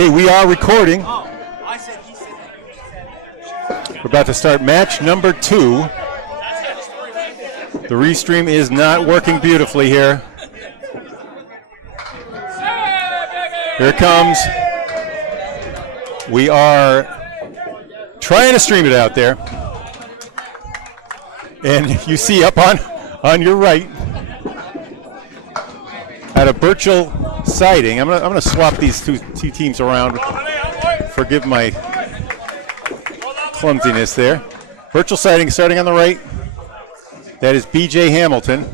Okay, we are recording. We're about to start match number 2. The restream is not working beautifully here. Here it comes. We are trying to stream it out there. And you see up on your right, at a Birchell siding. I'm gonna swap these two teams around. Forgive my clumsiness there. Birchell siding starting on the right. That is BJ Hamilton.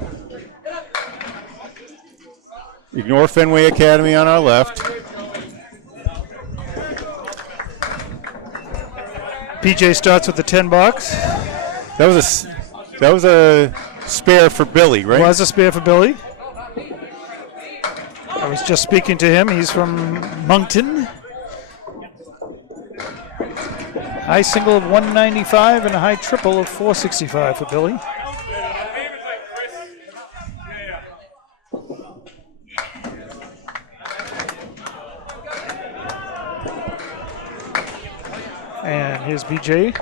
Ignore Fenway Academy on our left. BJ starts with the 10 bucks. That was a spare for Billy, right? Was a spare for Billy. I was just speaking to him. He's from Moncton. High single of 195 and a high triple of 465 for Billy. And here's BJ.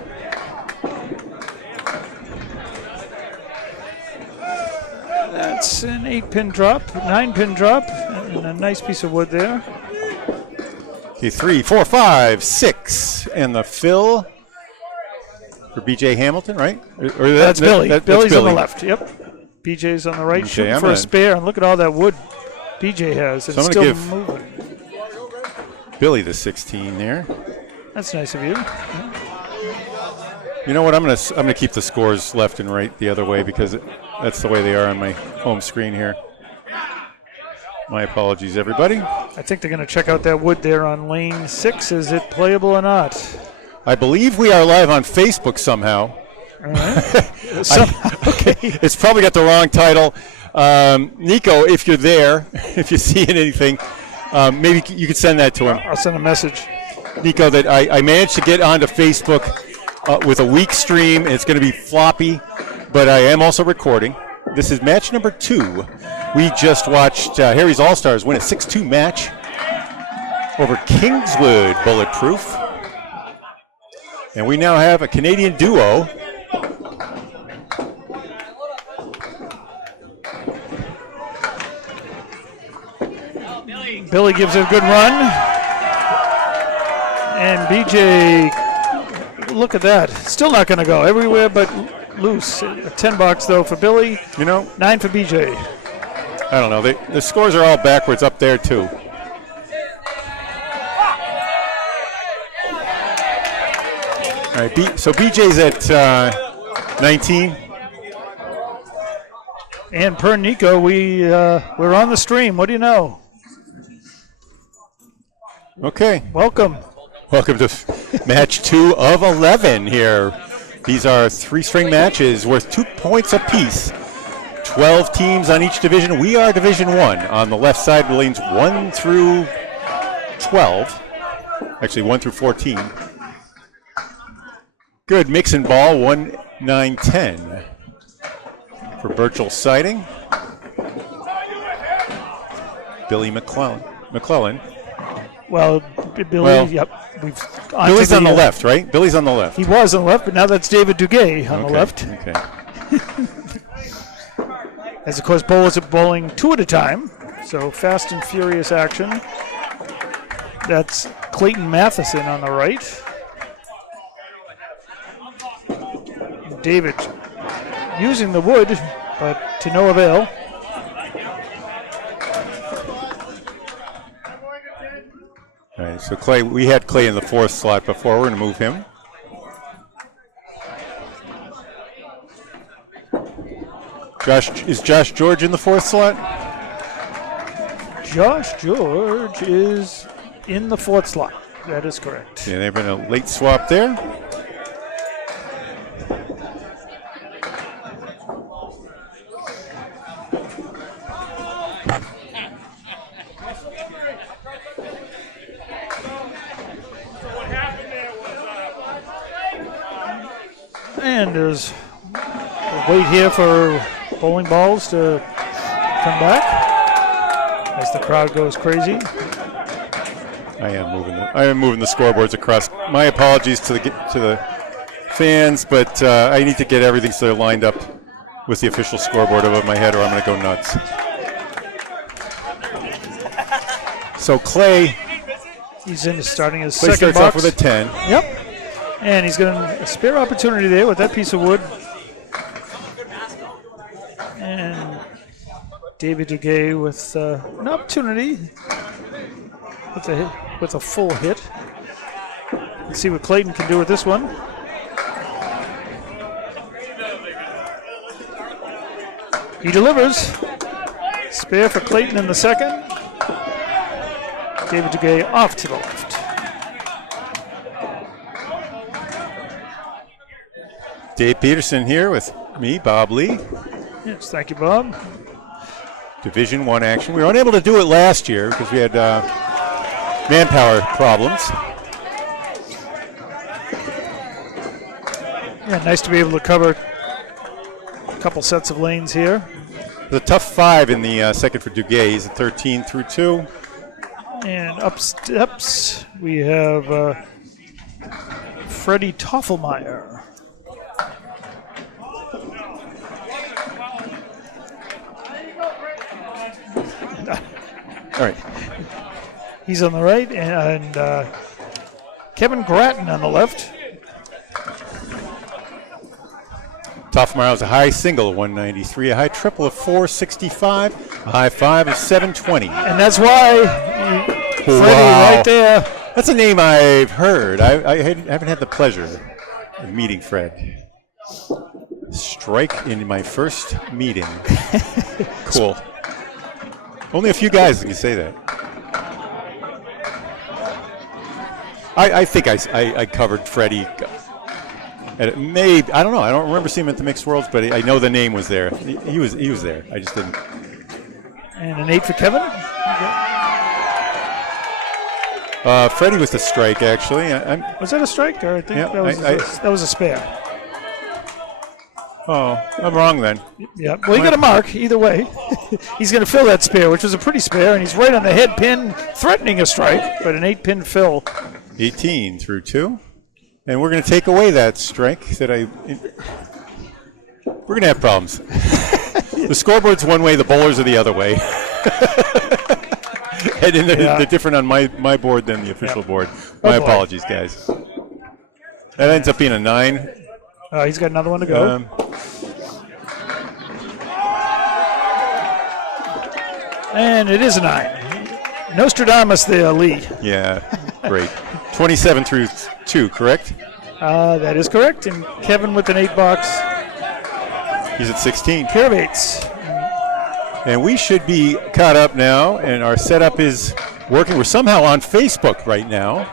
That's an 8-pin drop, 9-pin drop, and a nice piece of wood there. Okay, 3, 4, 5, 6, and the fill for BJ Hamilton, right? Or that's Billy. That's Billy's Billy. on the left. Yep. BJ's on the right, okay, shooting for a spare, and look at all that wood BJ has. It's so I'm still give moving. Billy the 16 there. That's nice of you. You know what? I'm gonna keep the scores left and right the other way because that's the way they are on my home screen here. My apologies, everybody. I think they're going to check out that wood there on lane 6. Is it playable or not? I believe we are live on Facebook somehow. All right. Okay. It's probably got the wrong title. Nico, if you're there, if you see anything, maybe you could send that to him. I'll send a message. Nico, that I managed to get onto Facebook with a weak stream. It's going to be floppy, but I am also recording. This is match number 2. We just watched Harry's All-Stars win a 6-2 match over Kingswood Bulletproof. And we now have a Canadian duo. Billy gives it a good run. And BJ, look at that. Still not going to go everywhere but loose. 10 bucks though for Billy. 9 for BJ. I don't know. The scores are all backwards up there too. All right, so BJ's at 19. And per Nico, we're on the stream. What do you know? Okay. Welcome to match 2 of 11 here. These are 3-string matches worth 2 points apiece. 12 teams on each division. We are Division 1. On the left side, lanes 1 through 12. Actually, 1 through 14. Good mix and ball, 1, 9, 10 for Birchell siding. Billy McClellan. Well, Billy, yep. Billy's on the left, right? Billy's on the left. He was on the left, but now that's David Duguay on the left. Okay. As, of course, bowlers are bowling 2 at a time, so fast and furious action. That's Clayton Matheson on the right. David using the wood, but to no avail. All right, so Clay, we had Clay in the 4th slot before. We're going to move him. Is Josh George in the 4th slot? Josh George is in the 4th slot. That is correct. Yeah, they've been a late swap there. And there's a wait here for bowling balls to come back as the crowd goes crazy. I am moving the scoreboards across. My apologies to the fans, but I need to get everything so they're lined up with the official scoreboard above my head, or I'm going to go nuts. So Clay, he's in starting his Clay second starts box. off with a 10. Yep. And he's got a spare opportunity there with that piece of wood. And David Duguay with an opportunity with a full hit. Let's see what Clayton can do with this one. He delivers. Spare for Clayton in the second. David Duguay off to the left. Dave Peterson here with me, Bob Lee. Yes, thank you, Bob. Division I action. We were unable to do it last year because we had manpower problems. Yeah, nice to be able to cover a couple sets of lanes here. The tough 5 in the second for Duguay. He's at 13 through 2. And up steps, we have Freddie Toffelmeyer. All right. He's on the right, and Kevin Gratton on the left. Toffmeyer was a high single of 193, a high triple of 465, a high 5 of 720. And that's why Freddie right there. That's a name I've heard. I haven't had the pleasure of meeting Fred. Strike in my first meeting. Cool. Only a few guys can say that. I think I covered Freddie. Maybe I don't know. I don't remember seeing him at the Mixed Worlds, but I know the name was there. He was there. I just didn't. And an 8 for Kevin. Freddie was the strike actually. Was that a strike? Or I think Yeah, that was a spare. Oh, I'm wrong then. Yeah. Well, you got a mark either way. He's going to fill that spare, which was a pretty spare, and he's right on the head pin, threatening a strike, but an 8-pin fill. 18 through 2. And we're going to take away that strike that we're going to have problems. The scoreboard's one way, the bowlers are the other way. And they're different on my board than the official board. My apologies, guys. That ends up being a 9. He's got another one to go. And it is a 9. Nostradamus there, Lee. Yeah, great. 27 through 2, correct? That is correct. And Kevin with an 8 box. He's at 16. Pair of 8s. And we should be caught up now, and our setup is working. We're somehow on Facebook right now.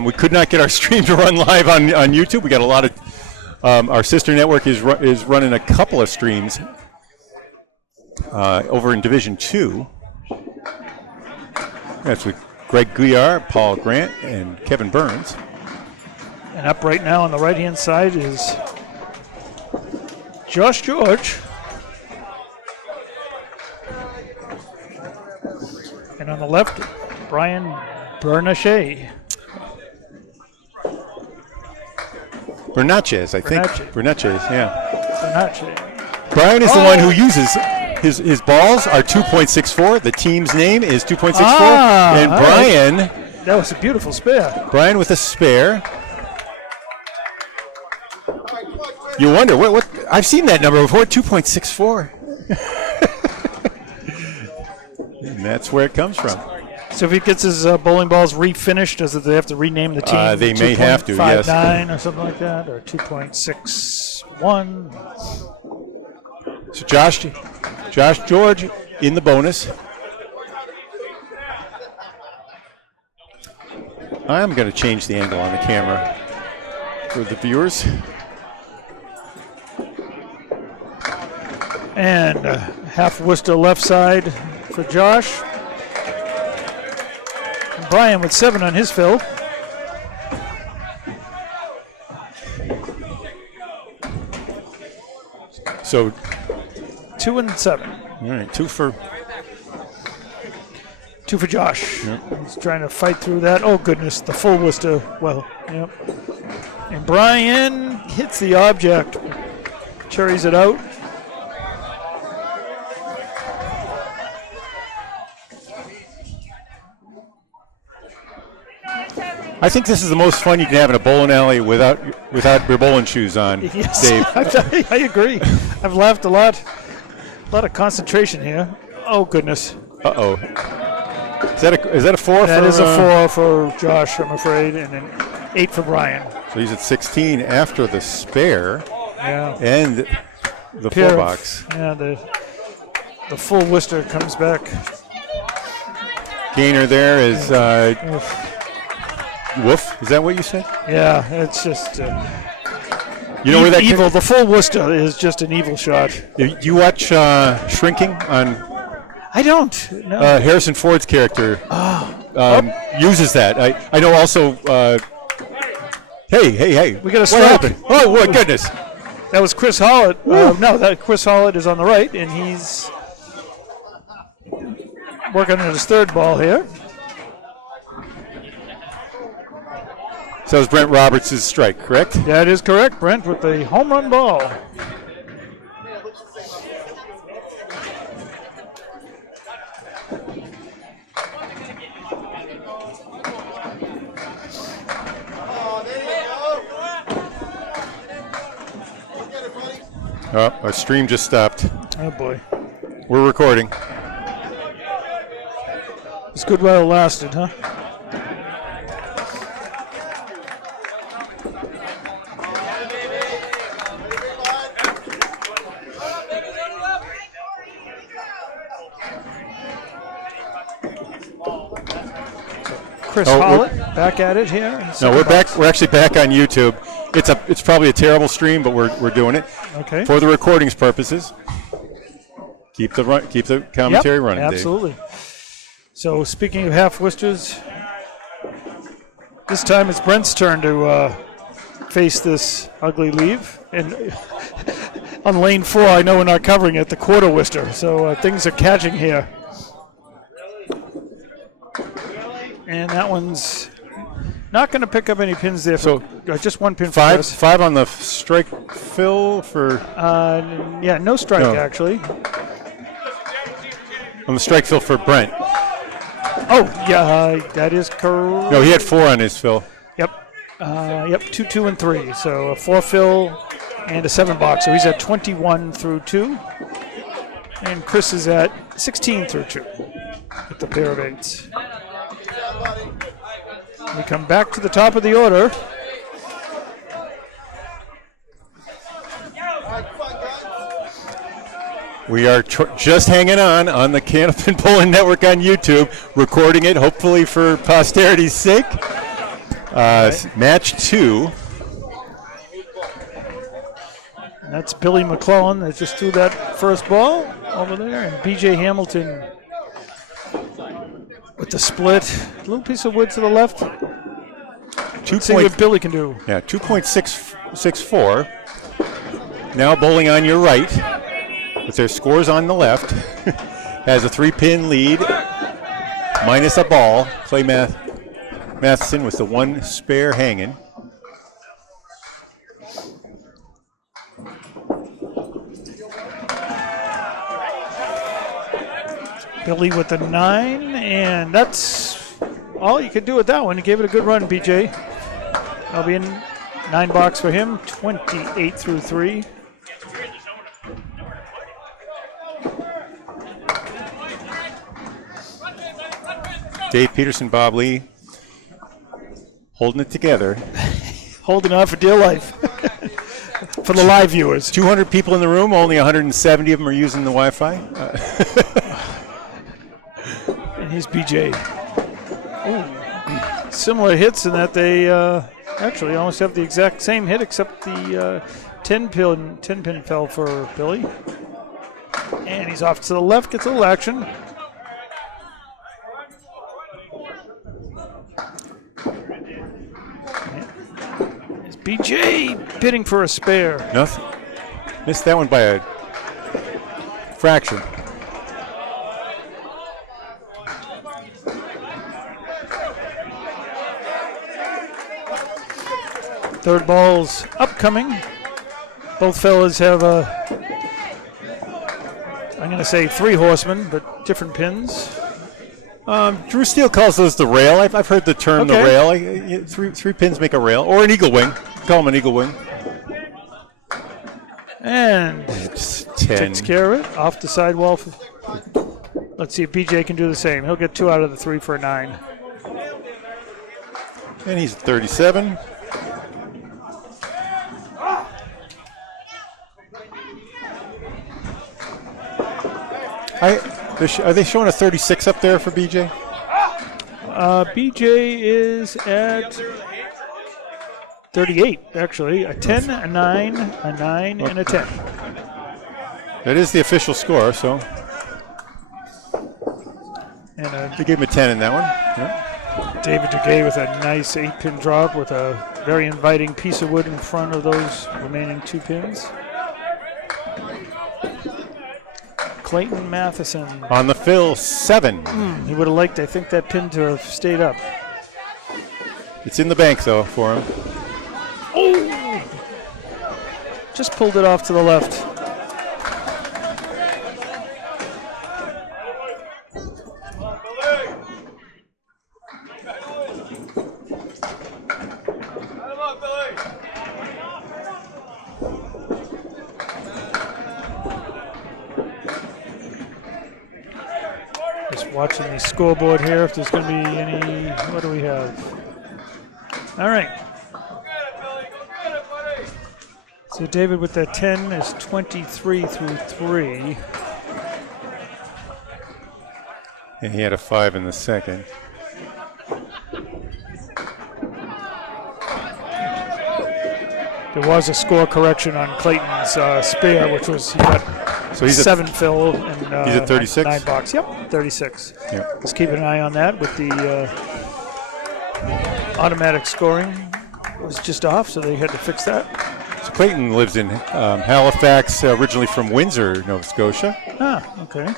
We could not get our stream to run live on YouTube. We got a lot of our sister network is running a couple of streams over in Division 2. That's with Greg Guyar, Paul Grant, and Kevin Burns. And up right now on the right-hand side is Josh George. And on the left, Brian Bernachet. Bernatchez, I think. Bernatchez, yeah. Bernachet. Brian is the one who uses his balls are 2.64. The team's name is 2.64. And Brian. Right. That was a beautiful spare. Brian with a spare. You wonder what I've seen that number before. 2.64. And that's where it comes from. So if he gets his bowling balls refinished, does they have to rename the team? They may have to, yes. 2.59 or something like that, or 2.61. So Josh George in the bonus. I'm going to change the angle on the camera for the viewers. And half Worcester left side for Josh. And Brian with 7 on his fill. So 2 and 7. all right, 2 for Two for Josh. Yep. He's trying to fight through that. Oh, goodness. The full Worcester. Well, yep. And Brian hits the object. Cherries it out. I think this is the most fun you can have in a bowling alley without your bowling shoes on, Yes, Dave. I agree. I've laughed a lot. A lot of concentration here. Oh, goodness. Uh-oh. Is that a 4 That for... is a 4 for Josh, I'm afraid, and an 8 for Brian. So he's at 16 after the spare Yeah. and the Pair 4 of- box. Yeah, the full Worcester comes back. Gainer there is Woof. Is that what you said? Yeah, it's just You know where that evil. The full Worcester is just an evil shot. You watch Shrinking on I don't. No. Harrison Ford's character uses that. I know also. Hey! We got a What strike. happened? Oh, my goodness! That was Chris Hollett. That Chris Hollett is on the right, and he's working on his third ball here. So it was Brent Roberts' strike, correct? That is correct, Brent, with the home run ball. Oh, our stream just stopped. Oh, boy. We're recording. It's good while it lasted, huh? Chris Hollett back at it here. No, we're back. We're actually back on YouTube. It's probably a terrible stream, but we're doing it Okay. for the recording's purposes. Keep the commentary running, Dave. Absolutely. So speaking of half Worcesters, this time it's Brent's turn to face this ugly leave. And on lane 4, I know we're not covering it, the quarter Worcester. So things are catching here. And that one's not going to pick up any pins there. So just one pin for Five Chris. on the strike fill for Yeah, no strike No. actually. on the strike fill for Brent. Oh, yeah, that is correct. No, he had 4 on his fill. Yep. 2, 2, and 3. So a 4 fill and a 7 box. So he's at 21 through 2. And Chris is at 16 through 2 with the pair of 8s. We come back to the top of the order. We are just hanging on the Candlepin Bowling Network on YouTube, recording it, hopefully for posterity's sake. Match 2. And that's Billy McClellan that just threw that first ball over there. And B.J. Hamilton with the split. A little piece of wood to the left. Let's see what Billy can do. Yeah, 2.664. Now bowling on your right, with their scores on the left, has a 3-pin lead, minus a ball. Clay Matheson with the 1 spare hanging. Billy with the 9, and that's all you could do with that one. He gave it a good run, BJ. That'll be in 9 box for him, 28 through 3. Dave Peterson, Bob Lee, holding it together. Holding on for dear life. For the live viewers. 200 people in the room, only 170 of them are using the Wi-Fi. And here's BJ. Ooh. Similar hits in that they actually almost have the exact same hit, except the 10 pin fell for Billy. And he's off to the left, gets a little action. It's BJ bidding for a spare. Nothing. Missed that one by a fraction. Third ball's upcoming. Both fellas have I'm going to say 3 horsemen, but different pins. Drew Steele calls those the rail. I've heard the term the rail. Three pins make a rail, or an eagle wing. Call them an eagle wing. And it's 10. Takes care of it. Off the sidewall. Let's see if BJ can do the same. He'll get 2 out of the 3 for a 9. And he's at 37. Are they showing a 36 up there for BJ? BJ is at 38, actually. A 10, a 9, a 9, and a 10. That is the official score, so. And they gave him a 10 in that one. Yep. David Duguay with a nice 8-pin drop with a very inviting piece of wood in front of those remaining 2 pins. Clayton Matheson. On the fill, 7. He would have liked, I think, that pin to have stayed up. It's in the bank, though, for him. Oh! Just pulled it off to the left. Watching the scoreboard here, if there's going to be any, what do we have? All right. So David with that 10 is 23 through 3. And he had a 5 in the second. There was a score correction on Clayton's spare, which was he got so he's 7 fill and he's at 36? 9 box. Yep, 36. Yep. Let's keep an eye on that with the automatic scoring. It was just off, so they had to fix that. So Clayton lives in Halifax, originally from Windsor, Nova Scotia. Ah, okay.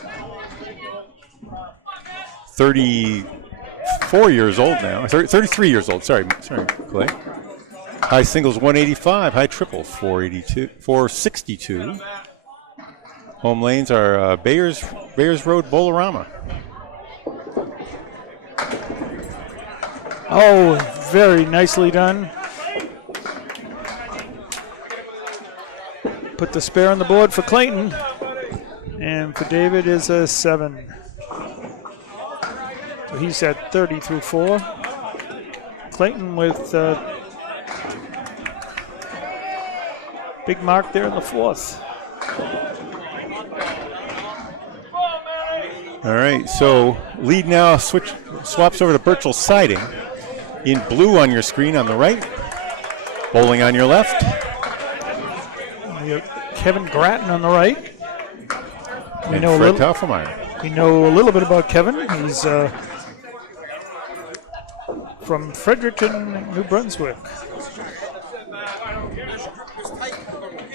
34 years old now. 33 years old. Sorry, Clay. High singles 185, high triple 462. Home lanes are Bayers Road, Bolorama. Oh, very nicely done. Put the spare on the board for Clayton. And for David is a 7. So he's at 30 through 4. Clayton with big mark there in the 4th. All right, so lead now swaps over to Birchell siding. In blue on your screen on the right, bowling on your left. We got Kevin Gratton on the right. And Fred Tauffelmeyer. We know a little bit about Kevin. He's from Fredericton, New Brunswick.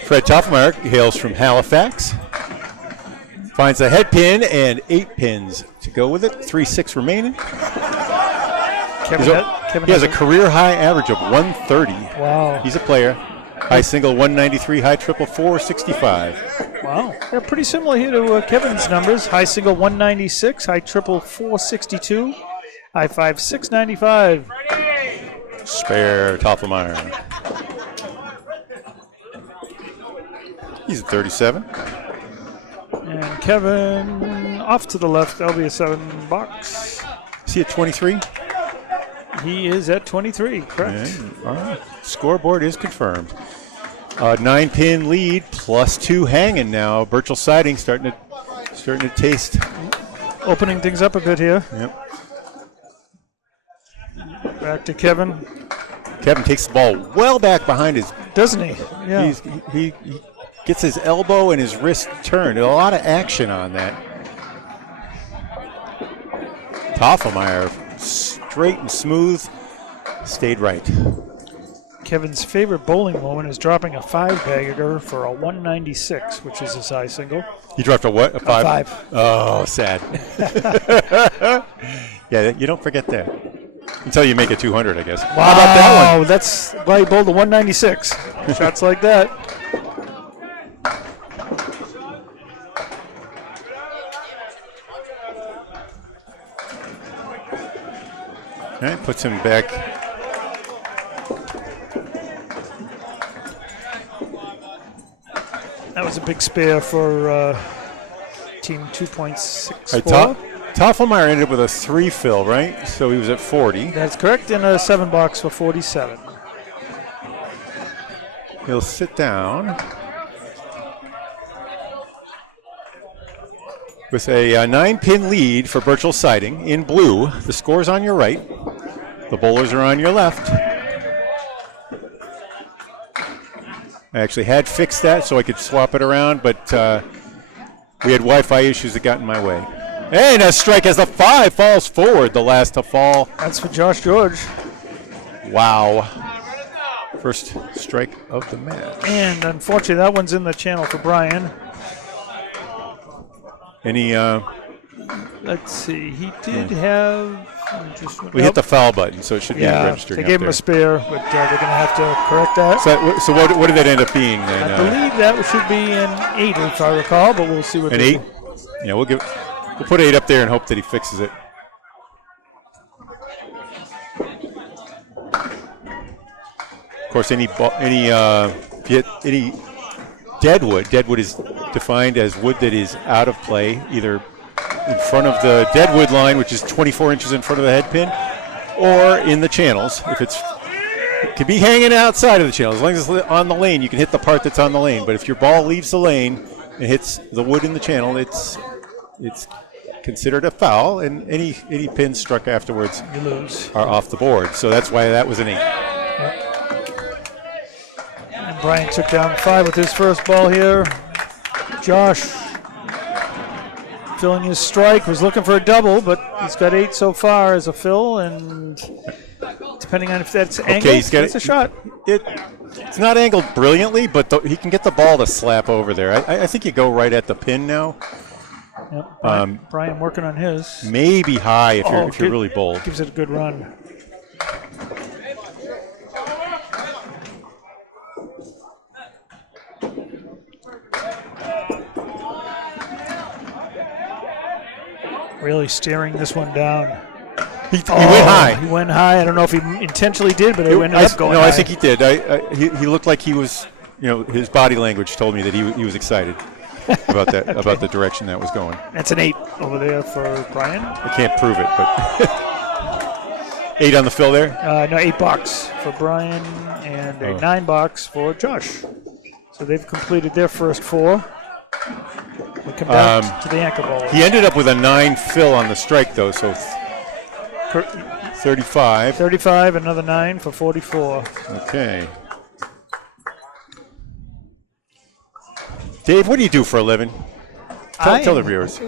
Fred Tauffelmeyer hails from Halifax. Finds a head pin and 8 pins to go with it. 3-6 remaining. Kevin he has a career high average of 130. Wow. He's a player. High single 193, high triple 465. Wow. Yeah, pretty similar here to Kevin's numbers. High single 196, high triple 462, high 5 695. Spare Tauffelmeyer. He's at 37. And Kevin off to the left. That'll be a 7 box. Is he at 23? He is at 23, correct. Okay. All right. Scoreboard is confirmed. 9-pin lead, +2 hanging now. Birchell siding starting to taste. Opening things up a bit here. Yep. Back to Kevin. Kevin takes the ball well back behind his. Doesn't he? Yeah. He gets his elbow and his wrist turned. A lot of action on that. Tauffelmeyer, straight and smooth, stayed right. Kevin's favorite bowling moment is dropping a 5-bagger for a 196, which is his high single. You dropped a what? A 5? A 5. Oh, sad. Yeah, you don't forget that. Until you make it 200, I guess. Wow, How about that one? That's why he bowled a 196. Shots like that. All right, puts him back. That was a big spare for team 2.64. Toffelmeyer ended up with a 3 fill, right? So he was at 40. That's correct, and a 7 box for 47. He'll sit down with a 9-pin lead for Birchell Siding in blue. The score's on your right. The bowlers are on your left. I actually had fixed that so I could swap it around, but we had Wi-Fi issues that got in my way. And a strike as the 5 falls forward, the last to fall. That's for Josh George. Wow. First strike of the match. And unfortunately, that one's in the channel for Brian. Any? Let's see. He did have. We hit the foul button, so it should be registering. They gave him a spare, but they're going to have to correct that. So what did that end up being then? I believe that should be an 8, if I recall, but we'll see what. An 8? Yeah, we'll put 8 up there and hope that he fixes it. Of course, any deadwood is defined as wood that is out of play, either in front of the deadwood line, which is 24 inches in front of the head pin, or in the channels. It could be hanging outside of the channel. As long as it's on the lane, you can hit the part that's on the lane. But if your ball leaves the lane and hits the wood in the channel, it's considered a foul, and any pins struck afterwards you lose. Are off the board. So that's why that was an 8. And Brian took down 5 with his first ball here. Josh filling his strike, was looking for a double, but he's got 8 so far as a fill, and depending on if that's angled, it's a shot. It's not angled brilliantly, but he can get the ball to slap over there. I think you go right at the pin now. Yep. Brian working on his. Maybe high if you're really bold. Gives it a good run. Really staring this one down. He went high. He went high. I don't know if he intentionally did, but it ended up going high. No, I think he did. He looked like he was, his body language told me that he was excited about that, okay. About the direction that was going. That's an 8 over there for Brian. I can't prove it, but 8 on the fill there? No, 8 box for Brian and a 9 box for Josh. So they've completed their first 4. We come back to the anchor ball. He ended up with a 9 fill on the strike, though, so 35. 35, another 9 for 44. Okay. Dave, what do you do for a living? Tell the viewers.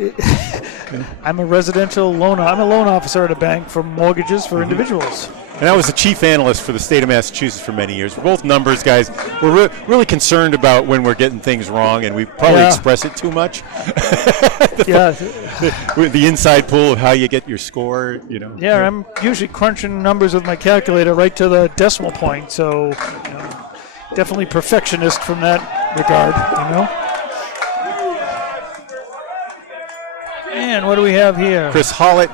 I'm a residential loan. I'm a loan officer at a bank for mortgages for individuals. And I was the chief analyst for the state of Massachusetts for many years. We're both numbers guys. We're really concerned about when we're getting things wrong, and we probably express it too much. The inside pool of how you get your score, Yeah, I'm usually crunching numbers with my calculator right to the decimal point, so definitely perfectionist from that regard, And what do we have here? Chris Hollett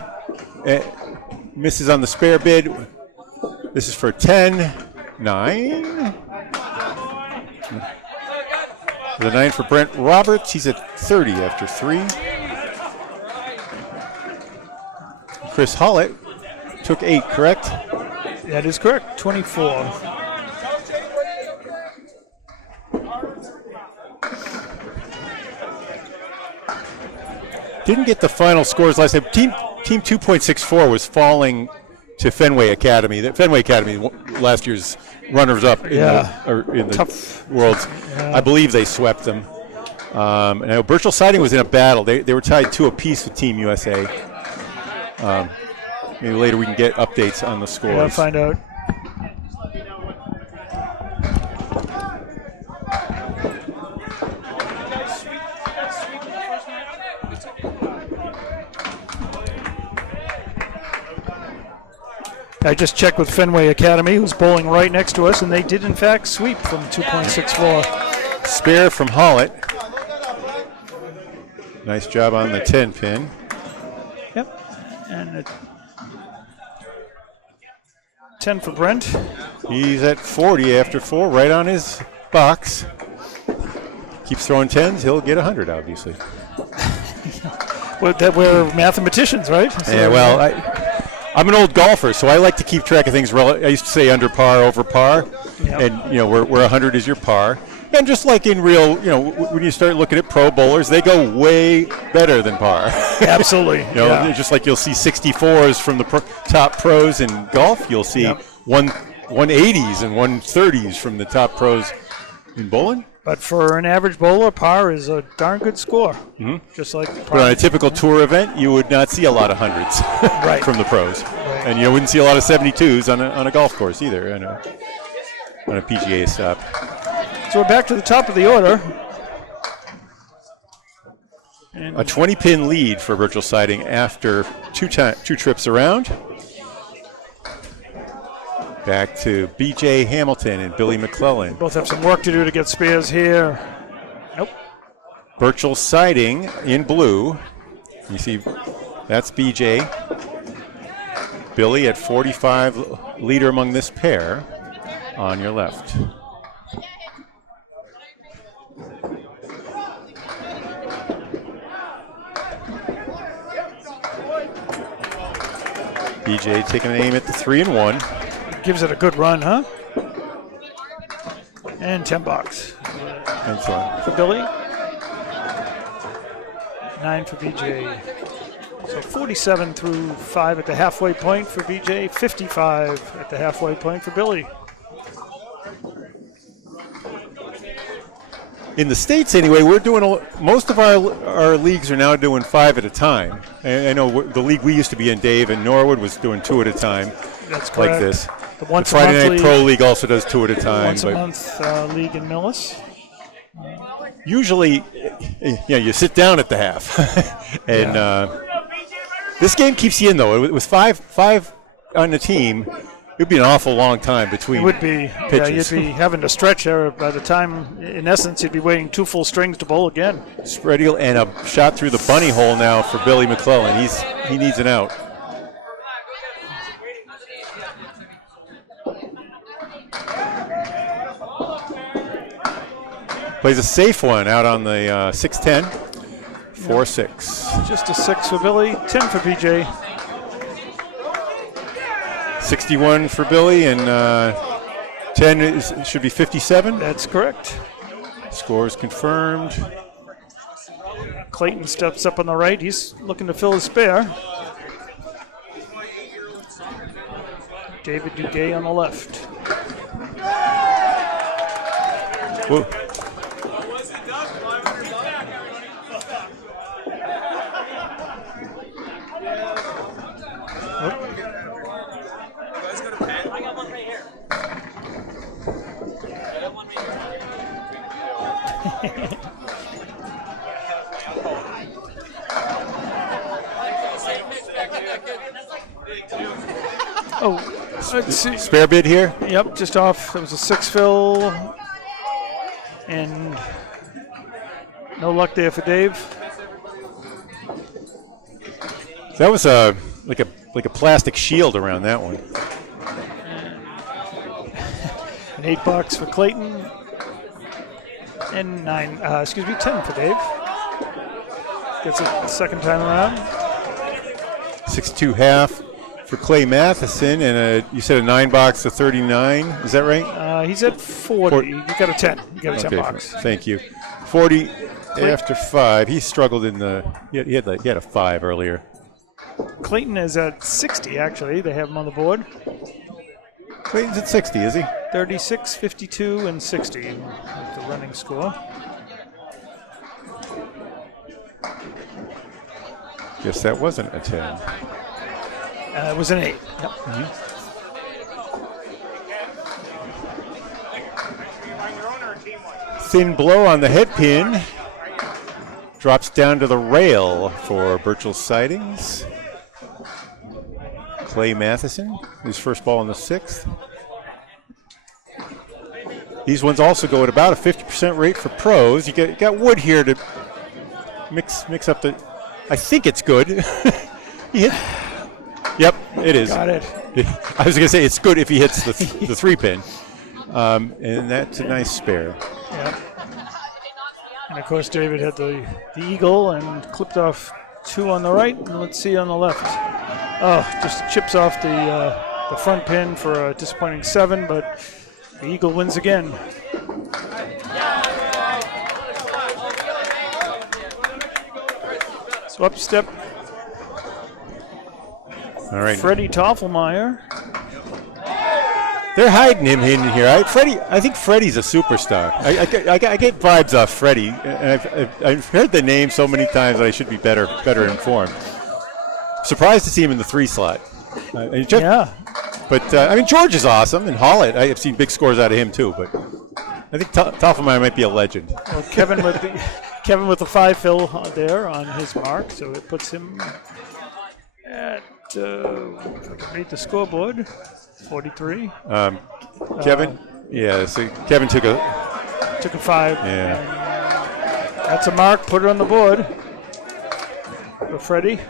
misses on the spare bid. This is for 10, 9. The 9 for Brent Roberts. He's at 30 after 3. Chris Hollett took 8, correct? That is correct, 24. Didn't get the final scores last time. Team 2.64 was falling to Fenway Academy. The Fenway Academy, last year's runners-up in the tough Worlds. Yeah. I believe they swept them. And I know Birchell Siding was in a battle. They were tied 2 apiece with Team USA. Maybe later we can get updates on the scores. Yeah, find out. I just checked with Fenway Academy, who's bowling right next to us, and they did in fact sweep from 2.64. Spare from Hollett. Nice job on the 10 pin. Yep. And a 10 for Brent. He's at 40 after 4, right on his box. Keeps throwing 10s, he'll get 100, obviously. We're mathematicians, right? So yeah, well, I'm an old golfer, so I like to keep track of things. I used to say under par, over par, Yep. and where 100 is your par. And just like in real, when you start looking at pro bowlers, they go way better than par. Absolutely. Just like you'll see 64s from the top pros in golf, you'll see 180s and 130s from the top pros in bowling. But for an average bowler, par is a darn good score. Mm-hmm. Just like But on a typical tour event, you would not see a lot of hundreds right. from the pros. Right. And you wouldn't see a lot of 72s on a golf course either, on a PGA stop. So we're back to the top of the order. And A 20-pin lead for Birchell Siding after two trips around. Back to B.J. Hamilton and Billy McClellan. both have some work to do to get spares here. Nope. Birchell Siding in blue. You see, that's B.J. Billy at 45, leader among this pair on your left. B.J. taking an aim at the 3 and 1. Gives it a good run, huh? And 10 bucks Excellent. for Billy. 9 for BJ. So 47 through 5 at the halfway point for BJ, 55 at the halfway point for Billy. In the States, anyway, we're doing most of our leagues are now doing 5 at a time. I know the league we used to be in, Dave, in Norwood, was doing 2 at a time. That's correct. Like this. The Friday Night Pro League also does 2 at a time. Once a month league in Millis. Usually, you sit down at the half. And this game keeps you in, though. With five on the team, it would be an awful long time between It would be. pitches. Yeah, you'd be having to stretch there by the time, in essence, you'd be waiting 2 full strings to bowl again. Spread eagle and a shot through the bunny hole now for Billy McClellan. He needs an out. Plays a safe one out on the 6-10, 4-6. Just a 6 for Billy, 10 for BJ. 61 for Billy, and 10 should be 57. That's correct. Scores confirmed. Clayton steps up on the right. He's looking to fill his spare. David Duguay on the left. Whoa. Let's see. Spare bid here? Yep, just off. It was a 6 fill. And no luck there for Dave. That was like a plastic shield around that one. And 8 bucks for Clayton. And 10 for Dave. Gets it second time around. 6-2 half for Clay Matheson, and you said a 9 box of 39. Is that right? He's at 40. You got a 10. You got a 10 box. Thank you. 40 after 5. He struggled in the. He had a 5 earlier. Clayton is at 60, actually. They have him on the board. Clayton's at 60, is he? 36, 52, and 60 is the running score. Guess that wasn't a 10. It was an 8. Yep. Mm-hmm. Thin blow on the head pin. Drops down to the rail for Birchell Sidings. Clay Matheson, his first ball in the 6th. These ones also go at about a 50% rate for pros. You got Wood here to mix up the. I think it's good. He hit. Yep, it is. Got it. I was going to say it's good if he hits the 3-pin, and that's a nice spare. Yep. And of course, David had the eagle and clipped off 2 on the right, and let's see on the left. Oh, just chips off the front pin for a disappointing 7, but the eagle wins again. So up step. All right. Freddie Toffelmeyer. They're hiding him in here. I think Freddie's a superstar. I get vibes off Freddie, and I've heard the name so many times that I should be better informed. Surprised to see him in the 3 slot. Yeah. But I mean, George is awesome, and Hollett. I have seen big scores out of him too. But I think Toffelmeyer might be a legend. Well, Kevin with the 5 fill there on his mark, so it puts him at if I can read the scoreboard. 43. Kevin, so Kevin took a 5. Yeah. And that's a mark. Put it on the board for Freddie.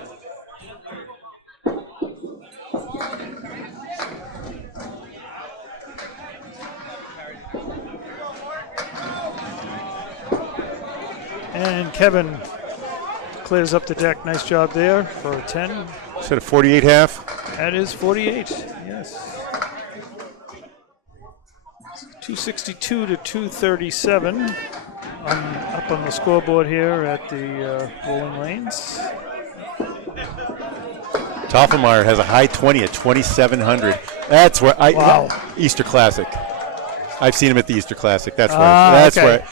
And Kevin clears up the deck. Nice job there for a 10. Is that a 48 half? That is 48, yes. 262 to 237 up on the scoreboard here at the Bowling Lanes. Toffelmeyer has a high 20 at 2,700. That's where Wow. Easter Classic. I've seen him at the Easter Classic. That's why. Okay.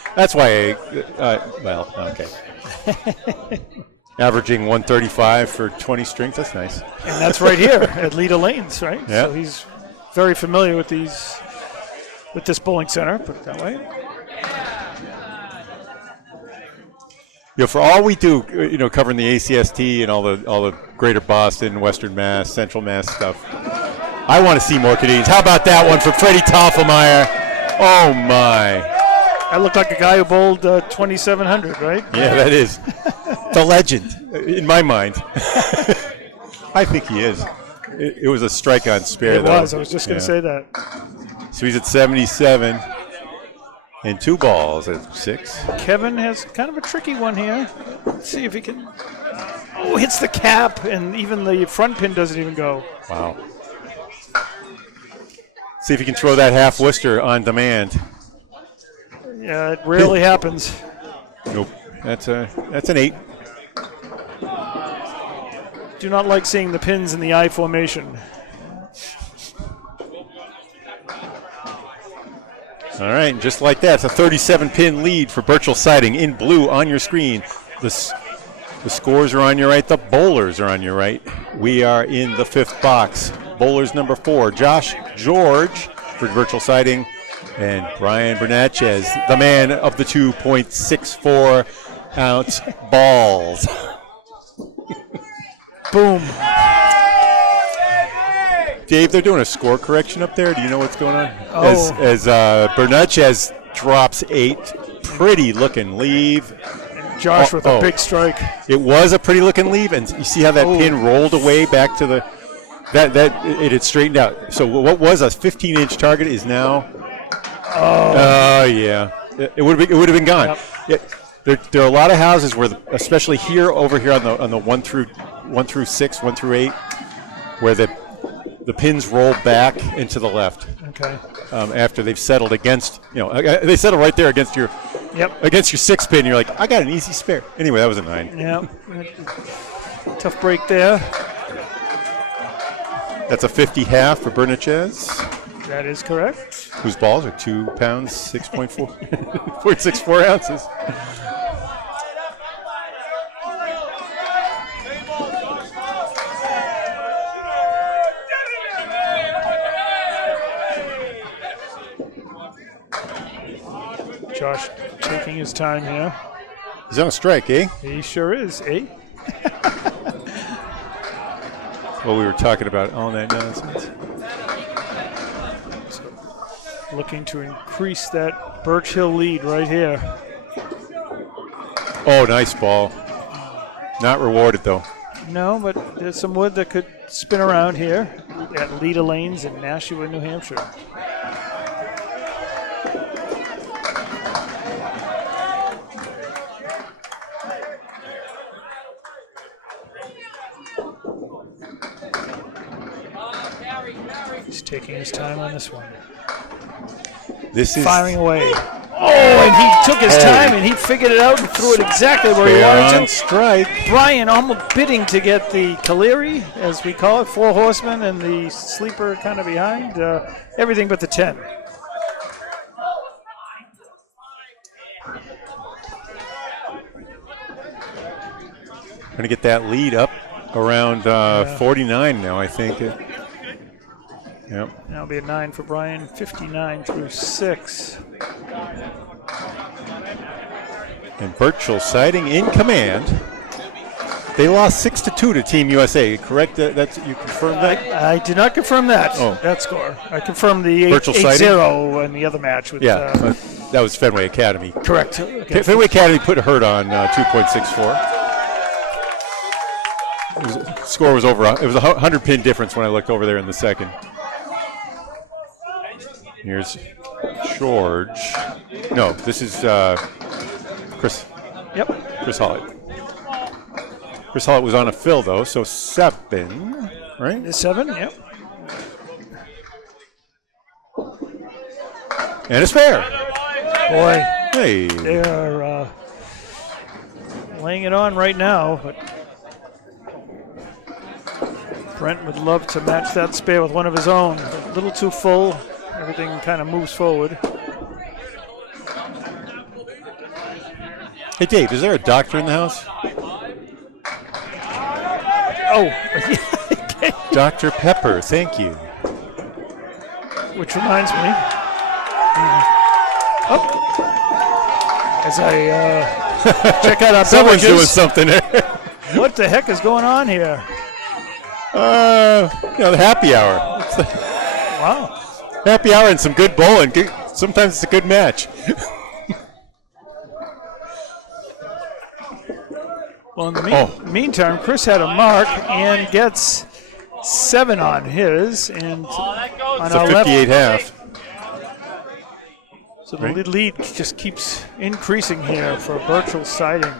Averaging 135 for 20 strings. That's nice. And that's right here at Leda Lanes, right? Yeah. So he's very familiar with this bowling center, put it that way. For all we do, covering the ACST and all the Greater Boston, Western Mass, Central Mass stuff, I want to see more Canadians. How about that one for Freddie Toffelmeyer? Oh my! That looked like a guy who bowled 2,700, right? Yeah, that is the legend in my mind. I think he is. It was a strike-on spare. It was. I was just going to say that. So he's at 77 and 2 balls at 6. Kevin has kind of a tricky one here. Let's see if he can. Oh, hits the cap, and even the front pin doesn't even go. Wow. See if he can throw that half Worcester on demand. Yeah, it rarely happens. Nope. That's an 8. Do not like seeing the pins in the I formation. All right, just like that, it's a 37-pin lead for Birchell Siding in blue on your screen. The scores are on your right. The bowlers are on your right. We are in the 5th box. Bowlers number 4, Josh George for Birchell Siding, and Brian Bernatchez, the man of the 2.64-ounce balls. Boom. Dave, they're doing a score correction up there. Do you know what's going on? Oh. As Bernatchez drops 8, pretty looking leave. And Josh with a big strike. It was a pretty looking leave, and you see how that pin rolled away back to the it had straightened out. So what was a 15-inch target is now. Oh yeah, it would have been gone. Yep. Yeah, there are a lot of houses where, especially over here on the 1 through 6, 1 through 8, where the pins roll back into the left. Okay. After they've settled against, they settle right there against your 6 pin. You're like, I got an easy spare. Anyway, that was a 9. Yeah. Tough break there. That's a 50 half for Bernatchez. That is correct. Whose balls are 2 pounds, 0.64 ounces. Josh taking his time here. He's on a strike, eh? He sure is, eh? what we were talking about, all that nonsense. Looking to increase that Birchell lead right here. Oh, nice ball. Not rewarded, though. No, but there's some wood that could spin around here at Leda Lanes in Nashua, New Hampshire. He's taking his time on this one. This is firing away. Oh, and he took his time and he figured it out and threw it exactly where he wanted to. Strike. Brian almost bidding to get the Caleri, as we call it, 4 horsemen, and the sleeper kind of behind. Everything but the 10. Going to get that lead up around 49 now, I think. Yep. That'll be a 9 for Brian, 59 through 6. And Birchell siding in command. They lost 6-2 to Team USA, correct? That's you confirmed that? I did not confirm that, that score. I confirmed the 8-0 in the other match. With, that was Fenway Academy. Correct. Okay. Fenway Academy put Hurt on 2.64. Score was over. It was a 100-pin difference when I looked over there in the second. Here's George. No, this is Chris. Yep. Chris Hollett. Chris Hollett was on a fill, though, so 7, right? 7, yep. And it's fair. Boy, hey. They're laying it on right now, but Brent would love to match that spare with one of his own. A little too full. Everything kind of moves forward. Hey, Dave, is there a doctor in the house? Oh. Dr. Pepper, thank you. Which reminds me. As I check out our Someone's beverages. doing something there. What the heck is going on here? The happy hour. Wow. Happy hour and some good bowling. Sometimes it's a good match. Well, in the meantime, Chris had a mark and gets 7 on his. And on it's a 58 half. So the lead just keeps increasing here for Birchell siding.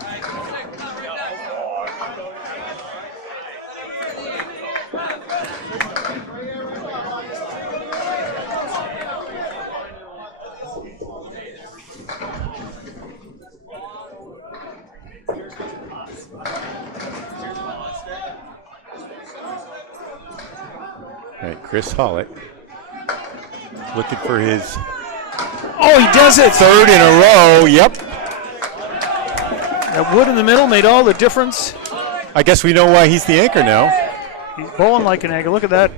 Right, Chris Hollett looking for his. Oh, he does it! 3rd in a row. Yep. That wood in the middle made all the difference. I guess we know why he's the anchor now. He's bowling like an anchor. Look at that.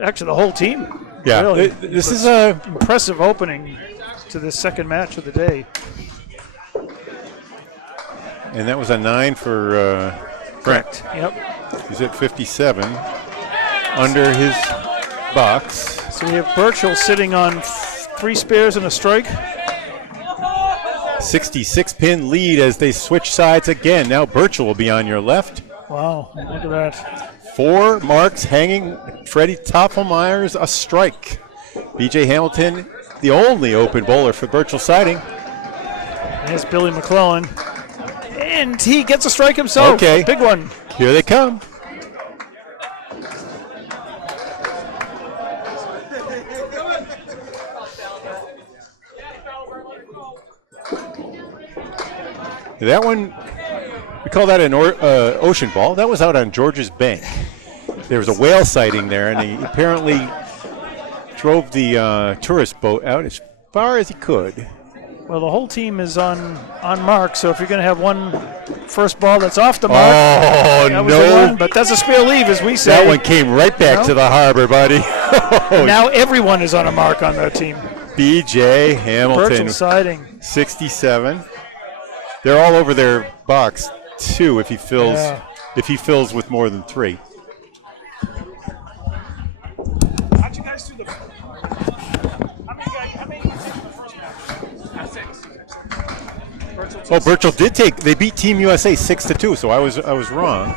Actually, the whole team. Yeah, really. This is a impressive opening to the second match of the day. And that was a 9 for Correct. Yep. He's at 57 under his box. So we have Birchell sitting on 3 spares and a strike. 66-pin lead as they switch sides again. Now Birchell will be on your left. Wow, look at that. 4 marks hanging. Freddie Toffelmeyer's a strike. B.J. Hamilton, the only open bowler for Birchell siding. There's Billy McClellan. And he gets a strike himself. Okay. Big one. Here they come. That one, we call that an ocean ball. That was out on George's Bank. There was a whale sighting there, and he apparently drove the tourist boat out as far as he could. Well, the whole team is on mark, so if you're going to have one first ball that's off the mark, that was the one, but that's a spare leave, as we say. That one came right back to the harbor, buddy. Now everyone is on a mark on that team. B.J. Hamilton, Birchell siding. 67. They're all over their box, too, if he fills if he fills with more than 3. How'd you guys do the? How many guys in the first match? 6. Oh, Birchell did take. They beat Team USA 6-2, so I was wrong.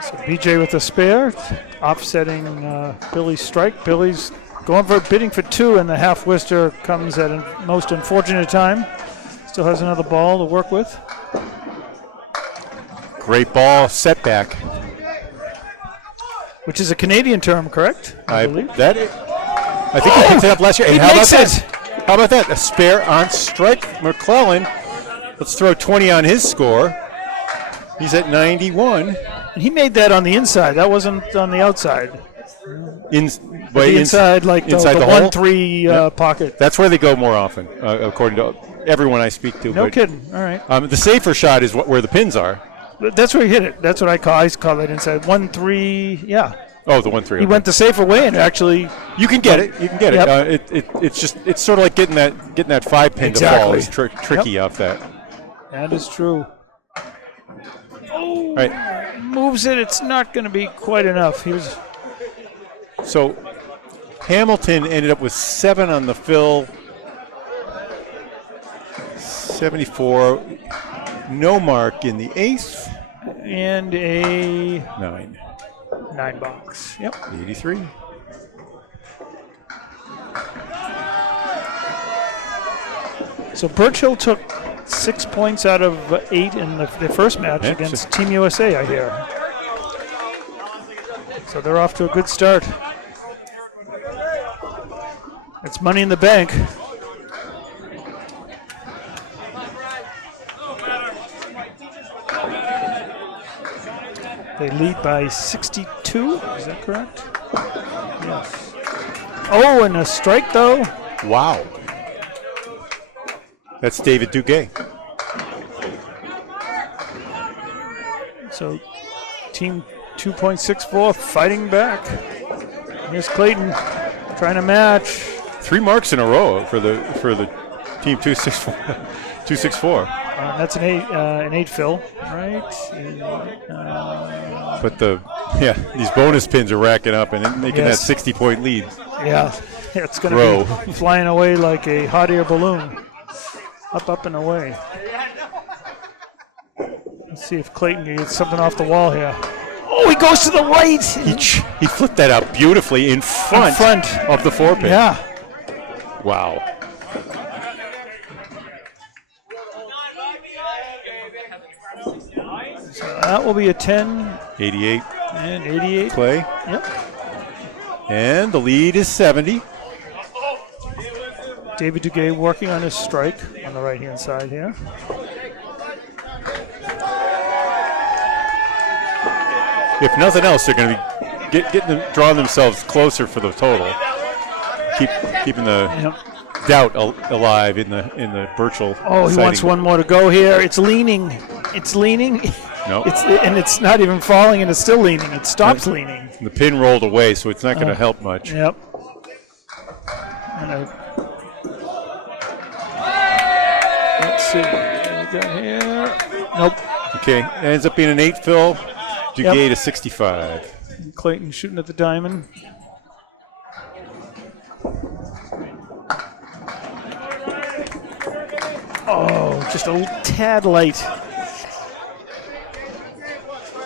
So BJ with the spare, offsetting Billy's strike. Billy's going for bidding for 2, and the half Worcester comes at a most unfortunate time. Still has another ball to work with. Great ball setback. Which is a Canadian term, correct? I believe. I think he picked it up last year. And He makes it. How about that? A spare on strike. McClellan. Let's throw 20 on his score. He's at 91. And he made that on the inside. That wasn't on the outside. The inside, like inside the the hole? 1-3 pocket. That's where they go more often, according to everyone I speak to. No but, kidding. All right. The safer shot is where the pins are. That's where he hit it. That's what I call that inside. 1-3, yeah. Oh, the 1-3. He went the safer way and actually. You can get it. You can get Yep. it. It's sort of like getting that 5 pin to fall is tricky off that. That is true. Oh, Right. moves it. It's not going to be quite enough. So Hamilton ended up with 7 on the fill. 74. No mark in the 8th. And a 9 box. Yep. 83. So Birchell took 6 points out of 8 in the first match against Team USA, I hear. So they're off to a good start. It's money in the bank. They lead by 62. Is that correct? Yes. Oh, and a strike, though. Wow. That's David Duguay. So team 2.64 fighting back. Here's Clayton trying to match. 3 marks in a row for the team 264. 264. That's an 8 fill, right? But these bonus pins are racking up and making that 60-point lead. Yeah, it's going to be flying away like a hot air balloon. Up and away. Let's see if Clayton can get something off the wall here. Oh, he goes to the right. He flipped that out beautifully in front of the 4-pin. Yeah. Wow. So that will be a 10. 88. And 88. Play. Yep. And the lead is 70. David Duguay working on his strike on the right-hand side here. If nothing else, they're going to be drawing themselves closer for the total. Keeping the doubt alive in the Birchell. Oh, he wants one more to go here. It's leaning. It's leaning. No. And it's not even falling, and it's still leaning. It stops leaning. The pin rolled away, so it's not going to help much. Yep. And let's see what we got here. Nope. Okay, it ends up being an 8 fill. Duguay to 65. Clayton shooting at the diamond. Oh, just a tad light.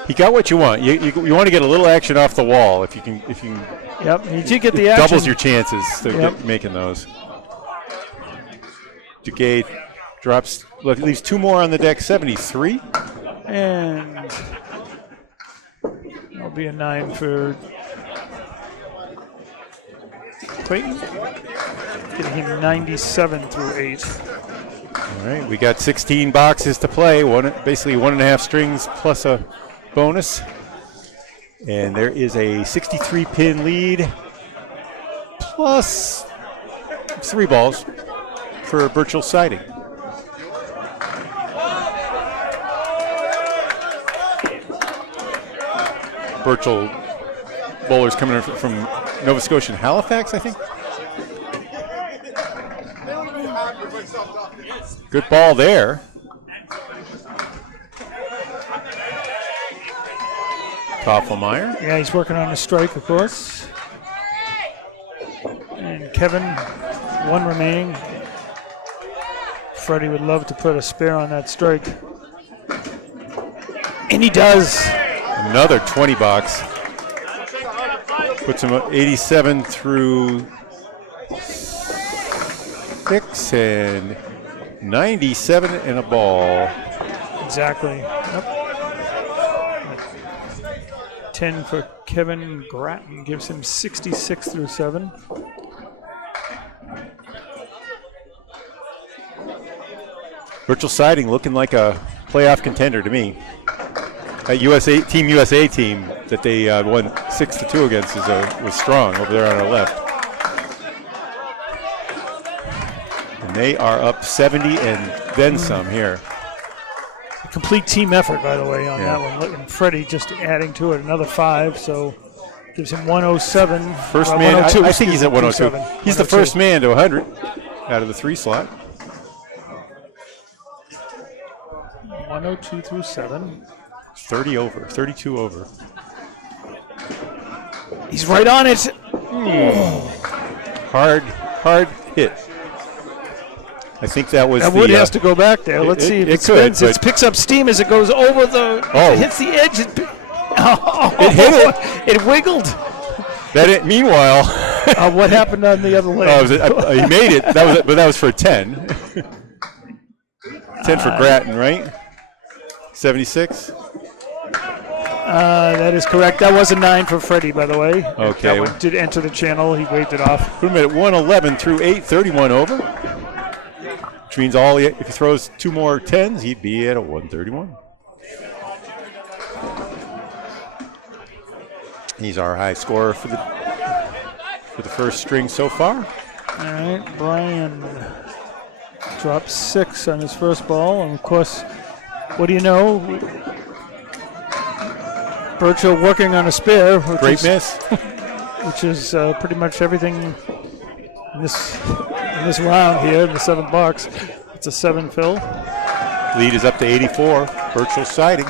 He got what you want. You want to get a little action off the wall if you can. Yep, he did get the action. Doubles your chances to making those. Duguay drops. Look, leaves 2 more on the deck. 73. And that'll be a 9 for Clayton. Getting him 97 through 8. All right, we got 16 boxes to play. Basically 1.5 strings plus a bonus. And there is a 63-pin lead plus 3 balls for Birchell siding. Birchell bowlers coming in from Nova Scotia and Halifax, I think. Good ball there. Toffelmeyer. Yeah, he's working on a strike, of course. And Kevin, one remaining. Freddie would love to put a spare on that strike. And he does. Another 20 box. Puts him up 87 through 6 and 97 and a ball. Exactly. Yep. 10 for Kevin Grattan gives him 66 through 7. Birchell Siding looking like a playoff contender to me. That Team USA team that they won 6-2 against was strong over there on our left. And they are up 70 and then some here. A complete team effort, by the way, on that one. Look, and Freddie just adding to it another 5, so gives him 107. First man, 102, I think he's at 102. 107. He's the first man to 100 out of the 3 slot. 102 through 7. 30 over, 32 over. He's right on it. Hard hit. I think that was that wood has to go back there. Let's see if it spins. It picks up steam as it goes over the. Oh. It hits the edge. It hit it. It wiggled. Meanwhile. What happened on the other leg? He made it. But that was for a 10. 10 for Grattan, right? 76. That is correct. That was a 9 for Freddie, by the way. Okay. That one did enter the channel. He waved it off. Put him at 111 through 8, 31 over. Which means if he throws 2 more 10s, he'd be at a 131. He's our high scorer for the first string so far. All right, Brian dropped 6 on his first ball, and of course, what do you know? Birchell working on a spare. Great miss. Which is pretty much everything in this round here in the 7th box. It's a 7 fill. Lead is up to 84. Birchell Siding.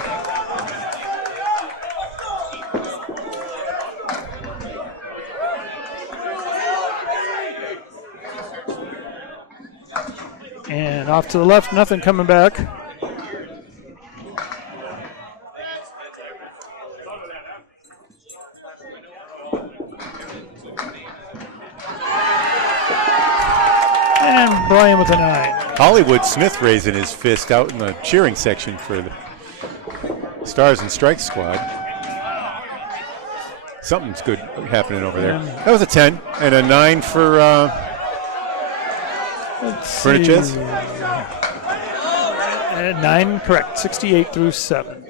And off to the left, nothing coming back. And Brian with a 9. Hollywood Smith raising his fist out in the cheering section for the Stars and Strikes squad. Something's good happening over there. That was a 10 and a 9 for Furniches. 9, correct. 68 through 7.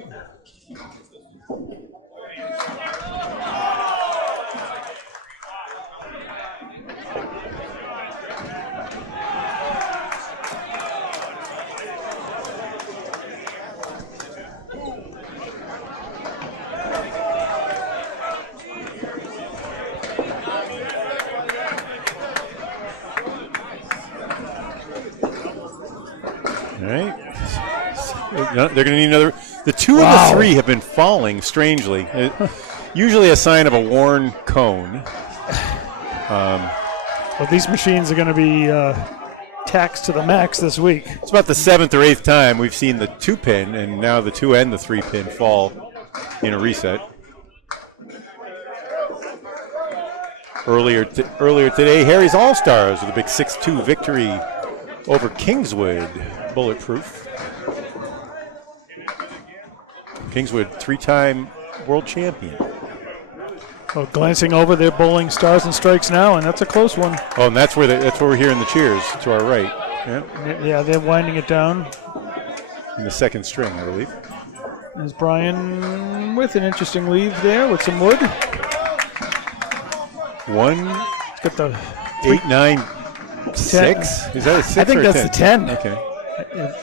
They're going to need another. The 2 and the 3 have been falling strangely. Usually a sign of a worn cone. Well, these machines are going to be taxed to the max this week. It's about the 7th or 8th time we've seen the 2 pin, and now the 2 and the 3 pin fall in a reset. Earlier today, Harry's All-Stars with a big 6-2 victory over Kingswood. Bulletproof. Kingswood, 3-time world champion. Well, glancing over their bowling Stars and Strikes now, and that's a close one. Oh, and that's where we're hearing the cheers to our right. Yeah, they're winding it down. In the 2nd string, I believe. There's Brian with an interesting leave there with some wood. 1, got the 8, 9, 6. Is that a 6? I think that's 10? the 10. Okay.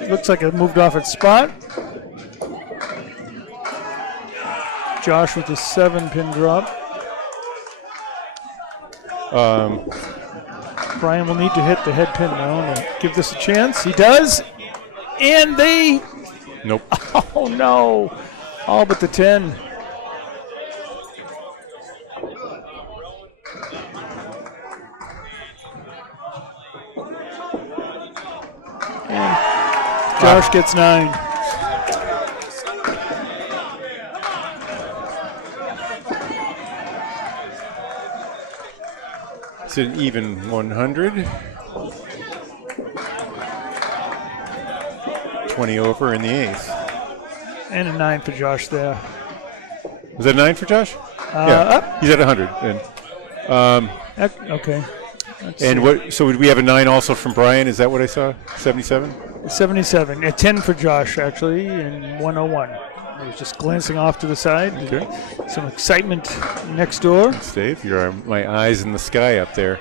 It looks like it moved off its spot. Josh with the 7-pin drop. Brian will need to hit the head pin now to give this a chance. He does. And they... Nope. Oh, no. All but the 10. And Josh gets 9. It's an even 100. 20 over in the 8th. And a 9 for Josh there. Was that 9 for Josh? Up. He's at 100. And, Okay. and what? So would we have a 9 also from Brian? Is that what I saw? 77? 77. A 10 for Josh, actually, and 101. I was just glancing off to the side. Okay. Some excitement next door. Thanks, Dave. You're my eyes in the sky up there.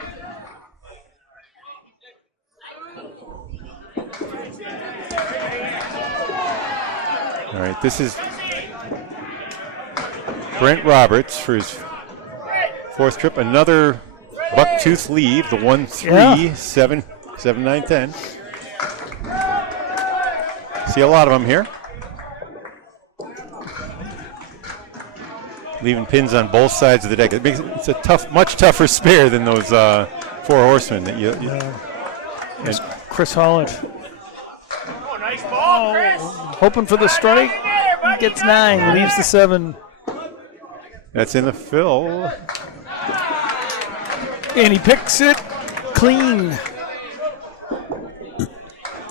All right, this is Brent Roberts for his 4th trip. Another bucktooth leave, the 1-3, 7, 9, 10. See a lot of them here. Leaving pins on both sides of the deck. It's a much tougher spare than those 4 horsemen that you. There's Chris Holland. Oh, nice ball, Chris. Hoping for the strike. Gets 9. Leaves the 7. That's in the fill. And he picks it clean.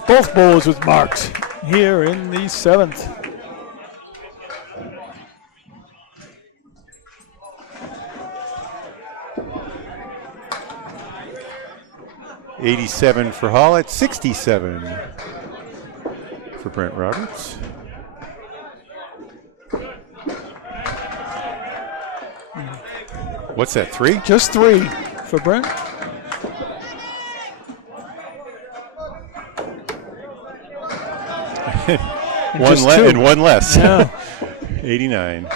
Both bowls with marks here in the 7th. $87 for Hollett, $67 for Brent Roberts. What's that, 3? Just 3 for Brent. One less. Yeah. 89.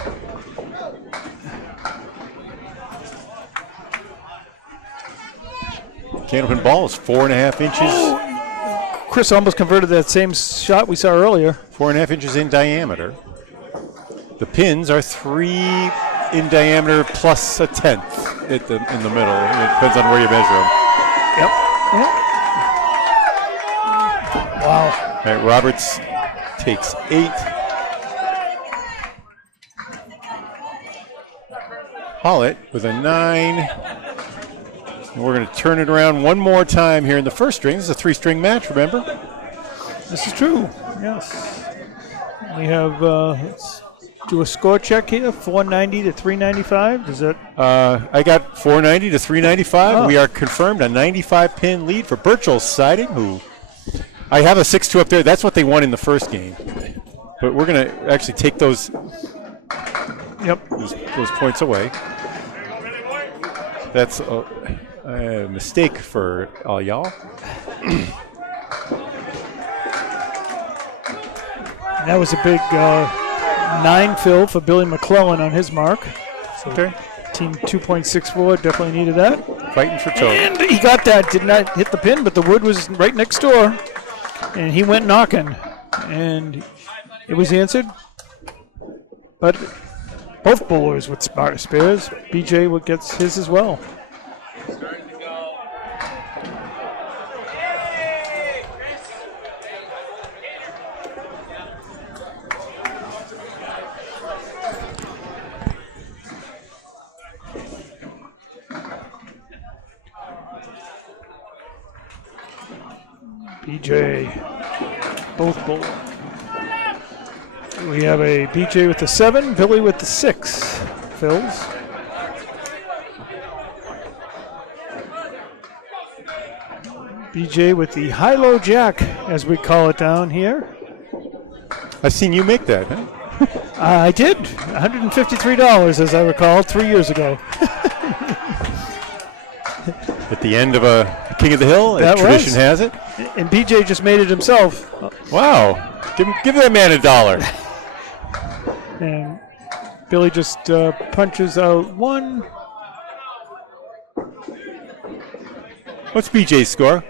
Candlepin ball is 4.5 inches. Chris almost converted that same shot we saw earlier. 4.5 inches in diameter. The pins are 3 in diameter plus a 10th in the middle. It depends on where you measure them. Yep. Wow. All right, Roberts takes 8. Hollett with a 9. And we're going to turn it around one more time here in the first string. This is a 3-string match, remember? This is true. Yes. We have, let's do a score check here, 490 to 395. Does that? I got 490 to 395. Oh. We are confirmed a 95-pin lead for Birchell Siding, who I have a 6-2 up there. That's what they won in the first game. But we're going to actually take those points away. That's a mistake for all y'all. That was a big 9 fill for Billy McClellan on his mark. So Okay. Team 2.64 definitely needed that. Fighting for toe. And he got that. Did not hit the pin, but the wood was right next door. And he went knocking. And it was answered. But both bowlers with spares. BJ gets his as well. BJ, both bowlers. We have a BJ with the 7, Billy with the 6. Fills. BJ with the high-low jack, as we call it down here. I've seen you make that, huh? I did. $153, as I recall, 3 years ago. At the end of a King of the Hill, as That tradition was. has it. And BJ just made it himself. Wow. Give that man $1. And Billy just punches out 1. What's BJ's score?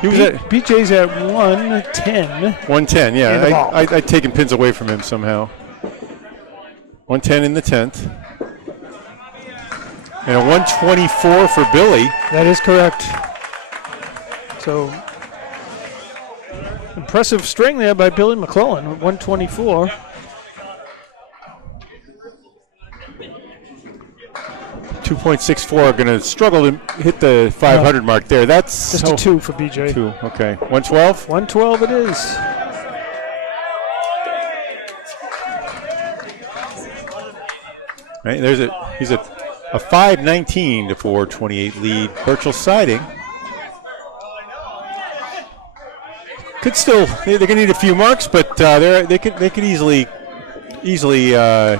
He was at BJ's at 110. 110, yeah. In the ball. I'd taken pins away from him somehow. 110 in the 10th. And a 124 for Billy. That is correct. So, impressive string there by Billy McClellan, 124. .64 are going to struggle to hit the 500 mark there. That's just a 2 for BJ. 2, okay. 112? 112 it is. Right, he's a 519 to 428 lead. Birchell siding. Could still, they're going to need a few marks, but they could easily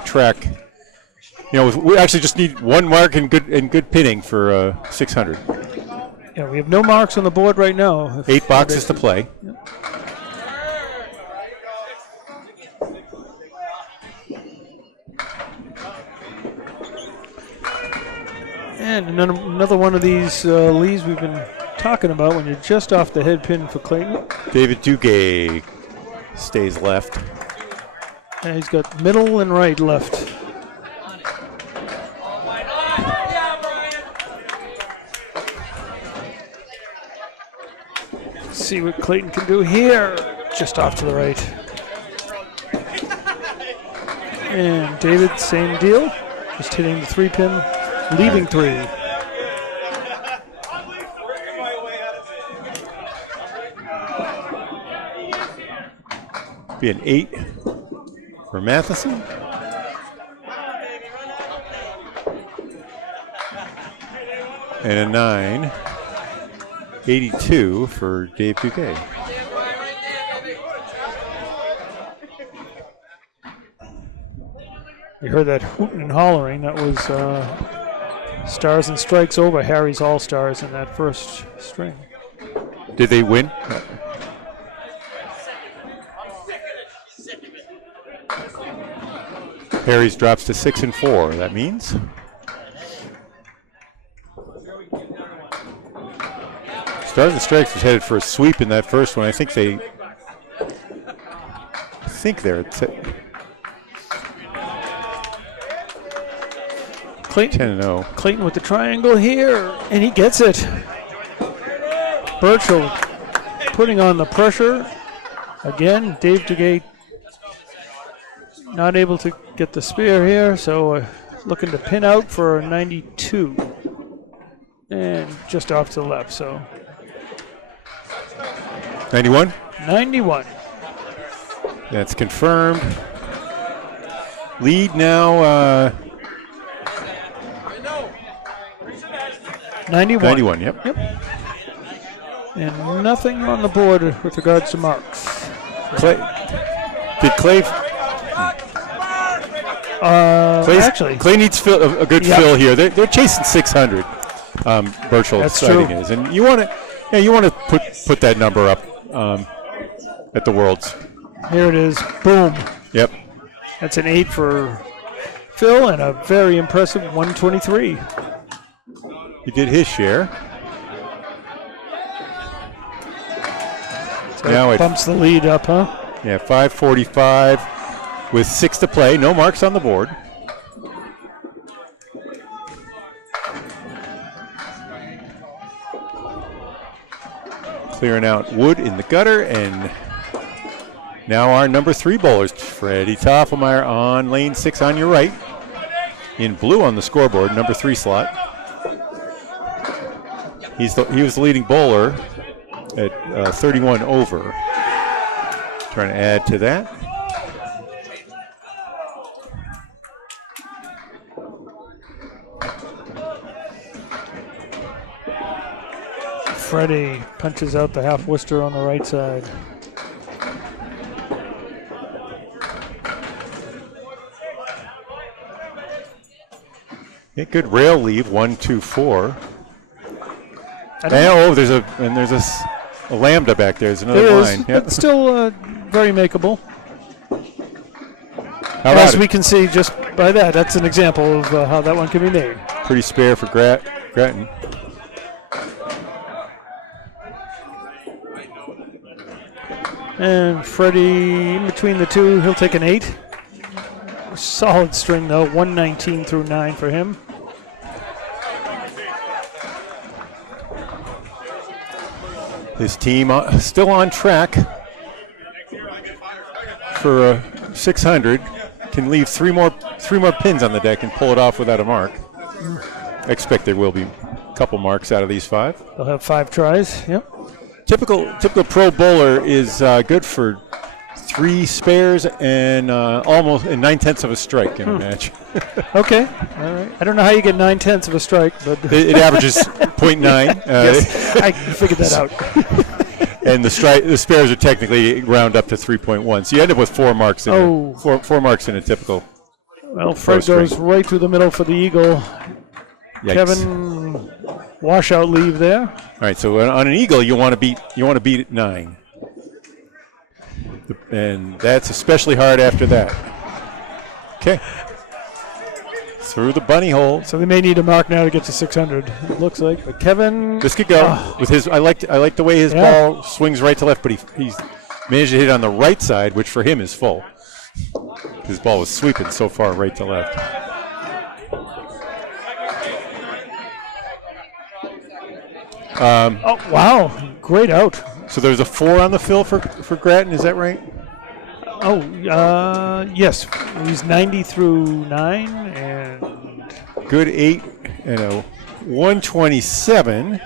track. You know, we actually just need one mark and good pinning for 600. Yeah, we have no marks on the board right now. 8 boxes to play. Yep. And another one of these leads we've been talking about when you're just off the head pin for Clayton. David Duguay stays left. And he's got middle and right left. See what Clayton can do here. Just off to the right. And David, same deal. Just hitting the 3-pin, leaving 3. Be an 8 for Matheson. And a 9. 82 for Dave Duguay. You heard that hooting and hollering. That was Stars and Strikes over Harry's All-Stars in that first string. Did they win? Harry's drops to 6 and 4. That means Stars and Strikes was headed for a sweep in that first one. I think they're Clayton, 10-0. Clayton with the triangle here, and he gets it. Birchell putting on the pressure. Again, Dave Duguay not able to get the spear here, so looking to pin out for a 92. And just off to the left, so 91? 91. That's confirmed. Lead now 91. 91, yep. And nothing on the board with regards to marks. Clay Actually, Clay needs a good fill here. They're chasing 600. Birchell That's sighting true. is, and you want to put that number up at the Worlds. Here it is. Boom. Yep. That's an 8 for Phil and a very impressive 123. He did his share. So now it bumps the lead up, huh? Yeah, 5:45 with 6 to play. No marks on the board. Clearing out wood in the gutter, and now our number 3 bowlers, Freddie Toffelmeyer on lane 6 on your right. In blue on the scoreboard, number 3 slot. He was the leading bowler at 31 over. Trying to add to that. Freddie punches out the half Worcester on the right side. Yeah, good rail leave, 1, 2, 4. There's a lambda back there. There's another line. Is, but still very makeable. How about As we can see just by that, that's an example of how that one can be made. Pretty spare for Grattan. And Freddie, in between the two, he'll take an 8. Solid string, though. 119 through 9 for him. His team still on track for 600. Can leave three more pins on the deck and pull it off without a mark. I expect there will be a couple marks out of these 5. They'll have 5 tries. Yep. Typical pro bowler is good for 3 spares and almost 9/10 of a strike in a match. Okay. All right. I don't know how you get 9/10 of a strike, but it averages 0.9. yes, I figured that out. And the spares are technically round up to 3.1. So you end up with 4 marks in four marks in a typical. Well, Fred goes right through the middle for the eagle. Yikes. Kevin, washout leave there. All right, so on an eagle, you want to beat at 9, and that's especially hard after that. Okay, through the bunny hole. So they may need a mark now to get to 600. It looks like, but Kevin. This could go with his. I like the way his ball swings right to left, but he's managed to hit on the right side, which for him is full. His ball was sweeping so far right to left. Oh, wow. Great out. So there's a 4 on the fill for Grattan, is that right? Oh, yes. He's 90 through 9 and good 8 and a 127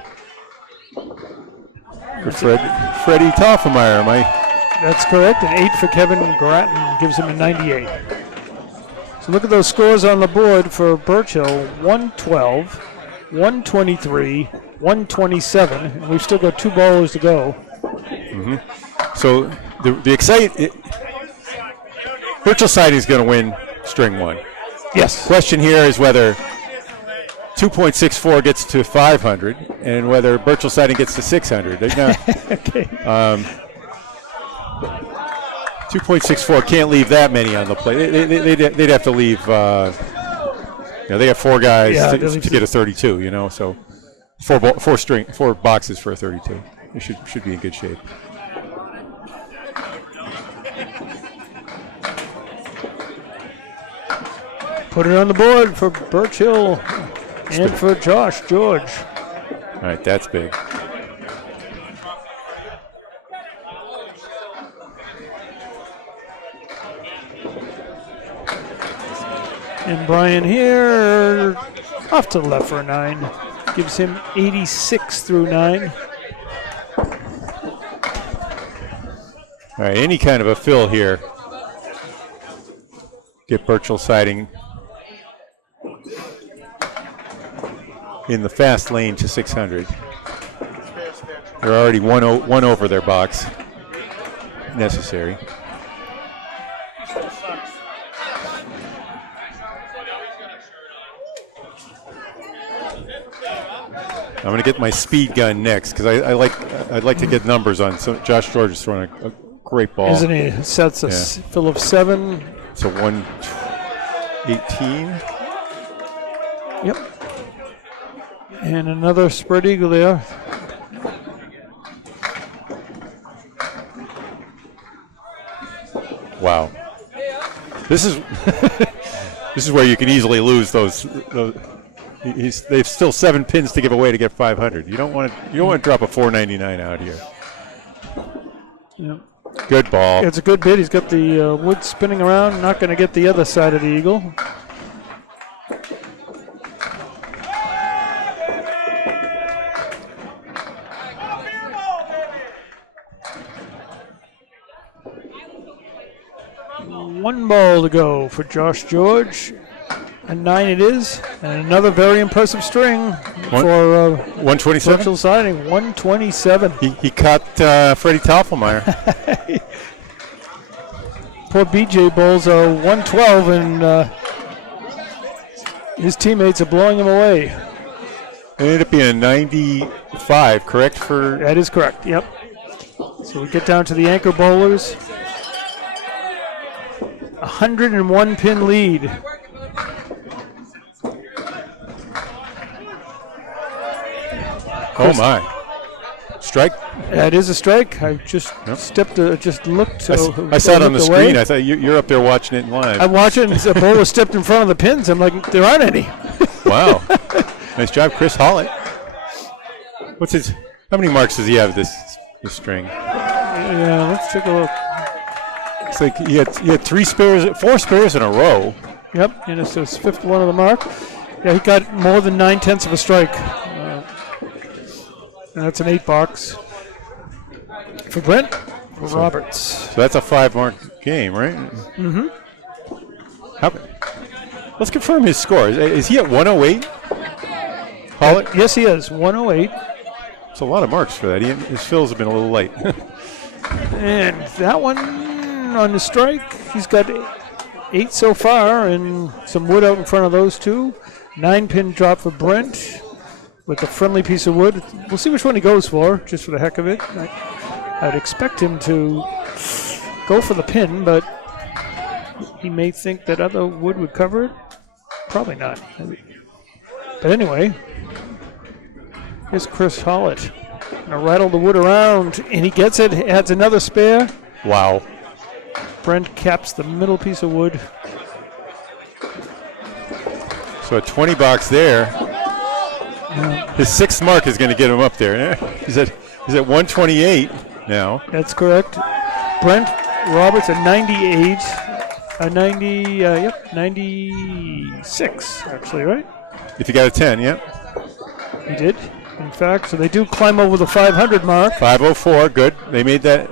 for Freddie Toffemeyer. That's correct. An 8 for Kevin Grattan gives him a 98. So look at those scores on the board for Birchell. 112, 123, 127, and we've still got 2 bowlers to go. Mm-hmm. So the exciting Birchell side is going to win string 1. Yes. Question here is whether 2.64 gets to 500 and whether Birchell siding gets to 600. Now, okay. 2.64 can't leave that many on the plate. They'd have to leave. They have 4 guys to get a 32. So 4 boxes for a 32. It should be in good shape. Put it on the board for Birchell and for Josh George. All right, that's big. And Brian here, off to the left for a 9. Gives him 86 through 9. All right, any kind of a fill here. Get Birchell siding in the fast lane to 600. They're already one over their box. Necessary. I'm going to get my speed gun next because I'd like to get numbers on. So Josh George is throwing a great ball, isn't he? Sets a fill of 7. So 118. Yep. And another spread eagle there. Wow. This is this is where you can easily lose those. They've still 7 pins to give away to get 500. You don't want to drop a 499 out here. Yep. Good ball. It's a good bid. He's got the wood spinning around. Not going to get the other side of the eagle. One ball to go for Josh George. A 9 it is, and another very impressive string for 127 Birchell siding. 127. He caught Freddie Toffemeyer. Poor BJ bowls a 112, and his teammates are blowing him away. It ended up being a 95, correct? That is correct. Yep. So we get down to the anchor bowlers. 101 pin lead. Oh my! Strike. That is a strike. I just just looked. I saw it on the screen. I thought you're up there watching it live. I'm watching. A bowler stepped in front of the pins. I'm like, there aren't any. Wow. Nice job, Chris Hollett. What's his? How many marks does he have this string? Yeah, let's take a look. It's like he had 4 spares in a row. Yep, and it's his 5th one of the mark. Yeah, he got more than 9/10 of a strike. And that's an 8 box for Brent Roberts. So that's a 5-mark game, right? Mm-hmm. Let's confirm his score. Is he at 108? Hollett? Yes, he is. 108. It's a lot of marks for that. His fills have been a little light. And that one on the strike, he's got 8 so far, and some wood out in front of those 2. 9-pin drop for Brent with a friendly piece of wood. We'll see which one he goes for, just for the heck of it. I'd expect him to go for the pin, but he may think that other wood would cover it. Probably not. But anyway, here's Chris Hollett. Gonna rattle the wood around, and he gets it, adds another spare. Wow. Brent caps the middle piece of wood. So a 20 box there. His 6th mark is going to get him up there. He's at 128 now. That's correct. Brent Roberts at 98. 96 actually, right? If you got a 10, yep. He did, in fact. So they do climb over the 500 mark. 504, good. They made that.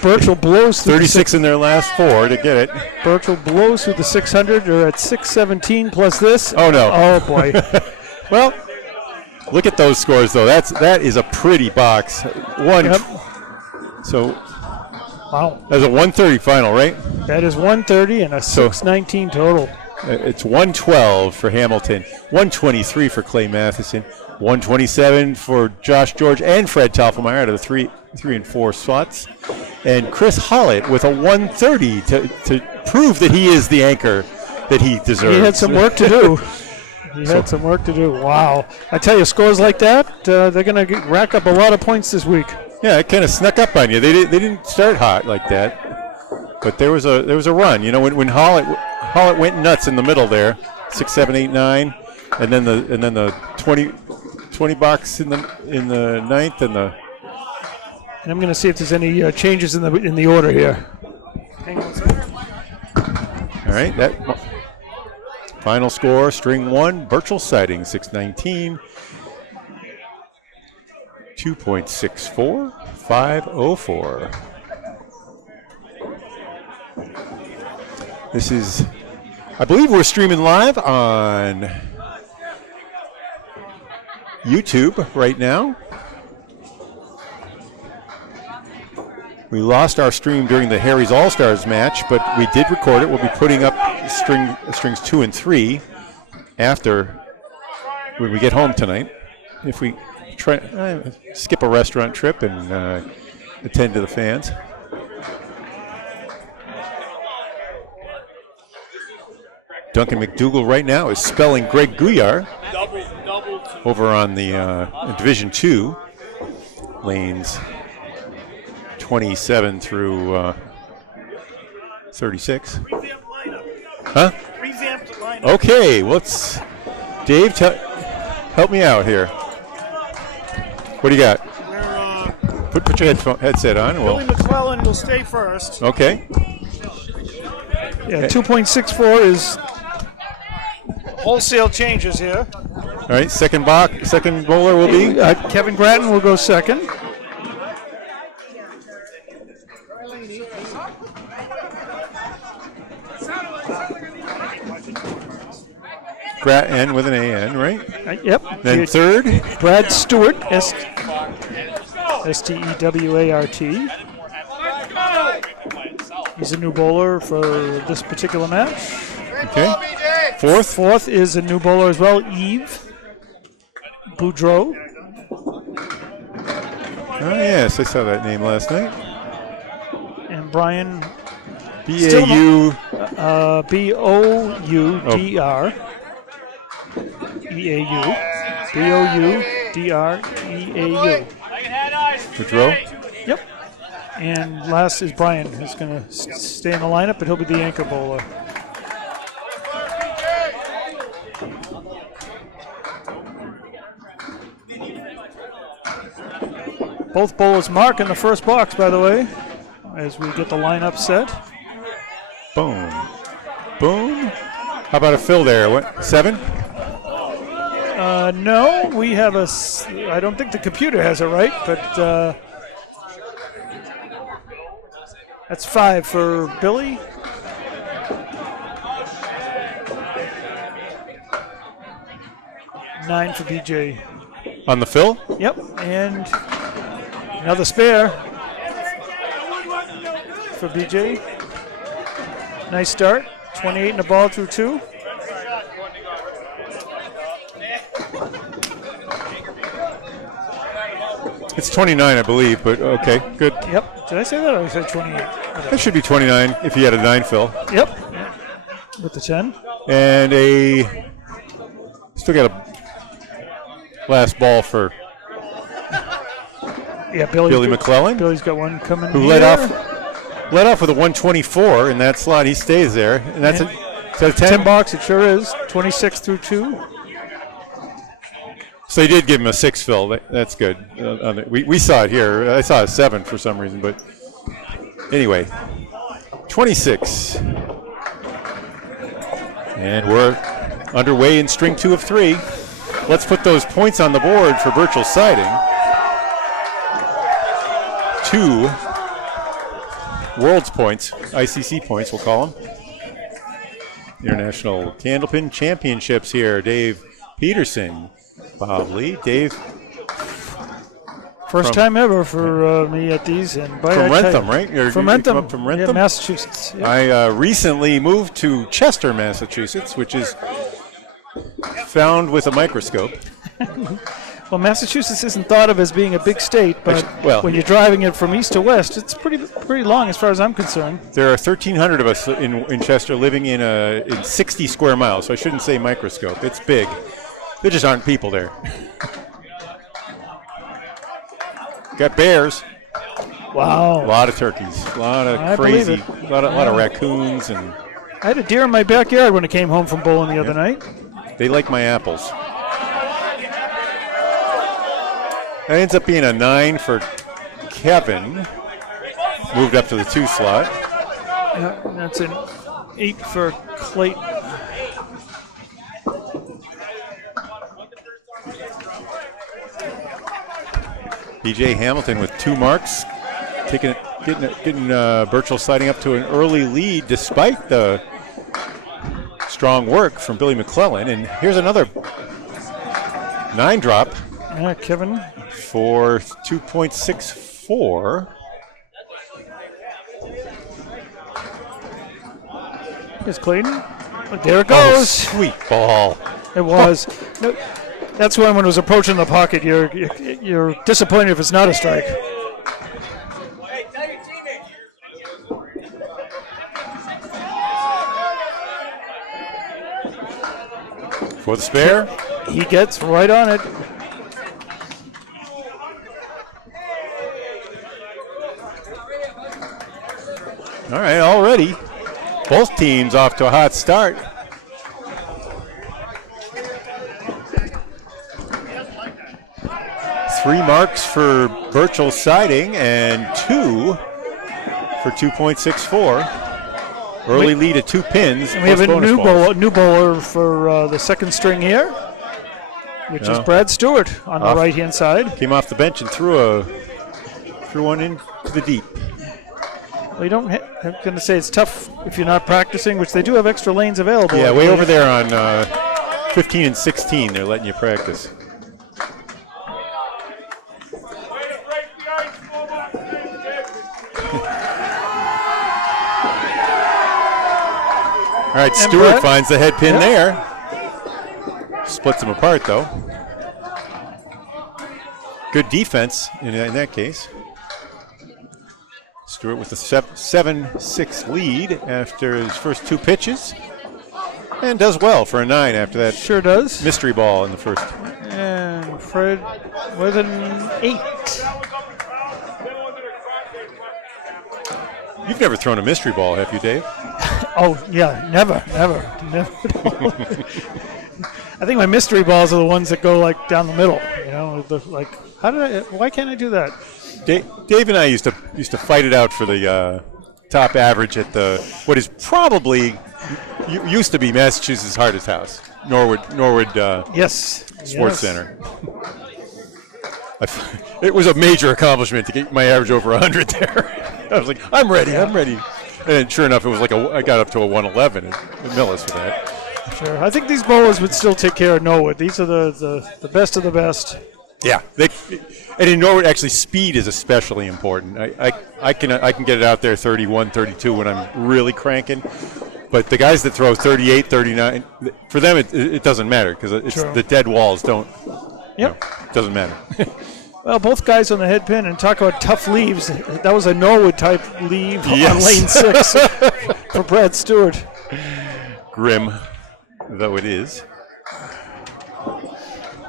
Birchell blows through 36 in their last 4 to get it. Birchell blows through the 600. They're at 617 plus this. Oh no! Oh boy. Well, look at those scores though. That is a pretty box. Yep. So. Wow. That's a 130 final, right? That is 130 and a 619 total. It's 112 for Hamilton, 123 for Clay Matheson, 127 for Josh George and Fred Toffelmeyer out of the 3 and 4 slots, and Chris Hollett with a 130 to prove that he is the anchor that he deserves. He had some work to do. Wow. I tell you, scores like that, they're going to rack up a lot of points this week. Yeah, it kind of snuck up on you. They didn't start hot like that, but there was a run. You know, when Hollett went nuts in the middle there, 6, 7, 8, 9, and then the 20 box in the 9th and the. And I'm going to see if there's any changes in the order here. Hang on a second. All right, that final score: string 1, Birchell Siding, 619, 2.64, 504. This is, I believe we're streaming live on YouTube right now. We lost our stream during the Harry's All-Stars match, but we did record it. We'll be putting up strings 2 and 3 after when we get home tonight. If we try skip a restaurant trip and attend to the fans. Duncan MacDougall right now is spelling Greg Guyar over on the Division 2 lanes 27 through 36. Huh? Okay, let's. Dave, help me out here. What do you got? Put your headset on. Billy McClellan will stay first. Okay. Yeah, 2.64 is wholesale changes here. All right, second bowler will be Kevin Gratton will go second. Gratton with an A-N, right? Yep. Then third, Brad Stewart, S-T-E-W-A-R-T. He's a new bowler for this particular match. Okay. Fourth is a new bowler as well, Yves Boudreau. Oh, yes, I saw that name last night. And Brian B-A-U. B-O-U-D-R. E-A-U. B-O-U. Dreau. Which row? Yep. And last is Brian, who's going to stay in the lineup, but he'll be the anchor bowler. Both bowlers mark in the first box, by the way, as we get the lineup set. Boom. Boom. How about a fill there? What, 7? No, we have I don't think the computer has it right, but that's 5 for Billy. Nine for BJ. On the fill? Yep, and another spare for BJ. Nice start. 28 in the ball through 2. It's 29, I believe, but okay, good. Yep. Did I say that or I said 28? That should be 29 if you had a 9 fill. Yep. With the 10. And still got a last ball for Billy McClellan. Billy's got one coming who led off with a 124 in that slot. He stays there. And that's is that a 10 box, it sure is. 26 through 2. So they did give him a 6 fill. That's good. We saw it here. I saw a 7 for some reason, but anyway, 26. And we're underway in string 2 of 3. Let's put those points on the board for Birchell Siding. 2 World's points, ICC points, we'll call them. International Candlepin Championships here. Dave Peterson, Bob Lee, Dave. First time ever for me at these. And from Rentham, right? From Rentham. From Rentham? Yeah, Massachusetts. Yeah. I recently moved to Chester, Massachusetts, which is found with a microscope. Well, Massachusetts isn't thought of as being a big state, but when you're driving it from east to west, it's pretty long as far as I'm concerned. There are 1,300 of us in Chester living in 60 square miles, so I shouldn't say microscope. It's big. There just aren't people there. Got bears. Wow. A lot of turkeys. A lot of crazy. A lot of raccoons. And I had a deer in my backyard when I came home from bowling the other night. They like my apples. That ends up being a 9 for Kevin. Moved up to the 2 slot. That's an 8 for Clayton. BJ Hamilton with 2 marks, getting Birchell Siding up to an early lead despite the strong work from Billy McClellan. And here's another 9 drop. Yeah, Kevin. For 2.64. Here's Clayton. There it goes. Oh, sweet ball. It was. No, that's when it was approaching the pocket, you're disappointed if it's not a strike. For the spare. He gets right on it. All right, already both teams off to a hot start. Three marks for Birchell Siding and 2 for 2.64. Early lead at 2 pins. And we have a new bowler for the second string here, which is Brad Stewart on the right-hand side. Came off the bench and threw one into the deep. Well, you don't. I'm going to say it's tough if you're not practicing, which they do have extra lanes available. Yeah, way over there on 15 and 16, they're letting you practice. All right, Stewart finds the head pin there. Splits them apart, though. Good defense in that case. Stewart with a 7-6 lead after his first 2 pitches. And does well for a 9 after that. Sure does. Mystery ball in the first. And Fred with an 8. You've never thrown a mystery ball, have you, Dave? Oh, yeah, never. I think my mystery balls are the ones that go like down the middle. You know, why can't I do that? Dave and I used to fight it out for the top average at what is probably used to be Massachusetts hardest house, Norwood. Yes. Sports Center. It was a major accomplishment to get my average over 100 there. I was like, I'm ready. And then sure enough, it was like I got up to a 111 at Millis for that. Sure. I think these bowlers would still take care of Norwood. These are the best of the best. Yeah. And in Norwood, actually, speed is especially important. I can get it out there 31, 32 when I'm really cranking. But the guys that throw 38, 39, for them it doesn't matter because it's the dead walls don't. Yep. It doesn't matter. Well, both guys on the head pin, and talk about tough leaves. That was a Norwood type leave on lane 6 for Brad Stewart. Grim, though it is.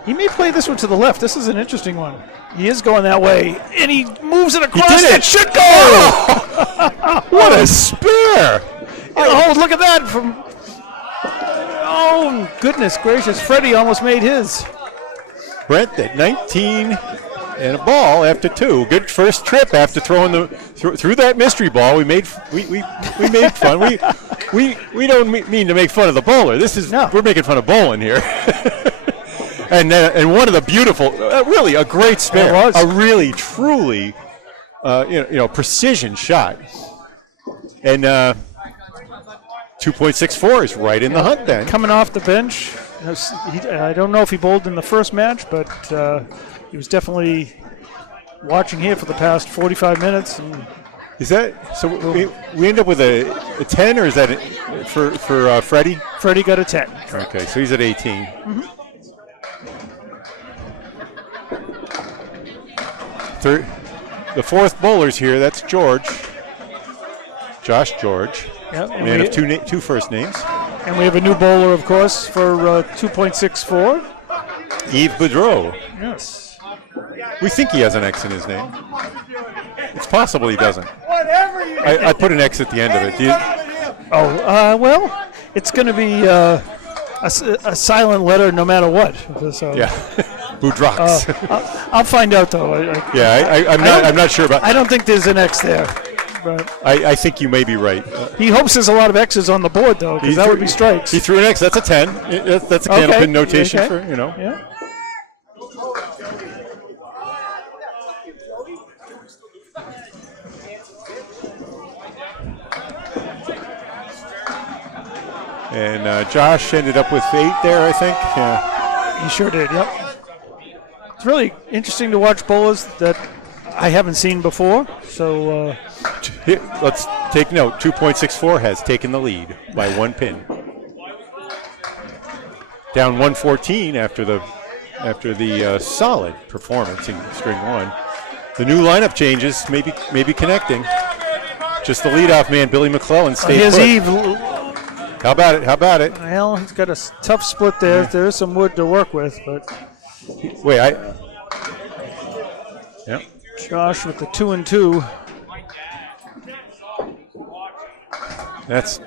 He may play this one to the left. This is an interesting one. He is going that way, and he moves it across. He did it. It should go. What a spare! Oh, look at that! Oh, goodness gracious. Freddie almost made his. Brent at 19 and a ball after 2. Good first trip after throwing through that mystery ball. We made fun. We don't mean to make fun of the bowler. We're making fun of bowling here. and one of the beautiful, really a great spare. It was. A really truly, precision shot. And 2.64 is right in the hunt then. Coming off the bench. I don't know if he bowled in the first match, but he was definitely watching here for the past 45 minutes. And is that so? We end up with a 10, or is that for Freddie? Freddie got a 10. Okay, so he's at 18. Mm-hmm. The fourth bowler's here. That's George. Josh George. Yep, man of two first names. And we have a new bowler, of course, for 2.64. Yves Boudreau. Yes. We think he has an X in his name. It's possible he doesn't. I put an X at the end of it. Well, it's going to be a silent letter no matter what. So, yeah. Boudrox. I'll find out, though. I'm not sure about. I don't think there's an X there. But I think you may be right. He hopes there's a lot of X's on the board, though, because that would be strikes. He threw an X. That's a 10. That's a Candlepin notation for, Yeah. And Josh ended up with 8 there, I think. Yeah. He sure did, yep. It's really interesting to watch bowlers that I haven't seen before, so... Let's take note. 2.64 has taken the lead by 1 pin. Down 114 after the solid performance in string 1. The new lineup changes may be connecting. Just the leadoff man, Billy McClellan, stayed Here's put. Eve. How about it? Well, he's got a tough split there. There is some wood to work with, but... Wait, yeah. Josh with the 2 and 2. That's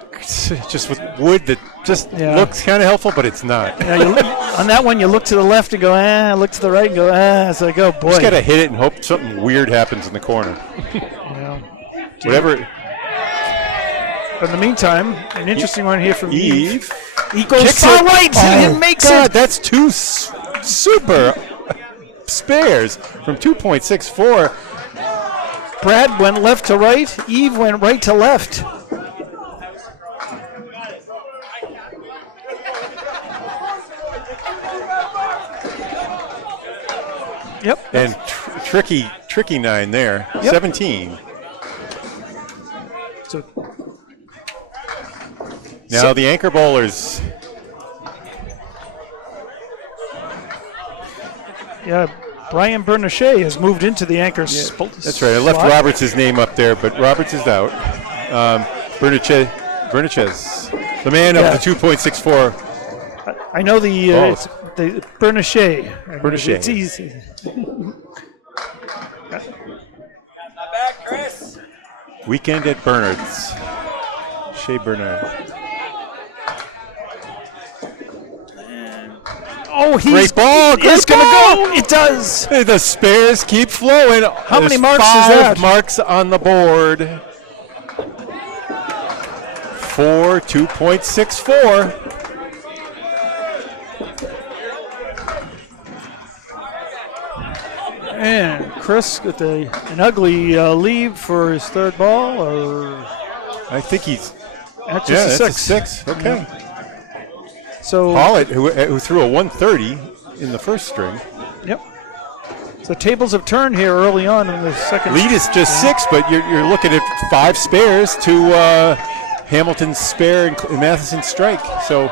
just with wood that just looks kind of helpful, but it's not. On that one, you look to the left and go, look to the right and go, It's like, oh, boy. Just got to hit it and hope something weird happens in the corner. Whatever. But in the meantime, an interesting one here from Eve. He goes far right and makes it. That's 2 super spares from 2.64. Brad went left to right. Eve went right to left. Yep. And tricky 9 there. Yep. 17. Now the anchor bowlers. Yeah, Brian Bernachet has moved into the anchor spot. That's right. I left Roberts' name up there, but Roberts is out. Bernachez, the man of the 2.64 I know the it's the Bernachet. Bernachet. It's easy. Weekend at Bernard's. Shea Bernard. Oh, Great ball. It's going to go. It does. The spares keep flowing. How many There's marks is 5 that? marks on the board. For 2.64. And Chris with an ugly lead for his third ball, or I think he's. that's Yeah, just that's a 6. a 6. Okay. So Pollitt, who threw a 130 in the first string. Yep. So tables have turned here early on in the second. Lead is just 6, but you're looking at 5 spares to Hamilton's spare and Matheson's strike. So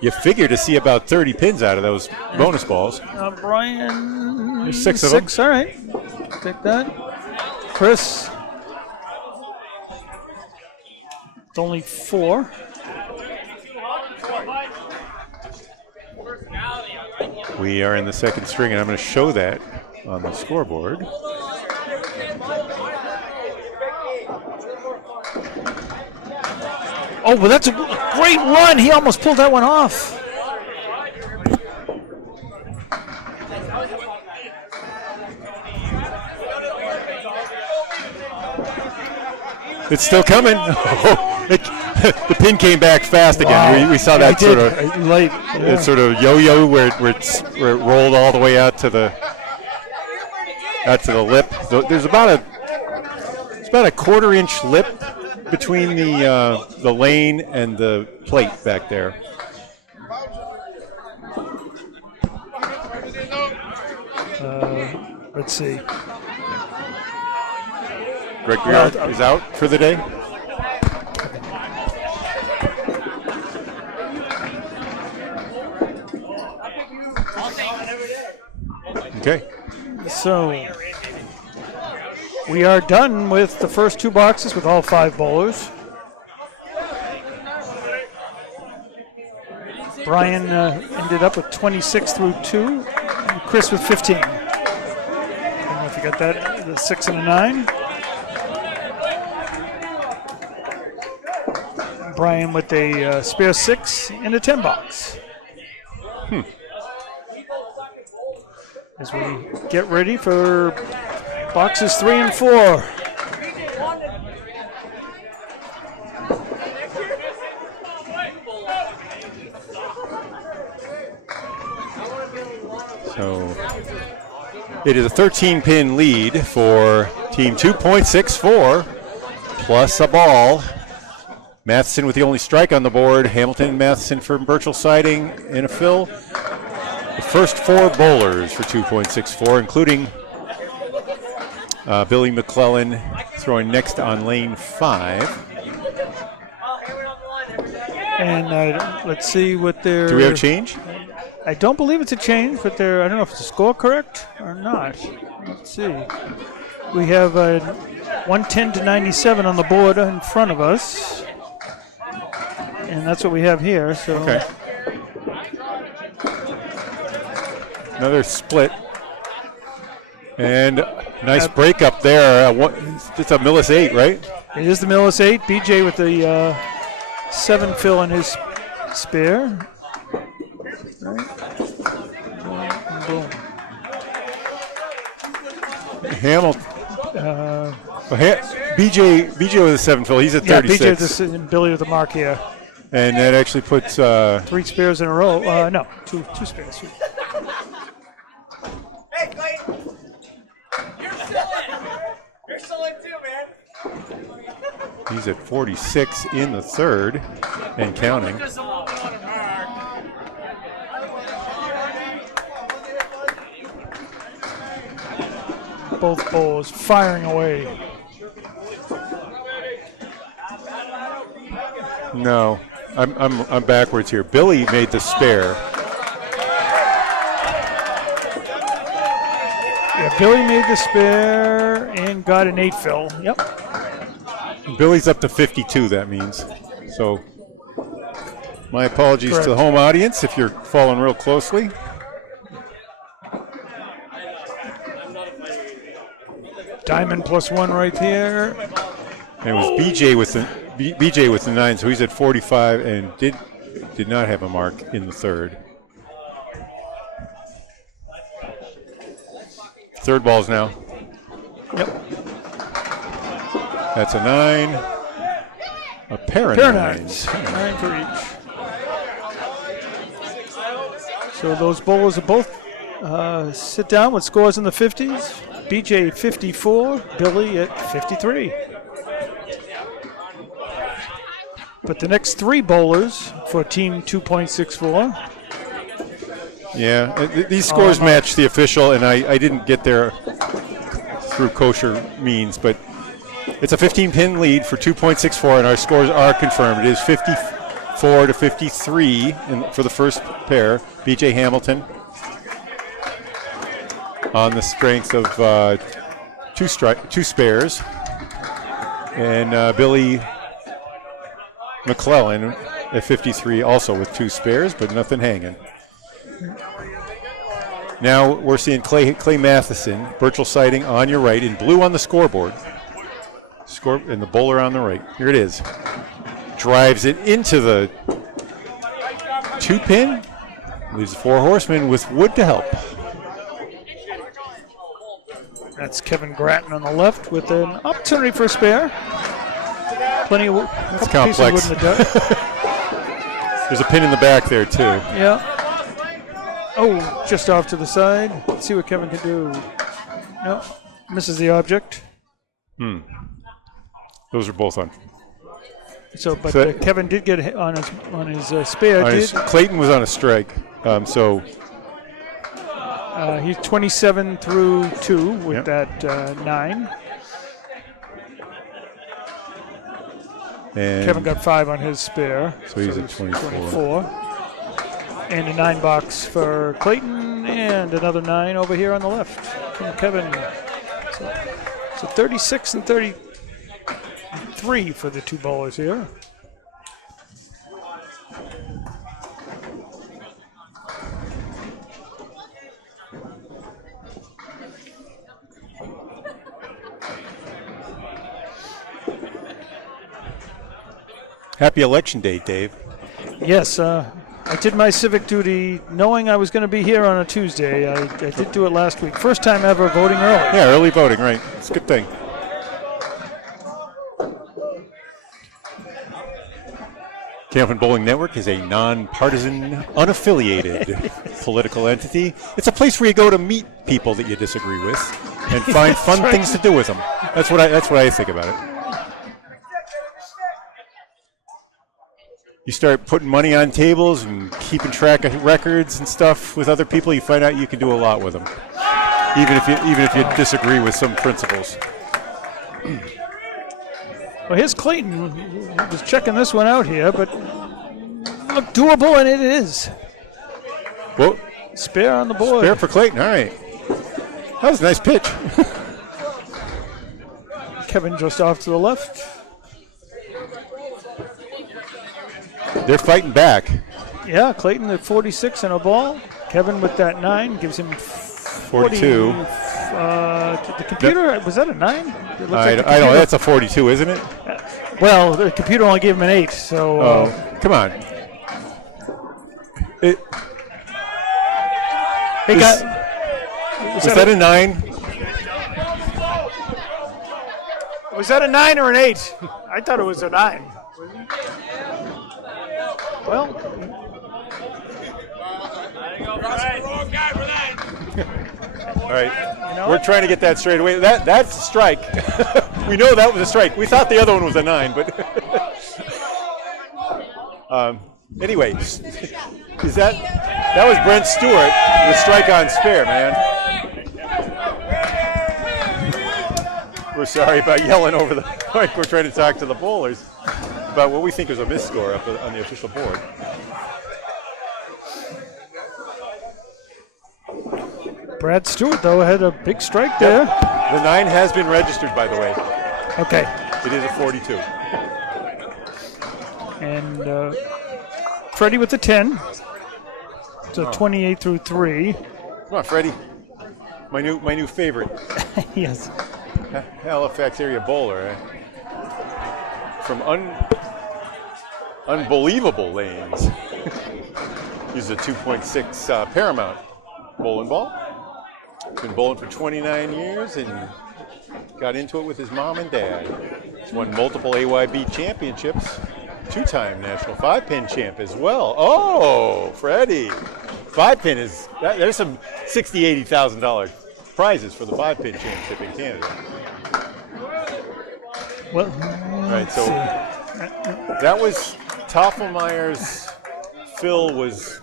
you figure to see about 30 pins out of those bonus balls. Brian. There's 6 of them. 6, all right. Take that. Chris. It's only 4. We are in the second string, and I'm going to show that on the scoreboard. Oh, well, that's a great run. He almost pulled that one off. It's still coming. The pin came back fast again. Wow. We saw that Yeah, sort of late. It's sort of yo-yo where it rolled all the way out to the lip. So there's about a 1/4-inch lip between the lane and the plate back there. Let's see. Greg Briard is out for the day. Okay. So we are done with the first 2 boxes with all 5 bowlers. Brian ended up with 26 through 2, and Chris with 15. I don't know if you got that, the 6 and a 9. Brian with a spare 6 and a 10 box. As we get ready for boxes 3 and 4. So it is a 13-pin lead for team 2.64 plus a ball. Matheson with the only strike on the board. Hamilton and Matheson from Birchell siding in a fill. The first 4 bowlers for 2.64, including Billy McClellan throwing next on lane 5. And let's see what their... Do we have a change? I don't believe it's a change, but I don't know if it's a score correct or not. Let's see. We have 110 to 97 on the board in front of us. And that's what we have here. So. Okay. Another split. And nice break up there. It's a Millis 8, right? It is the Millis 8. BJ with the 7 fill in his spare. Right. Boom. Hamilton. BJ with a 7 fill. He's at 36. Yeah, BJ and Billy with the mark here. And that actually puts 3 spares in a row. No, two spares. Hey, Clayton. You're still in too, man. He's at 46 in the third and counting. Both bowls firing away. No, I'm backwards here. Billy made the spare. Yeah, Billy made the spare and got an 8 fill. Yep. Billy's up to 52, that means. So My apologies to the home audience if you're following real closely. Diamond +1 right there. And it was BJ with the 9, so he's at 45 and did not have a mark in the third. Third balls now. Yep. That's a 9. A pair of nines. 9 for each. So those bowlers are both sit down with scores in the 50s. BJ 54, Billy at 53. But the next 3 bowlers for team 2.64. Yeah, these scores match the official, and I didn't get there through kosher means, but it's a 15-pin lead for 2.64, and our scores are confirmed. It is 54 to 53 for the first pair. B.J. Hamilton on the strength of 2 spares, and Billy McClellan at 53, also with 2 spares, but nothing hanging. Now we're seeing Clay Matheson, Birchell sighting on your right, in blue on the scoreboard. And the bowler on the right. Here it is. Drives it into the 2-pin. Leaves the 4 horsemen with wood to help. That's Kevin Grattan on the left with an opportunity for a spare. Plenty of That's complex. There's a pin in the back there, too. Yeah. Oh, just off to the side. Let's see what Kevin can do. No, misses the object. Those are both on. But Kevin did get on his spare. Clayton was on a strike, so he's 27 through 2 with that 9. And Kevin got 5 on his spare. So he's at 24. And a 9 box for Clayton, and another 9 over here on the left from Kevin. So 36 and 33 for the 2 bowlers here. Happy Election Day, Dave. Yes, I did my civic duty knowing I was going to be here on a Tuesday. I did do it last week. First time ever voting early. Yeah, early voting, right. It's a good thing. Candlepin Bowling Network is a nonpartisan, unaffiliated political entity. It's a place where you go to meet people that you disagree with and find fun things to do with them. That's what I think about it. You start putting money on tables and keeping track of records and stuff with other people, you find out you can do a lot with them, even if you disagree with some principles. Well, here's Clayton. He was checking this one out here, but look doable, and it is. Well, spare on the board. Spare for Clayton. All right. That was a nice pitch. Kevin just off to the left. They're fighting back. Yeah, Clayton at 46 and a ball. Kevin with that 9 gives him 42. The computer, was that a 9? I don't know. That's a 42, isn't it? Well, the computer only gave him an 8. So. Come on. Was that a 9? Was that a 9 or an 8? I thought it was a 9. Well, all right. We're trying to get that straight away. That's a strike. We know that was a strike. We thought the other one was a 9, but anyway, that was Brent Stewart with strike on spare, man. We're sorry about yelling over the mic. We're trying to talk to the bowlers about what we think is a miss score up on the official board. Brad Stewart, though, had a big strike there. The 9 has been registered, by the way. Okay. It is a 42. And Freddie with the 10. So 28 through 3. Come on, Freddie. My new favorite. Yes. Halifax area bowler. From unbelievable lanes. Uses a 2.6 Paramount bowling ball. Been bowling for 29 years and got into it with his mom and dad. He's won multiple AYB championships. 2-time national 5-pin champ as well. Oh, Freddie. 5-pin is, there's some $60,000, $80,000 prizes for the 5-pin championship in Canada. Well, all right, so that was Toffelmeyer's. Phil was.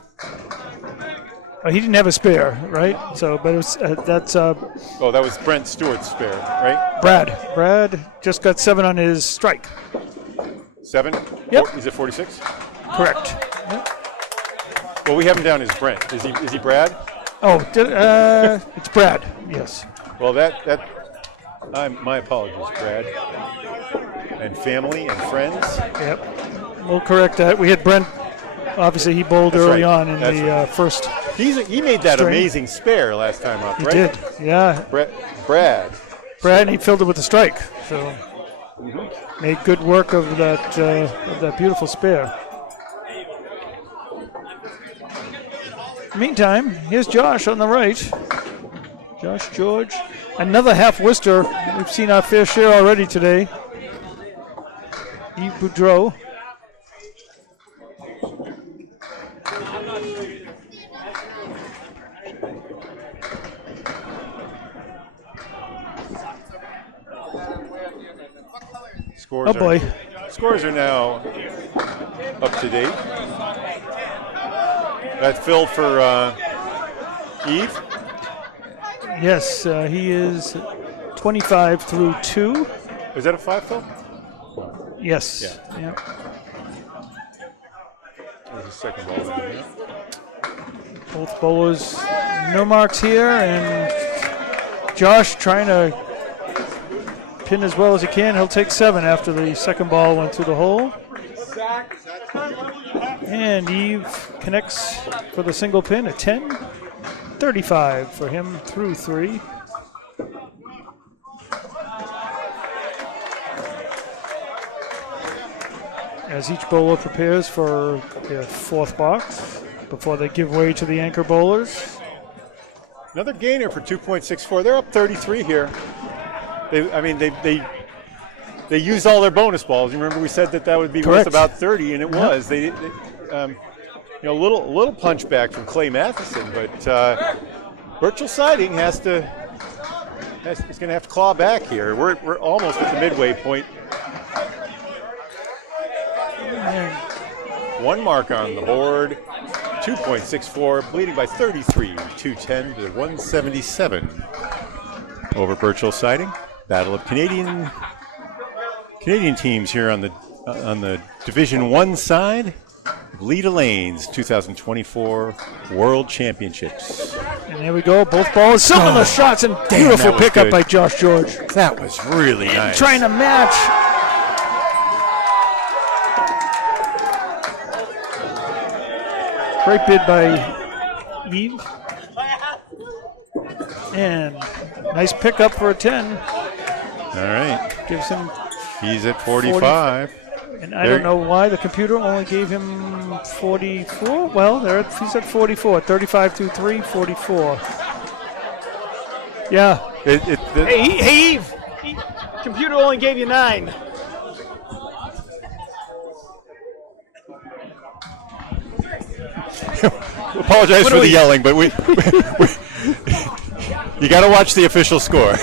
he didn't have a spare, right? So, but it was, that's Oh, that was Brent Stewart's spare, right? Brad just got 7 on his strike. 7? Yep. Is it 46? Correct. Yep. Well, we have him down as Brent. Is he Brad? Oh, it's Brad. Yes. Well, my apologies, Brad, and family and friends. Yep. We'll correct that. We had Brent. Obviously, he bowled That's early right. on in That's the right. first. He made that string. amazing spare last time up, He right? did. Yeah. Brad. And he filled it with a strike. So made good work of that beautiful spare. Meantime, here's Josh on the right. Josh George. Another half Worcester. We've seen our fair share already today. Yves Boudreau. Scores are now up to date. That's Phil for Eve. Yes, he is 25 through 2. Is that a 5, Phil? Yes. Yeah. There's a second ball in there. Both bowlers, no marks here, and Josh trying to pin as well as he can. He'll take 7 after the second ball went through the hole. And Eve connects for the single pin at 10. 35 for him through 3. As each bowler prepares for their 4th box before they give way to the anchor bowlers. Another gainer for 2.64. They're up 33 here. They used all their bonus balls. You remember we said that would be Correct. worth about 30, and it was. They a little punch back from Clay Matheson, but Birchell Siding is going to have to claw back here. We're almost at the midway point. One mark on the board. 2.64, bleeding by 33. 210 to 177 over Birchell Siding. Battle of Canadian teams here on the Division 1 side. Leda Lanes 2024 World Championships. And there we go, both balls, similar shots, and beautiful that was pickup good. by Josh George. That was really nice. Trying to match. Great bid by Eve. And nice pickup for a 10. All right. Gives him, He's at 45. and I don't know why the computer only gave him 44. Well, he's at 44. 35 through 3, 44. Yeah. Hey, Eve! Computer only gave you 9. Apologize for the yelling, but we you got to watch the official score.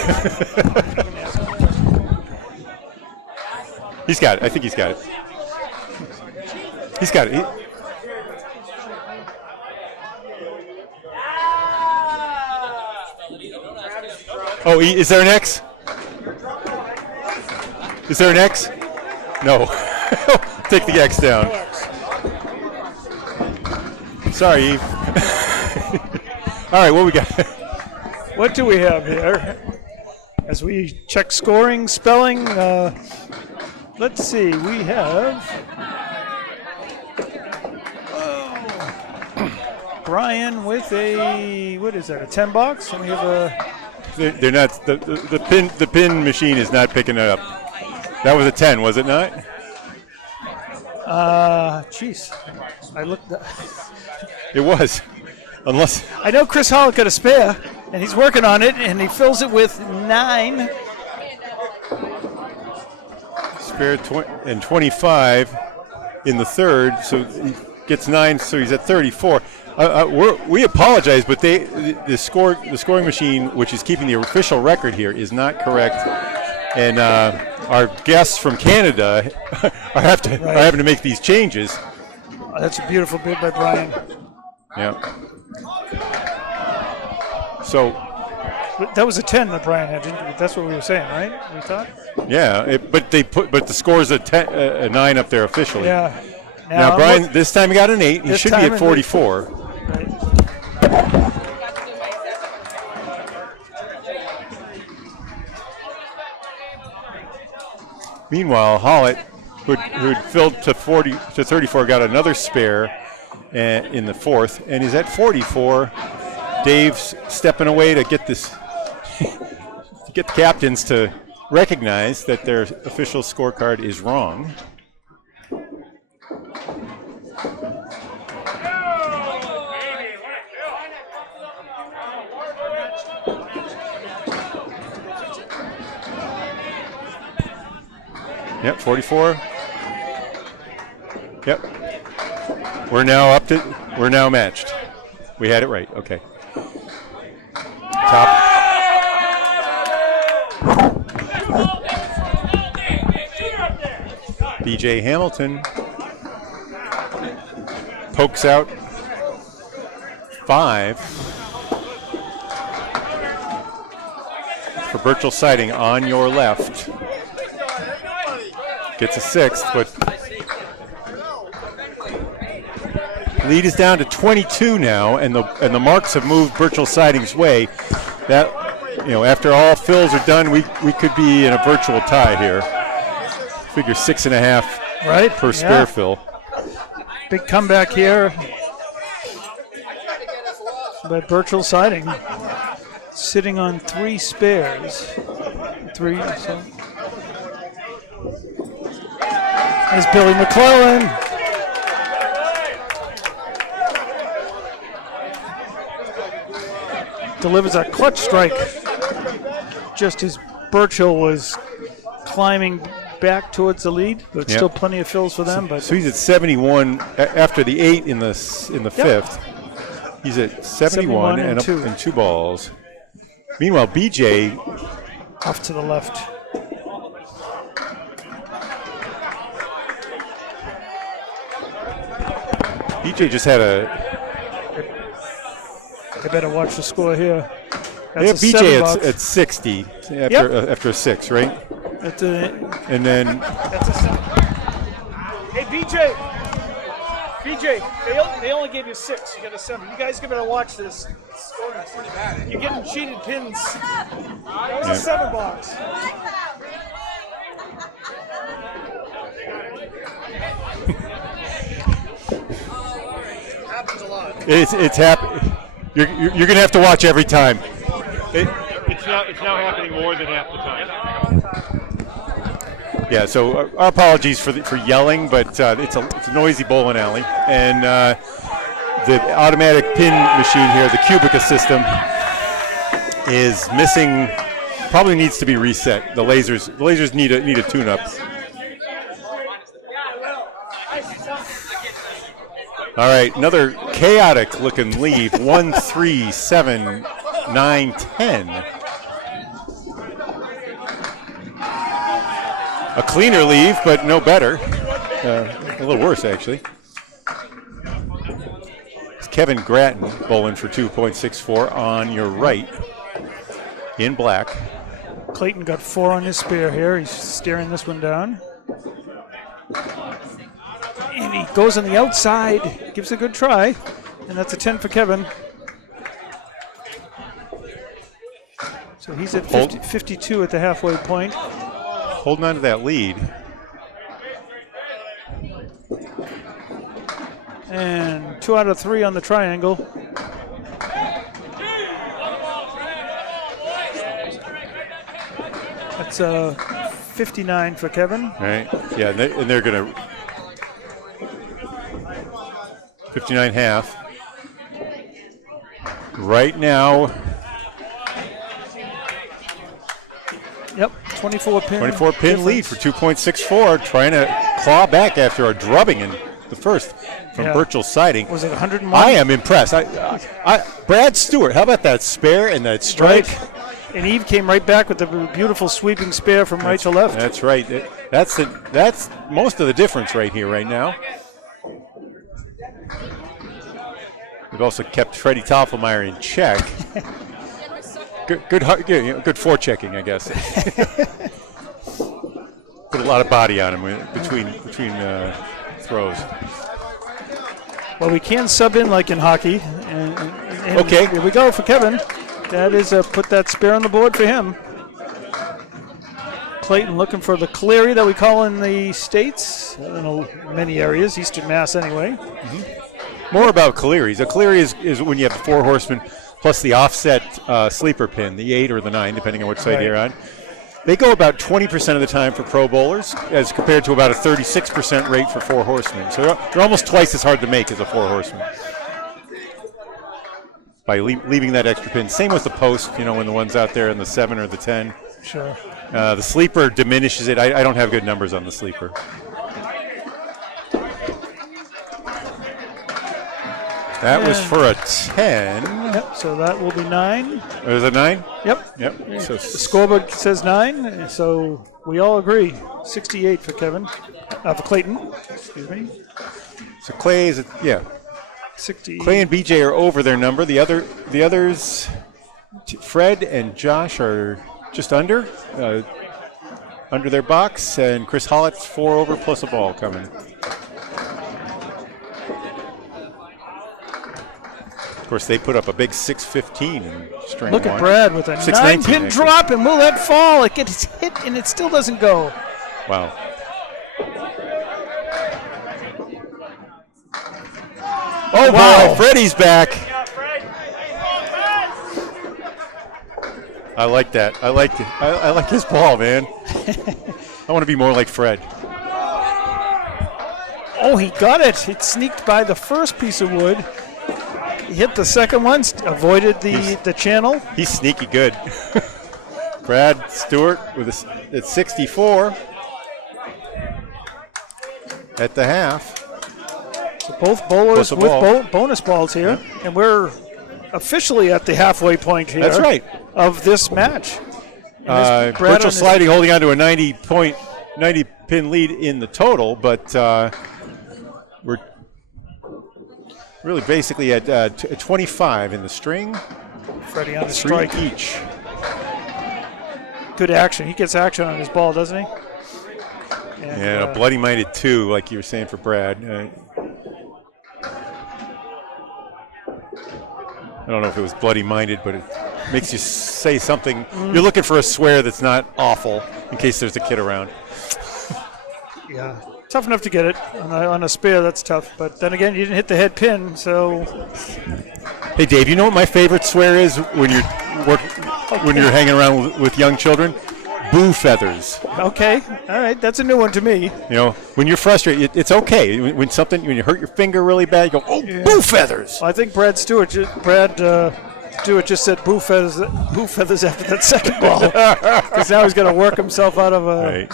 He's got it. I think he's got it. He's got it. Is there an X? Is there an X? No. Take the X down. Sorry, Eve. All right, what we got? What do we have here? As we check scoring, spelling, let's see, we have Brian with a, what is that, a 10 box? And we have a... They're not, the pin machine is not picking it up. That was a 10, was it not? Jeez. I looked... It was. Unless... I know Chris Hollick got a spare, and he's working on it, and he fills it with 9. Spare and 25 in the third, so he gets 9, so he's at 34. We apologize, but the scoring machine, which is keeping the official record here, is not correct, and our guests from Canada are having to make these changes. Oh, that's a beautiful bid by Brian. Yeah. So that was a 10 that Brian had. That's what we were saying, right? We thought. Yeah, but the score's a 9 up there officially. Yeah. Now Brian, this time he got an 8. He should be at 44. Right. Meanwhile, Hollett, who'd filled to 34, got another spare in the fourth, and is at 44. Dave's stepping away to get this, to get the captains to recognize that their official scorecard is wrong. Yep, 44. Yep. We're now matched. We had it right. Okay. Top. BJ Hamilton pokes out 5 for Birchell Siding on your left. Gets a 6th, but lead is down to 22 now, and the marks have moved Birchell Siding's way. That, after all fills are done, we could be in a virtual tie here. Figure 6.5 per spare fill. Big comeback here by Birchell Siding, sitting on 3 spares. 3. So. There's Billy McClellan. Delivers a clutch strike just as Birchell was climbing back towards the lead, but still plenty of fills for them. But so he's at 71 after the 8 in the fifth. He's at 71 and 2 balls. Meanwhile, BJ off to the left. BJ just had I better watch the score here. That's BJ at 60 after a 6, right? And then. That's a 7. Hey, BJ, they only gave you 6. You got a 7. You guys better watch this. It's pretty bad. You're getting cheated pins. That was a 7 box. Happens a lot. It's happening. You're going to have to watch every time. It's now happening more than half the time. Yeah, so our apologies for yelling, but it's a noisy bowling alley, and the automatic pin machine here, the Cubica system, is missing. Probably needs to be reset. The lasers need a tune-up. All right, another chaotic-looking leave. 1, 3, 7, 9, 10. A cleaner leave, but no better. A little worse, actually. It's Kevin Gratton bowling for 2.64 on your right in black. Clayton got 4 on his spare here. He's staring this one down. And he goes on the outside, gives a good try, and that's a 10 for Kevin. So he's at 52 at the halfway point. Holding on to that lead. And 2 out of 3 on the triangle. That's 59 for Kevin. Right. Yeah, and they're going to 59 half. Right now, Yep, 24 pin. 24 pin lead for 2.64, trying to claw back after a drubbing in the first from Birchell siding. Was it 101? I am impressed. Brad Stewart, how about that spare and that strike? Right. And Eve came right back with the beautiful sweeping spare from right to left. That's right. That's most of the difference right here, right now. We've also kept Freddie Toffelmeyer in check. Good forechecking, I guess. Put a lot of body on him between throws. Well, we can sub in like in hockey. And okay. Here we go for Kevin. That is put that spare on the board for him. Clayton looking for the Cleary that we call in the States. I don't know, many areas, Eastern Mass anyway. Mm-hmm. More about Clearys. A Cleary is when you have the 4 horsemen plus the offset sleeper pin, the 8 or the 9, depending on which side you're on. They go about 20% of the time for pro bowlers, as compared to about a 36% rate for 4 horsemen. So they're almost twice as hard to make as a 4 horseman. By leaving that extra pin. Same with the post, when the one's out there in the 7 or the 10. Sure. The sleeper diminishes it. I don't have good numbers on the sleeper. That was for a 10. Yep, so that will be 9. It was a 9? Yep. So the scoreboard says 9, so we all agree. 68 for Kevin. For Clayton. Excuse me. So Clay is, 60. Clay and BJ are over their number. The others, Fred and Josh are just under their box, and Chris Hollett's 4 over plus a ball coming. Of course, they put up a big 6-15 in string Look 1. at Brad with a 9-pin drop, and will that fall? It gets hit, and it still doesn't go. Wow. Oh, wow. Boy, Freddie's back. I like that. I like his ball, man. I want to be more like Fred. Oh, he got it. It sneaked by the first piece of wood. He hit the second one, avoided the channel. He's sneaky good. Brad Stewart at 64 at the half. So both bowlers with bonus balls here, and we're officially at the halfway point here. That's right. Of this match. Birchell sliding, holding on to a 90 pin lead in the total, but we're really basically at 25 in the string. Freddie on the 3 strike. each. Good action. He gets action on his ball, doesn't he? And a bloody-minded 2, like you were saying for Brad. I don't know if it was bloody-minded, but it makes you say something. You're looking for a swear that's not awful in case there's a kid around. Yeah. Tough enough to get it on a spare. That's tough. But then again, you didn't hit the head pin, so. Hey, Dave, you know what my favorite swear is when you're hanging around with young children? Boo feathers. Okay. All right. That's a new one to me. When you're frustrated, it's okay. When you hurt your finger really bad, you go, boo feathers. Well, I think Brad Stewart just said boo feathers after that second ball. Because now he's going to work himself out of a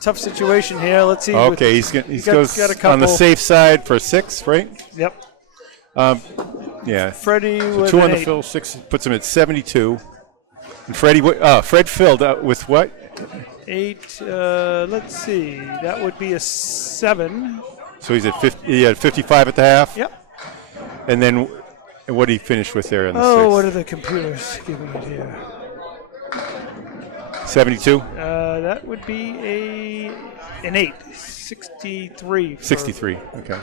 tough situation here. Let's see. Okay, he goes on the safe side for 6, right? Yep. Yeah. Freddie with 2 on an the 8. fill, 6 puts him at 72. And Fred filled with what? 8. Let's see. That would be a 7. So he's at 50. He had 55 at the half. Yep. And then what did he finish with there in the 6th? What are the computers giving it here? 72. That would be an 8. 63. 63. Okay.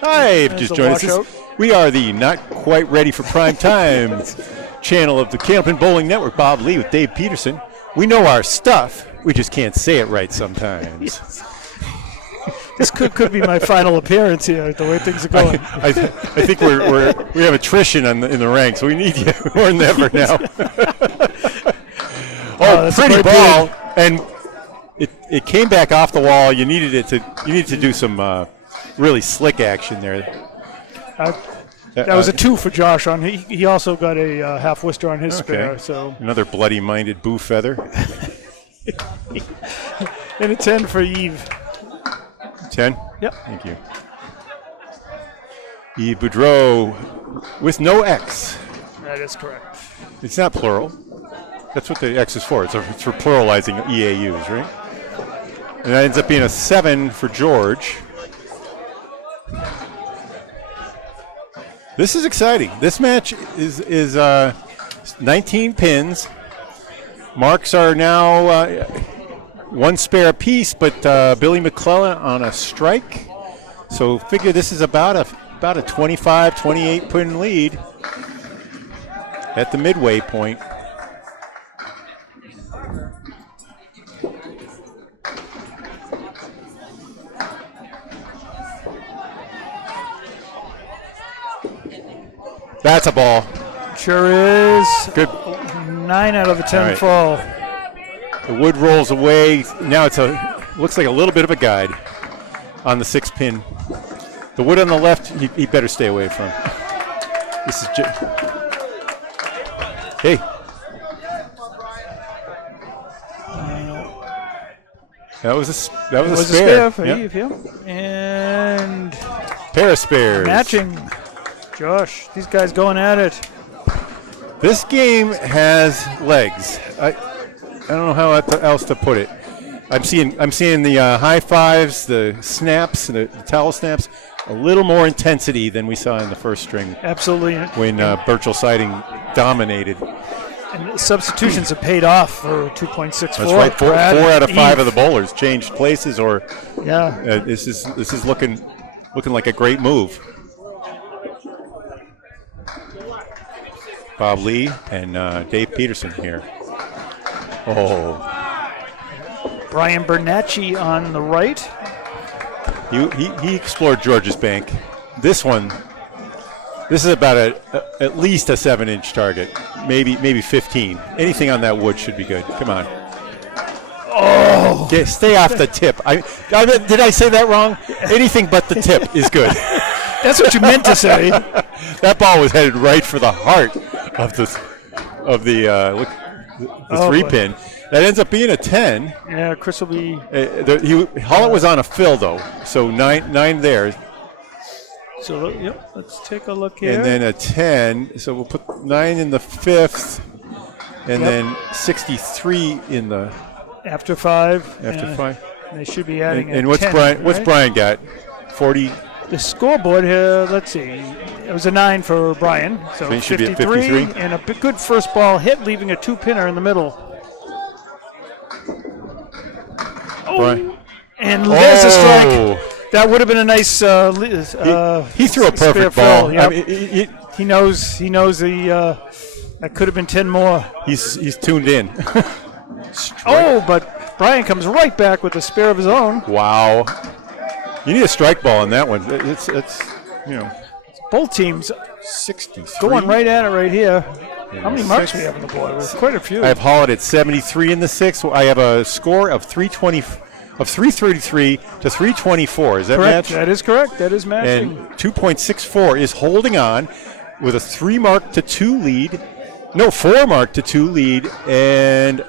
Hi, if you just joined us. We are the Not Quite Ready for Prime Time channel of the Candlepin Bowling Network. Bob Lee with Dave Peterson. We know our stuff. We just can't say it right sometimes. Yes. This could be my final appearance here, the way things are going. I think we have attrition in the ranks. We need you more than ever now. That's a pretty great ball, play. and it came back off the wall. You needed to do some really slick action there. That was a 2 for Josh. He also got a half Worcester on his spare. So another bloody-minded boo feather. and a 10 for Yves. 10? Yep. Thank you. Yves Boudreau with no X. That is correct. It's not plural. That's what the X is for. It's for pluralizing EAUs, right? And that ends up being a 7 for George. This is exciting. This match is 19 pins. Marks are now one spare apiece, but Billy McClellan on a strike. So figure this is about a 25, 28 pin lead at the midway point. That's a ball. Sure is. Good. 9 out of the 10 All right. fall. The wood rolls away. Now looks like a little bit of a guide on the 6 pin. The wood on the left, he better stay away from. This is hey. That was a spare. For Yep. Yves, yeah. And Pair of spares. matching. Josh, these guys going at it. This game has legs. I don't know how else to put it. I'm seeing the high fives, the snaps, and the towel snaps, a little more intensity than we saw in the first string. Absolutely. When Birchell siding dominated. And the substitutions have paid off for 2.64. That's right. Four out of 5 of the bowlers changed places, or this is looking like a great move. Bob Lee and Dave Peterson here. Oh. Brian Bernacci on the right. He explored George's bank. This is about at least a 7-inch target, maybe 15. Anything on that wood should be good. Come on. Oh! Stay off the tip. Did I say that wrong? Anything but the tip is good. That's what you meant to say. That ball was headed right for the heart of the 3-pin. That ends up being a 10. Yeah, Chris will be. Hollett was on a fill though, so nine there. So let's take a look here. And then a 10. So we'll put 9 in the 5th, and then 63 in the after 5. After 5. They should be adding. And what's 10, Brian? right? What's Brian got? 40. The scoreboard here, let's see. It was a 9 for Brian. So he should 53, be at 53. And a good first ball hit, leaving a 2-pinner in the middle. Brian. And there's a strike. That would have been a nice. He threw a perfect ball. Yep. I mean, he knows that could have been 10 more. he's tuned in. But Brian comes right back with a spare of his own. Wow. You need a strike ball on that one. It's Both teams 63. going right at it right here. Yeah, How many marks 6. we have on the board? There's quite a few. I have Hollett at 73 in the 6th. I have a score of 333 to 324. Is that correct. match? That is correct. That is matching. And 2.64 is holding on with a 3 mark to 2 lead. No, 4 mark to 2 lead, and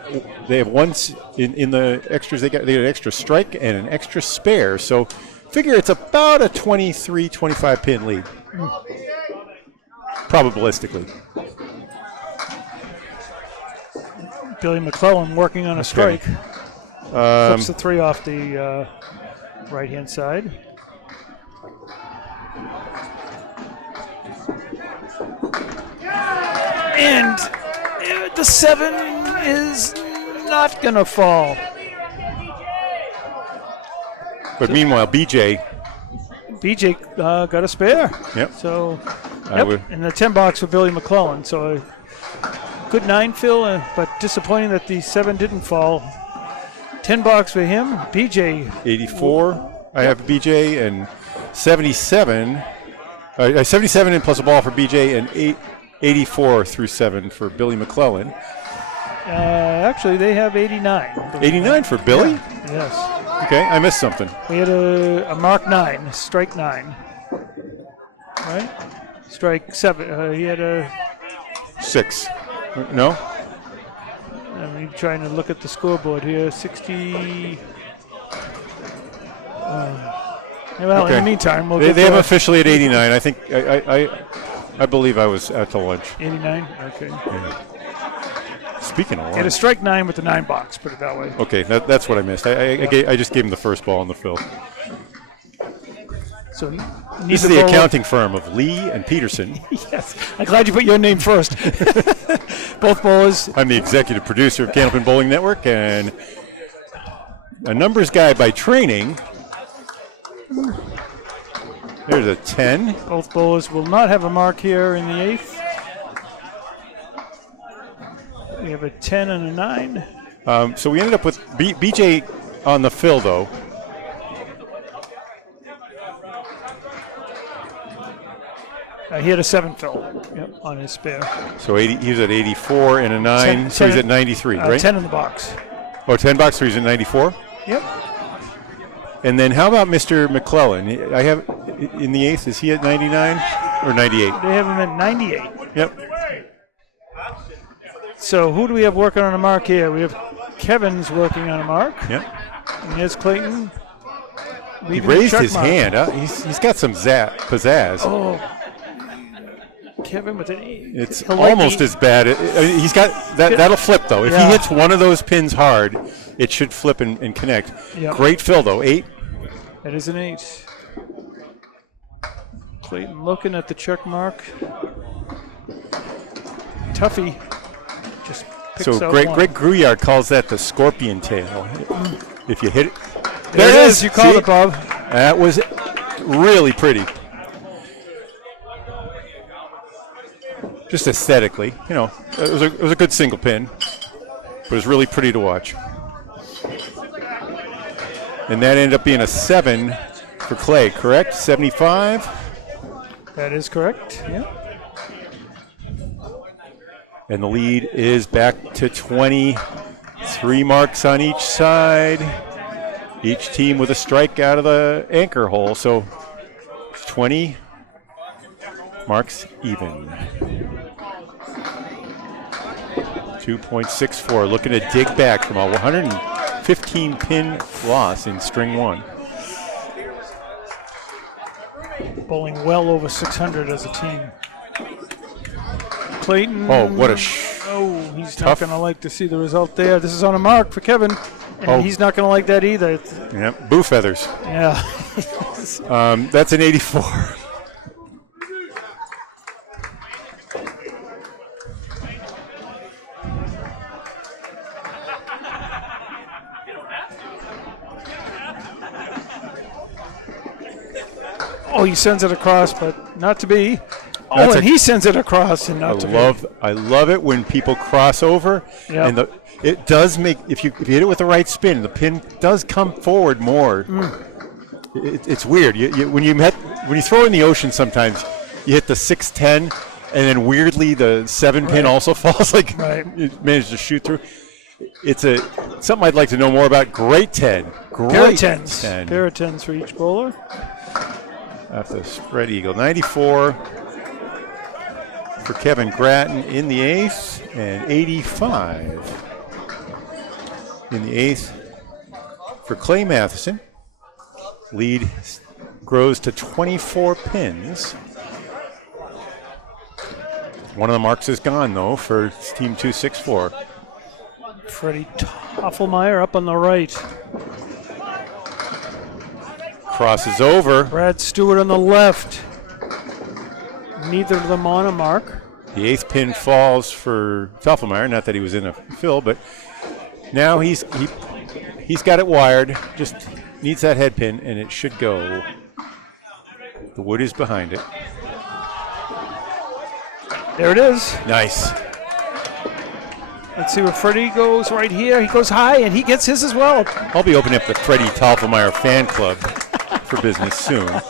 they have one in the extras. They got an extra strike and an extra spare. So figure it's about a 23, 25 pin lead, probabilistically. Billy McClellan working on a strike. Flips the 3 off the right-hand side. And the 7 is not going to fall. But meanwhile, BJ got a spare. Yep. So, I would- and the 10 box for Billy McClellan. So, a good 9 fill, but disappointing that the 7 didn't fall. 10 box for him. BJ 84. I have BJ and 77. 77 and plus a ball for BJ and 84 through 7 for Billy McClellan. Actually, they have 89. 89 for Billy? Yes. Okay, I missed something. We had a mark 9, strike 9. Right? Strike 7. He had a 6. No? I'm trying to look at the scoreboard here. 60. Well, Okay. in the meantime, we'll They get have the officially at 89. I think I believe I was at the lunch. 89. Okay. Speaking of He had a lunch. strike 9 with the 9 box. Put it that way. Okay, that's what I missed. I just gave him the first ball in the field. So This is the accounting firm of Lee and Peterson. Yes. I'm glad you put your name first. Both bowlers. I'm the executive producer of Candlepin Bowling Network and a numbers guy by training. There's a 10. Both bowlers will not have a mark here in the 8th. We have a 10 and a 9. So we ended up with BJ on the fill, though. He had a 7 fill on his spare. So he was at 84 and a 9. So he's at 93, right? 10 in the box. Oh, 10 box, so he's at 94? Yep. And then how about Mr. McClellan? I have in the 8th, is he at 99 or 98? They have him at 98. Yep. So who do we have working on a mark here? We have Kevin's working on a mark. Yep. And here's Clayton. He leaving a raised check his mark. hand. He's got some pizzazz. Oh. Kevin with an 8. It's He'll like almost the- as bad. He's got that. That'll flip though. If Yeah. he hits one of those pins hard, it should flip and connect. Yep. Great fill though. 8. That is an 8. Clayton looking at the check mark. Tuffy just picks So out Greg one. Gruyard calls that the scorpion tail. If you hit it, There it is. You called See? it, Bob. That was really pretty. Just aesthetically, it was a good single pin, but it was really pretty to watch. And that ended up being a 7 for Clay, correct? 75. That is correct. Yeah. And the lead is back to 20. 3 marks on each side. Each team with a strike out of the anchor hole. So 20 marks even. 2.64. Looking to dig back from a 115 pin loss in string 1. Bowling well over 600 as a team. Clayton. Oh, what a he's not tough- going to like to see the result there. This is on a mark for Kevin, and Oh. he's not going to like that either. Yep, boo feathers. Yeah. That's an 84. Oh, he sends it across, but not to be. Oh, and he sends it across and not to be. I love it when people cross over, Yep. and it does make if you hit it with the right spin, the pin does come forward more. It's weird. When you throw in the ocean, sometimes you hit the 6-10, and then weirdly the 7 pin also falls. Like Right. you managed to shoot through. It's something I'd like to know more about. Great 10. Great Pair of tens. 10. Pair of tens for each bowler. After the spread eagle. 94 for Kevin Grattan in the 8th, and 85 in the 8th for Clay Matheson. Lead grows to 24 pins. One of the marks is gone, though, for Team 264. Freddie Toffelmeyer up on the right. Crosses over. Brad Stewart on the left. Neither of them on a mark. The 8th pin falls for Toffelmeyer. Not that he was in a fill, but now he's got it wired. Just needs that head pin, and it should go. The wood is behind it. There it is. Nice. Let's see where Freddie goes right here. He goes high, and he gets his as well. I'll be opening up the Freddie Toffelmeyer fan club. for business soon. That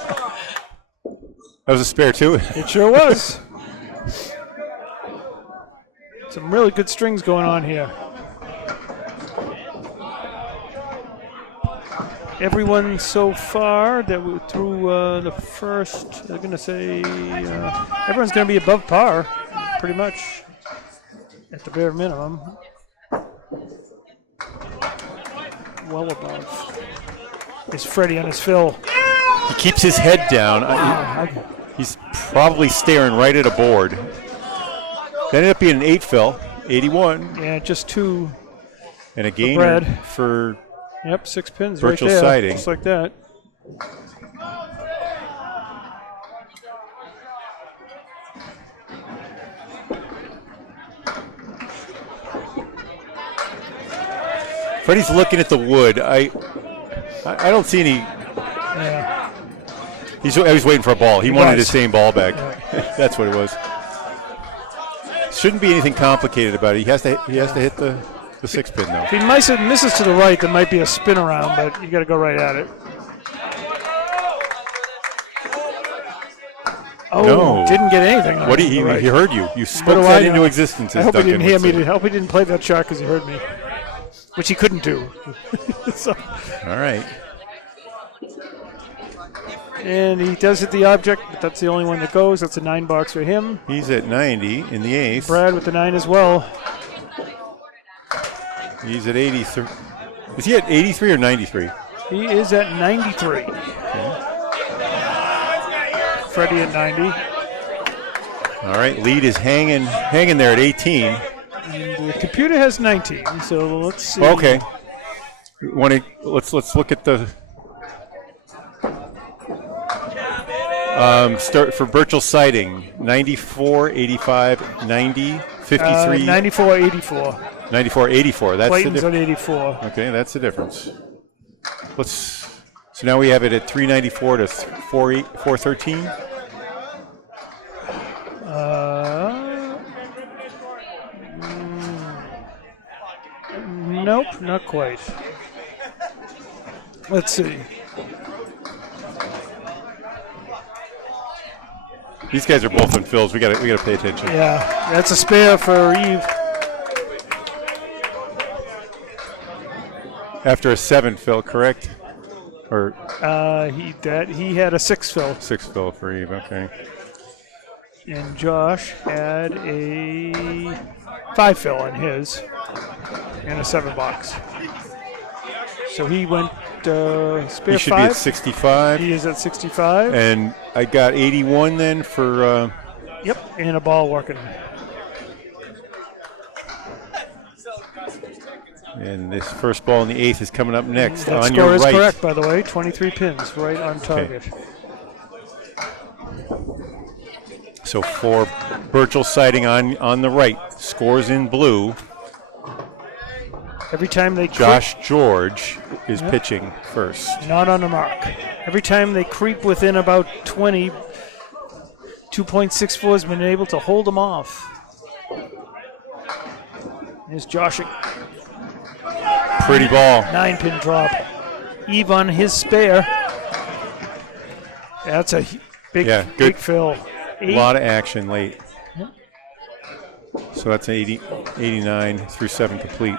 was a spare too. It sure was. Some really good strings going on here. Everyone so far that we through the first, they're going to say everyone's going to be above par, pretty much, at the bare minimum. Well above. Is Freddie on his fill. He keeps his head down. He's probably staring right at a board. That ended up being an 8 fill, 81. Yeah, just 2. And a gainer Brad. for Yep, 6 pins Birchell right there, siding. just like that. Freddie's looking at the wood. I don't see any. Yeah. He was waiting for a ball. He wanted was. his same ball back. That's what it was. Shouldn't be anything complicated about it. He has to hit the 6 pin though. If he misses to the right, there might be a spin around, but you got to go right at it. Oh, No. didn't get anything. On What it he to the right. heard you. You What spoke do that I into know? existence. I As hope he Duncan didn't hear would me. say. I hope he didn't play that shot because he heard me, which he couldn't do. So, All right. and he does hit the object, but that's the only one that goes. That's a 9 box for him. He's at 90 in the 8th. Brad with the 9 as well. He's at 83. Is he at 83 or 93? He is at 93. Freddie at 90. All right. Lead is hanging there at 18. And the computer has 19, so let's see. Okay. Let's look at the start for Birchell siding. 94, 85, 90, 53, 94, 84. 94, 84. That's the Clayton's difference. at 84. Okay, that's the difference. So now we have it at 394 to 413. Nope, not quite. Let's see. These guys are both in fills. We got to pay attention. Yeah, that's a spare for Eve. After a 7 fill, correct? Or He had a 6 fill, 6 fill for Eve. Okay. and Josh had a 5 fill on his, and a 7 box. So he went spare He should 5. be at 65. He is at 65. And I got 81 then for. Yep, and a ball working. And this first ball in the 8th is coming up next. That On score your is right. correct, by the way. 23 pins, right on target. So for Birchell siding on the right, scores in blue. Every time they Josh George is pitching first. not on the mark. Every time they creep within about 20, 2.64 has been able to hold them off. Here's Josh. Pretty ball. 9-pin drop. Eve on his spare. That's a big, Yeah, good. big fill. A lot of action late. So that's 89 through 7 complete.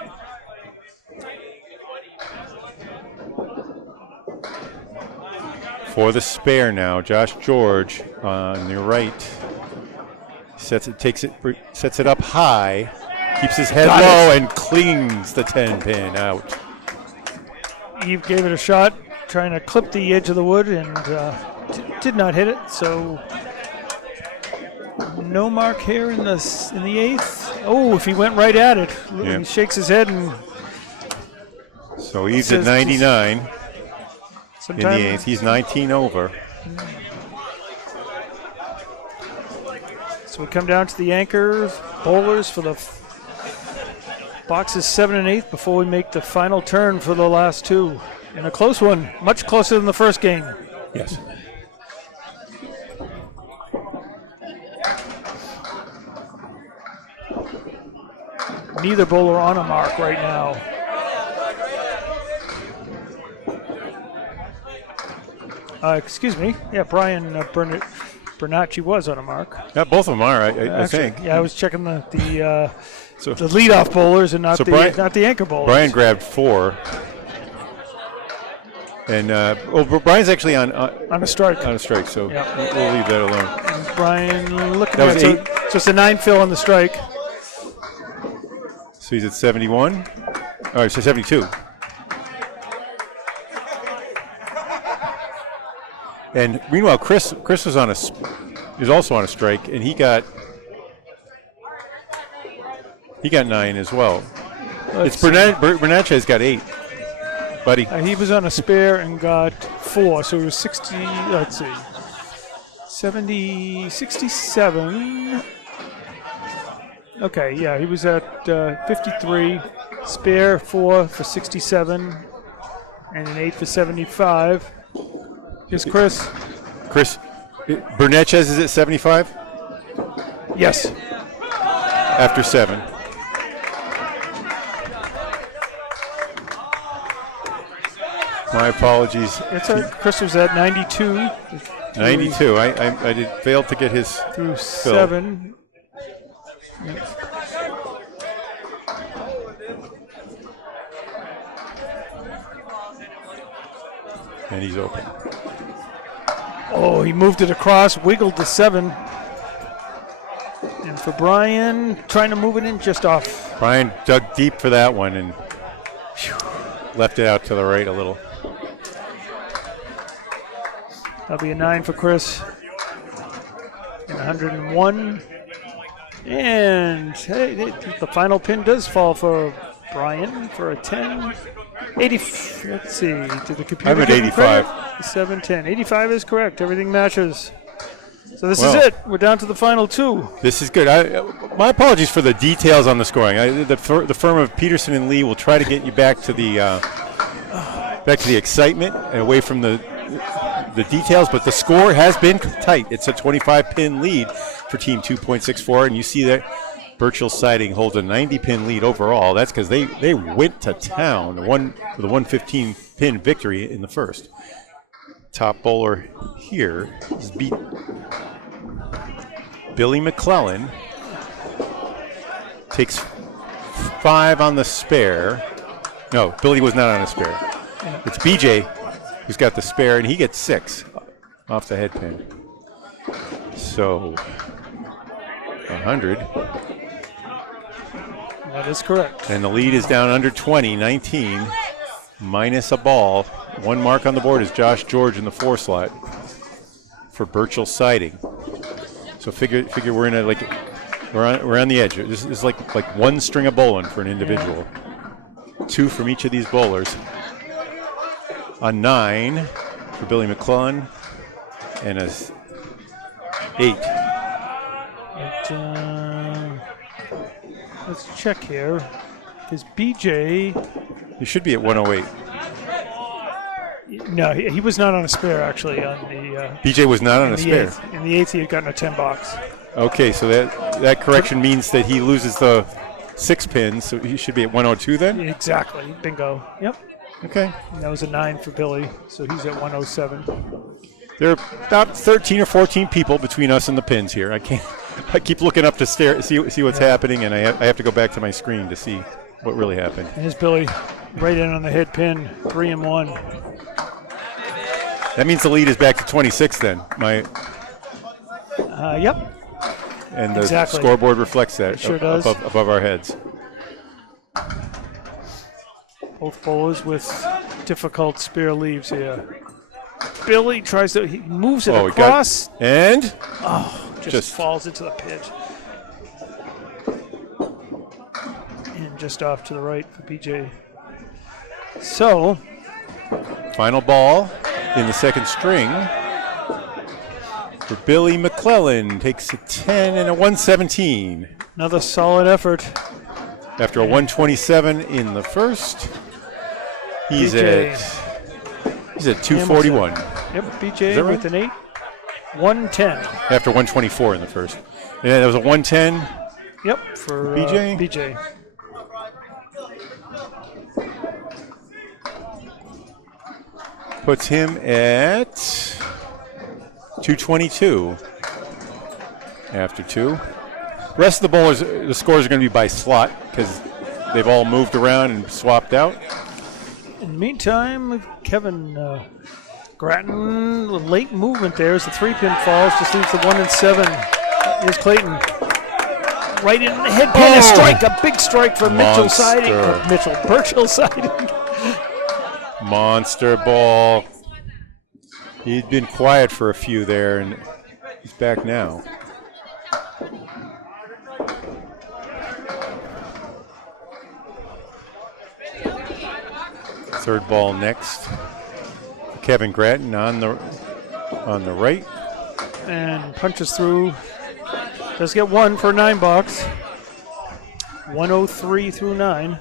For the spare now, Josh George on the right sets it up high, keeps his head low and cleans the 10 pin out. Eve gave it a shot, trying to clip the edge of the wood, and did not hit it. So no mark here in the 8th. Oh, if he went right at it, Yeah. he shakes his head and. So he's at 99 in the 8th. He's 19 over. So we come down to the anchors, bowlers for the boxes 7 and 8 before we make the final turn for the last 2. And a close one, much closer than the first game. Yes. Neither bowler on a mark right now. Excuse me. Yeah, Brian Bernacchi was on a mark. Yeah, both of them are, I think. Yeah, I was checking the leadoff bowlers and not the anchor bowlers. Brian grabbed 4. And Brian's actually on a strike. On a strike, so Yep. we'll leave that alone. And Brian looking That at was it. 8. So it's a 9 fill on the strike. So he's at 71. All right, so 72. And meanwhile, Chris was also on a strike, and he got 9 as well. It's Bernatchez got 8, buddy. He was on a spare and got 4, so he was 60. Let's see, 67. Okay, yeah, he was at 53, spare 4 for 67, and an 8 for 75. Here's Chris. Bernatchez is at 75 Yes. after 7. My apologies. It's Chris was at 92. 92. I failed to get his through fill. 7. And he's open. Oh, he moved it across, wiggled to 7. And for Brian, trying to move it in just off. Brian dug deep for that one and left it out to the right a little. That'll be a 9 for Chris. And 101. And hey, the final pin does fall for Brian for a 10. 80. Let's see. Did the computer I'm at give him 85. credit? 710. 85 is correct. Everything matches. So this Well, is it. We're down to the final 2. This is good. My apologies for the details on the scoring. The firm of Peterson and Lee will try to get you back to the excitement and away from the details, but the score has been tight. It's a 25-pin lead for Team 2.64, and you see that Birchell Siding holds a 90-pin lead overall. That's because they went to town with a 115-pin victory in the first. Top bowler here is Billy McClellan. Takes 5 on the spare. No, Billy was not on a spare. It's BJ who's got the spare, and he gets 6 off the head pin. So 100. That is correct. And the lead is down under 20, 19, minus a ball. 1 mark on the board is Josh George in the 4 slot for Birchell Siding. So figure we're in we're on the edge. This is like 1 string of bowling for an individual. 2 from each of these bowlers. A 9 for Billy McClellan and a 8. Let's check here. Because BJ. He should be at 108. No, he was not on a spare actually. On the BJ was not on a spare. In the 8th, he had gotten a 10 box. Okay, so that correction means that he loses the 6 pins, so he should be at 102 then? Exactly. Bingo. Yep. Okay. And that was a 9 for Billy, so he's at 107. There are about 13 or 14 people between us and the pins here. I keep looking up to see what's happening, and I have to go back to my screen to see what really happened. And here's Billy right in on the head pin, 3-1. That means the lead is back to 26 then. Yep. And the exactly. scoreboard reflects that. It sure does. Above our heads. Both bowlers with difficult spare leaves here. Billy he moves it across. And just falls into the pit. And just off to the right for BJ. So. Final ball in the second string for Billy McClellan. Takes a 10 and a 117. Another solid effort. After a 127 in the first, he's at 241. Yep, BJ with an 8. 110. After 124 in the first. Yeah, there was a 110. Yep, for BJ. Puts him at 222 after 2. The rest of the bowlers, the scores are going to be by slot because they've all moved around and swapped out. In the meantime, Kevin Grattan, late movement there as the 3-pin falls, just leaves the 1 and 7. Here's Clayton. Right in the head pin, a strike, a big strike for Mitchell siding. Birchell siding. Monster ball. He'd been quiet for a few there, and he's back now. Third ball next. Kevin Grattan on the right. And punches through. Does get 1 for a 9 box. 103 through 9.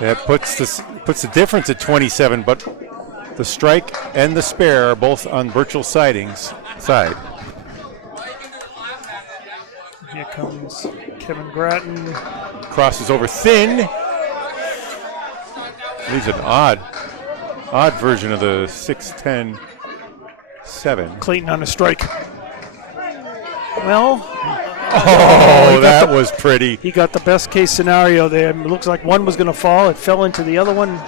That puts the difference at 27, but the strike and the spare are both on Birchell siding's side. Here comes Kevin Grattan. Crosses over thin. Leaves an odd version of the 6-10-7. Clayton on a strike. Well, that was pretty. he got the best case scenario there. It looks like one was going to fall. It fell into the other one.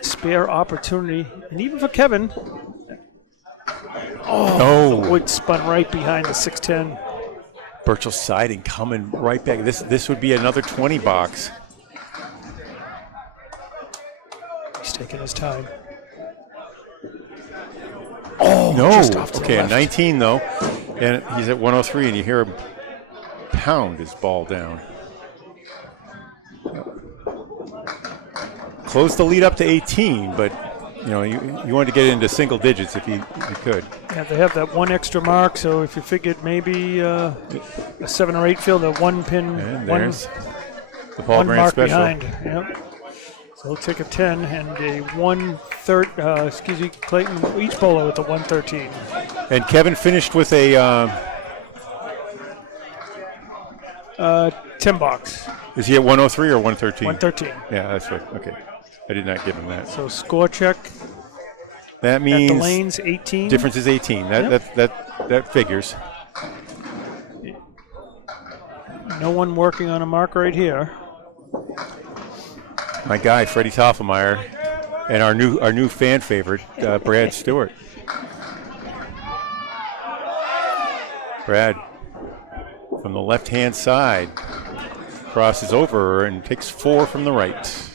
Spare opportunity. And even for Kevin. The wood spun right behind the 6-10. Birchell siding coming right back. This would be another 20 box. He's taking his time. No. Just off to the Okay, a left. 19 though. And he's at 103, and you hear him pound his ball down. Close the lead up to 18, but you wanted to get into single digits if you could. Yeah, they have that one extra mark, so if you figured maybe a 7 or 8 field, a 1 pin, And one there's the Paul Grant mark special. behind. Yep. So he'll take a 10 and a 113. Clayton, each bowler with a 113. And Kevin finished with a 10 box. is he at 103 or 113? 113. Yeah, that's right. Okay. I did not give him that. So score check That at means the lanes, 18. difference is 18. That figures. No one working on a mark right here. My guy, Freddie Toffelmeyer, and our new fan favorite, Brad Stewart. Brad, from the left-hand side, crosses over and takes 4 from the right.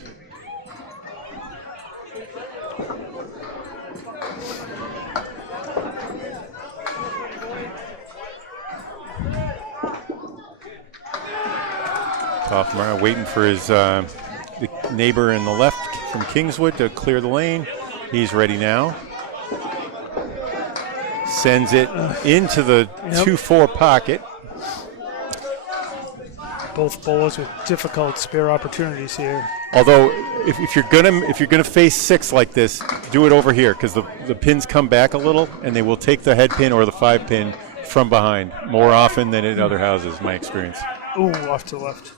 Toffelmeyer waiting for his the neighbor in the left from Kingswood to clear the lane. He's ready now. Sends it into the 2-4 pocket. Both bowlers with difficult spare opportunities here. Although, if you're gonna face 6 like this, do it over here because the pins come back a little, and they will take the head pin or the 5 pin from behind more often than in other houses. My experience. Ooh, off to the left.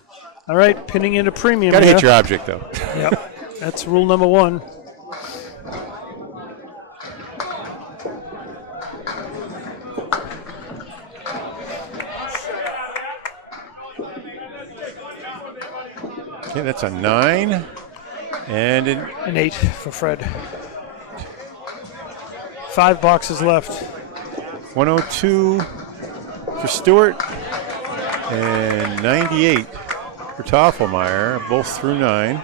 All right, pinning into premium. Got to here. hit your object though. Yep, that's rule number 1. Okay, that's a 9 and An 8 for Fred. 5 boxes left. 102 for Stewart and 98 for Toffelmeyer, both through 9.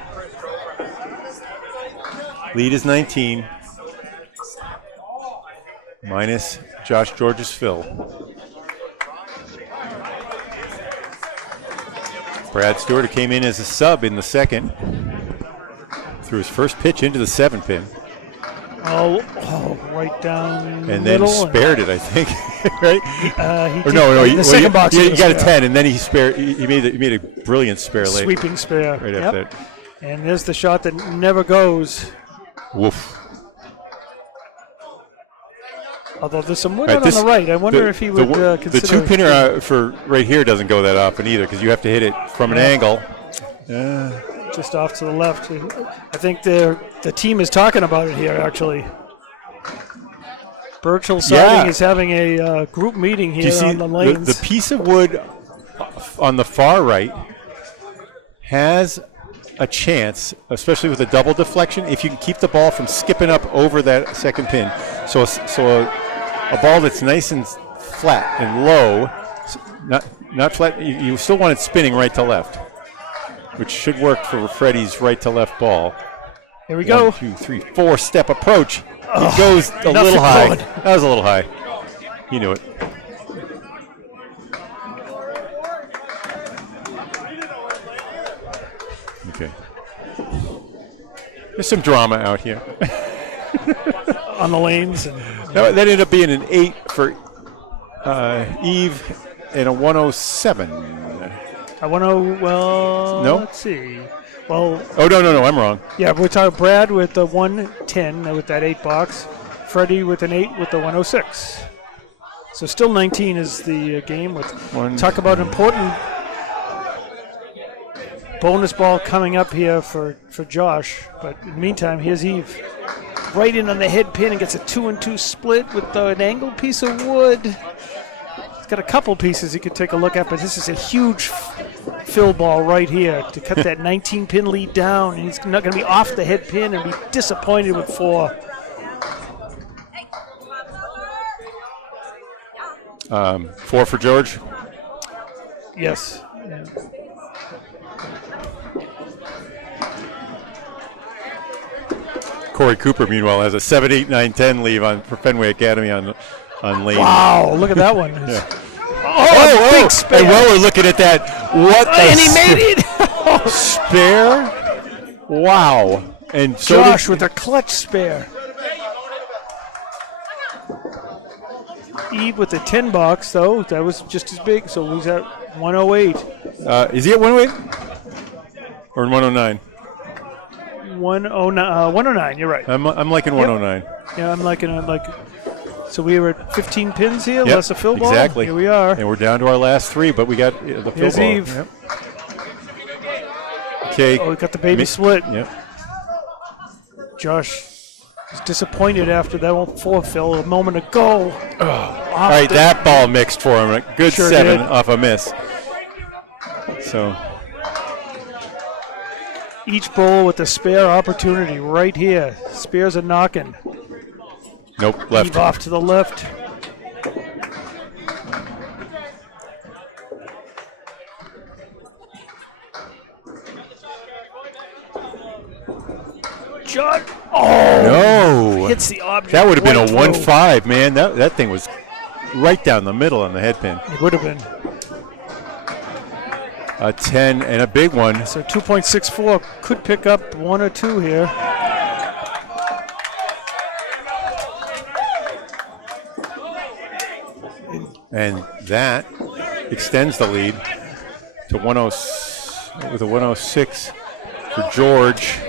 Lead is 19, minus Josh George's fill. Brad Stewart, who came in as a sub in the second, threw his first pitch into the 7 pin. Oh, right down And then middle. spared it, I think, right? He Or did- no, in the second box. he got a was, 10, and then he spared. He made a brilliant spare late. Sweeping spare. Right Yep. after that. And there's the shot that never goes. Woof. Although there's some wood Right, out this- on the right. I wonder if he would the consider. 2 pinner for right here doesn't go that often either because you have to hit it from an angle. just off to the left. I think the team is talking about it here, actually. Birchell Siding is having a group meeting here on the lanes. The piece of wood on the far right has a chance, especially with a double deflection, if you can keep the ball from skipping up over that second pin. So a ball that's nice and flat and low, not flat, you still want it spinning right to left, which should work for Freddie's right to left ball. Here we go. 1, 2, 3, 4 step approach. It goes a little high. Good. That was a little high. You knew it. Okay. There's some drama out here. On the lanes. And That ended up being an 8 for Eve and a 107. No? Let's see. Well, Oh, no, I'm wrong. yeah, we're talking Brad with the 110 with that 8 box. Freddie with an 8 with the 106. So still 19 is the game. Talk about important bonus ball coming up here for Josh. But in the meantime, here's Eve. Right in on the head pin and gets a 2-2 split with an angled piece of wood. He's got a couple pieces he could take a look at, but this is a huge fill ball right here to cut that 19-pin lead down. And he's not going to be off the head pin and be disappointed with 4. 4 for George. Yes. Yeah. Corey Cooper, meanwhile, has a 7, 8, 9, 10 lead for Fenway Academy on lane. Wow, look at that one. Yeah. Oh, big spare. And while we're looking at that, what And he made it. spare? Wow. And so Josh with a clutch spare. Eve with the 10 box, though. That was just as big, so he's at 108. is he at 108? Or in 109? 109, you're right. I'm liking 109. Yeah, I'm liking it. So we were at 15 pins here, Yep, less a fill ball. exactly. Here we are. And we're down to our last 3, but we got the fill Here's ball. Eve. Yep. Okay. Oh, we got the baby split. Yep. Josh is disappointed after that 4 fill a moment ago. All right, that ball mixed for him. A good Sure 7 did. off a miss. So Each bowl with a spare opportunity right here. Spares are knocking. nope, left. Eve off to the left. John. Oh, No. hits the object. That would have been right a through. 1-5, man. That thing was right down the middle on the head pin. It would have been. A 10 and a big one. So 2.64 could pick up 1 or 2 here. And that extends the lead to 10 with a 106 for George.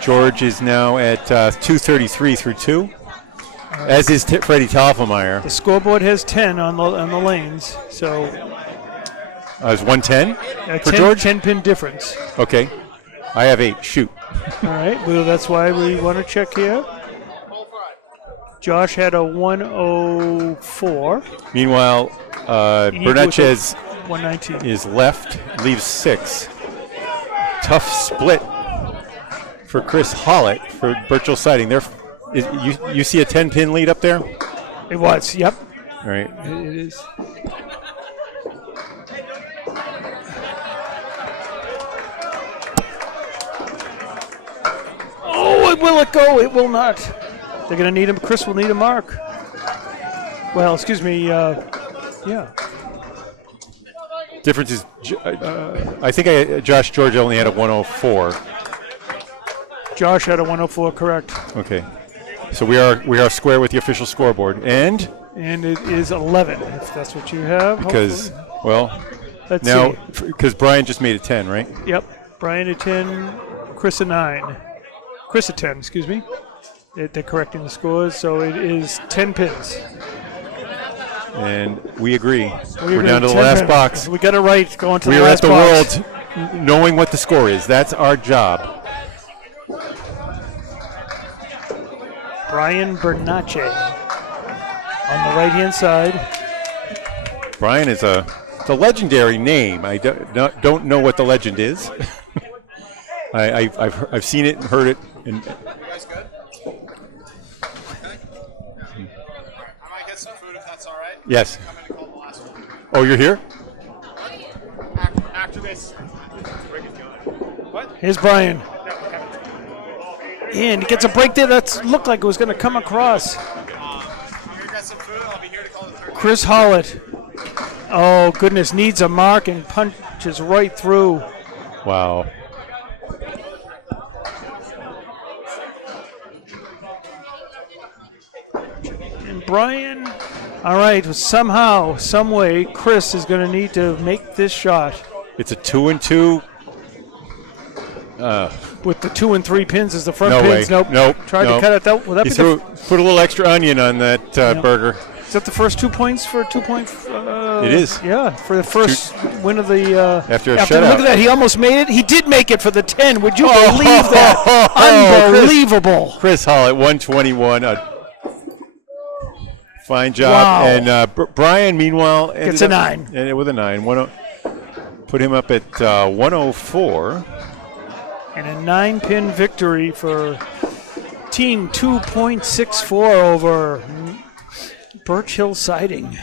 George is now at 233 through 2, as is Freddie Tafelmeyer. The scoreboard has 10 on the lanes, so Is 110 for 10, George? 10 pin difference. Okay. I have 8. Shoot. All right, well, that's why we want to check here. Josh had a 104. Meanwhile, Bernatchez 119. is left, leaves 6. Tough split for Chris Hollett for Birchell Siding. You see a 10-pin lead up there? It was, yep. All right. It is. Oh, will it go? It will not. They're going to need him. Chris will need a mark. Well, excuse me. Yeah. Difference is, I think Josh George only had a 104. Josh had a 104, correct. Okay. So we are square with the official scoreboard. And And it is 11, if that's what you have. because, hopefully. well, Let's now, see. because Brian just made a 10, right? Yep. Brian a 10, Chris a 9. Chris a 10, excuse me. They're correcting the scores, so it is 10 pins. And we agree. We're agree, down to the 10 last pins. box. We got it right going to We the are last at the box. knowing what the score is. That's our job. Brian Bernache on the right-hand side. Brian is a legendary name. I don't know what the legend is. I've seen it and heard it. And You guys good? Okay. I might get some food if that's all right. yes. Come in and call the last one. Oh, you're here? After this, Rick is going. What? Here's Brian. And he gets a break there that looked like it was going to come across. I'm here to get some food. I'll be here to call the third. Chris Hollett. Oh, goodness, needs a mark and punches right through. Wow. And Brian, all right, somehow, some way, Chris is going to need to make this shot. It's a 2-2. With the 2 and 3 pins as the front No pins. way. Nope. Tried to cut it out. Will that He be the put a little extra onion on that burger. Is that the first 2 points for 2 point? It is. Yeah, for the first win of the. After a look shutout. at that, he almost made it. He did make it for the 10. Would you believe that? Unbelievable. Chris Hall at 121. Fine job. Wow. And Brian, meanwhile, Gets a 9. And with a 9. Put him up at 104. And a 9-pin victory for Team 2.64 over Birchell Siding.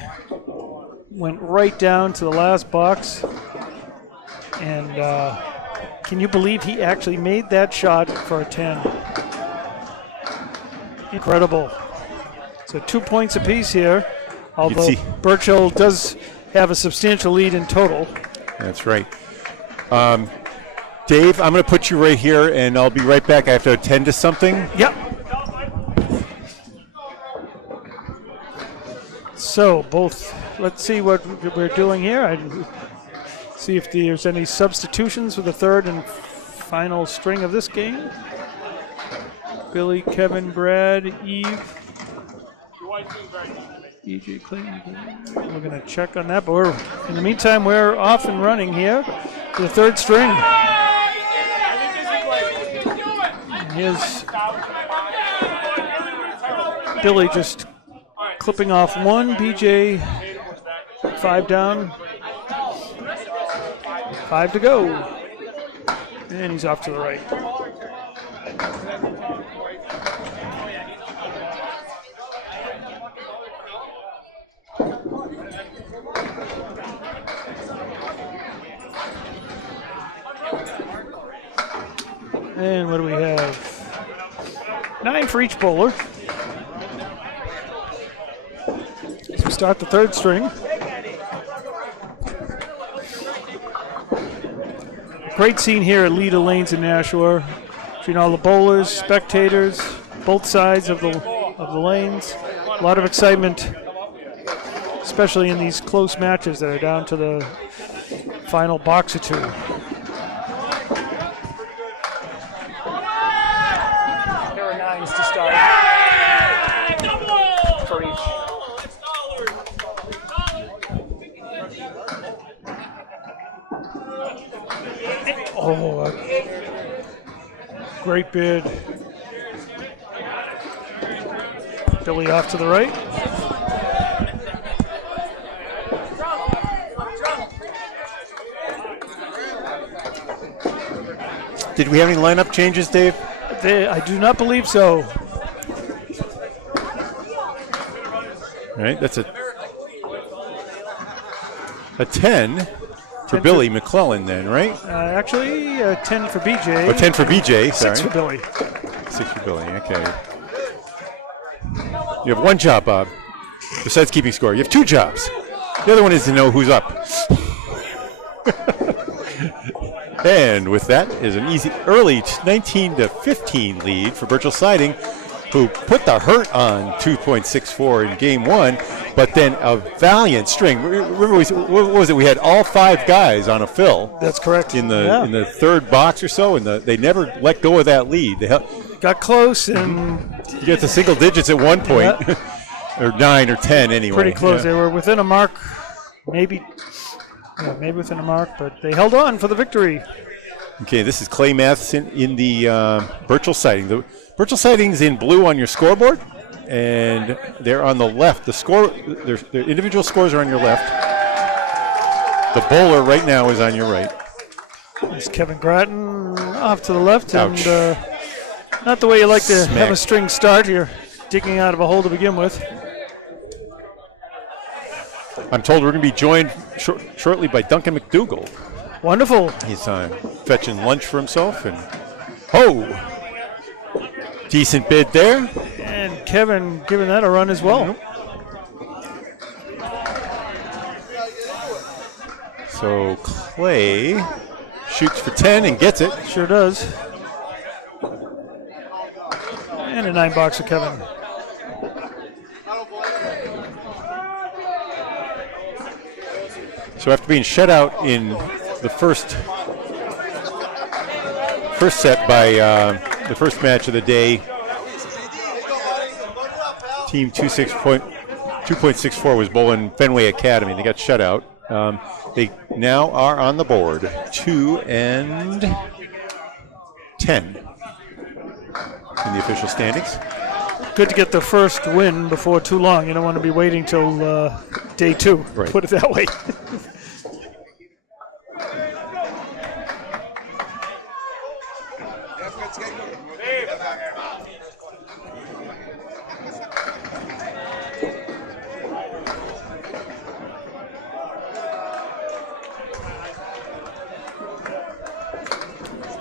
Went right down to the last box. And can you believe he actually made that shot for a 10? Incredible. So 2 points apiece here, although Birchell does have a substantial lead in total. That's right. Dave, I'm going to put you right here, and I'll be right back. I have to attend to something. Yep. So let's see what we're doing here. See if there's any substitutions for the third and final string of this game. Billy, Kevin, Brad, Eve. EJ Clayton. We're going to check on that, but in the meantime, we're off and running here for the third string. And here's Billy just clipping off one. BJ 5 down, 5 to go, and he's off to the right. And what do we have? 9 for each bowler. As we start the third string. Great scene here at Leda Lanes in Nashua. Between all the bowlers, spectators, both sides of the lanes. A lot of excitement, especially in these close matches that are down to the final box or 2. To start for each. Oh, great bid. Billy off to the right. Did we have any lineup changes, Dave? I do not believe so. All right, that's a 10 for Billy McClellan then, right? Actually, 10 for BJ. Oh, 10 for BJ, sorry. 6 for Billy. 6 for Billy, okay. You have one job, Bob, besides keeping score. You have 2 jobs. The other one is to know who's up. And with that is an easy early 19-15 lead for Birchell Siding, who put the hurt on 2.64 in game 1, but then a valiant string. Remember, what was it? We had all 5 guys on a fill. That's correct. In the third box or so, and they never let go of that lead. They got close and you get to single digits at one point, or 9 or 10 anyway. Pretty close. Yeah. They were within a mark, maybe Yeah, maybe within a mark, but they held on for the victory. Okay, this is Clay Matheson in the Birchell sighting. The Birchell sighting's in blue on your scoreboard, and they're on the left. Their individual scores are on your left. The bowler right now is on your right. It's Kevin Gratton off to the left, Ouch. and not the way you like to Smack. have a string start. You're digging out of a hole to begin with. I'm told we're going to be joined shortly by Duncan MacDougall. Wonderful. He's fetching lunch for himself, and decent bid there. And Kevin giving that a run as well. So Clay shoots for 10 and gets it. Sure does. And a 9 box for Kevin. So after being shut out in the first set by the first match of the day, team 2.64 was bowling Fenway Academy. They got shut out. They now are on the board, 2-10 in the official standings. Good to get the first win before too long. You don't want to be waiting till day 2. Right. Put it that way.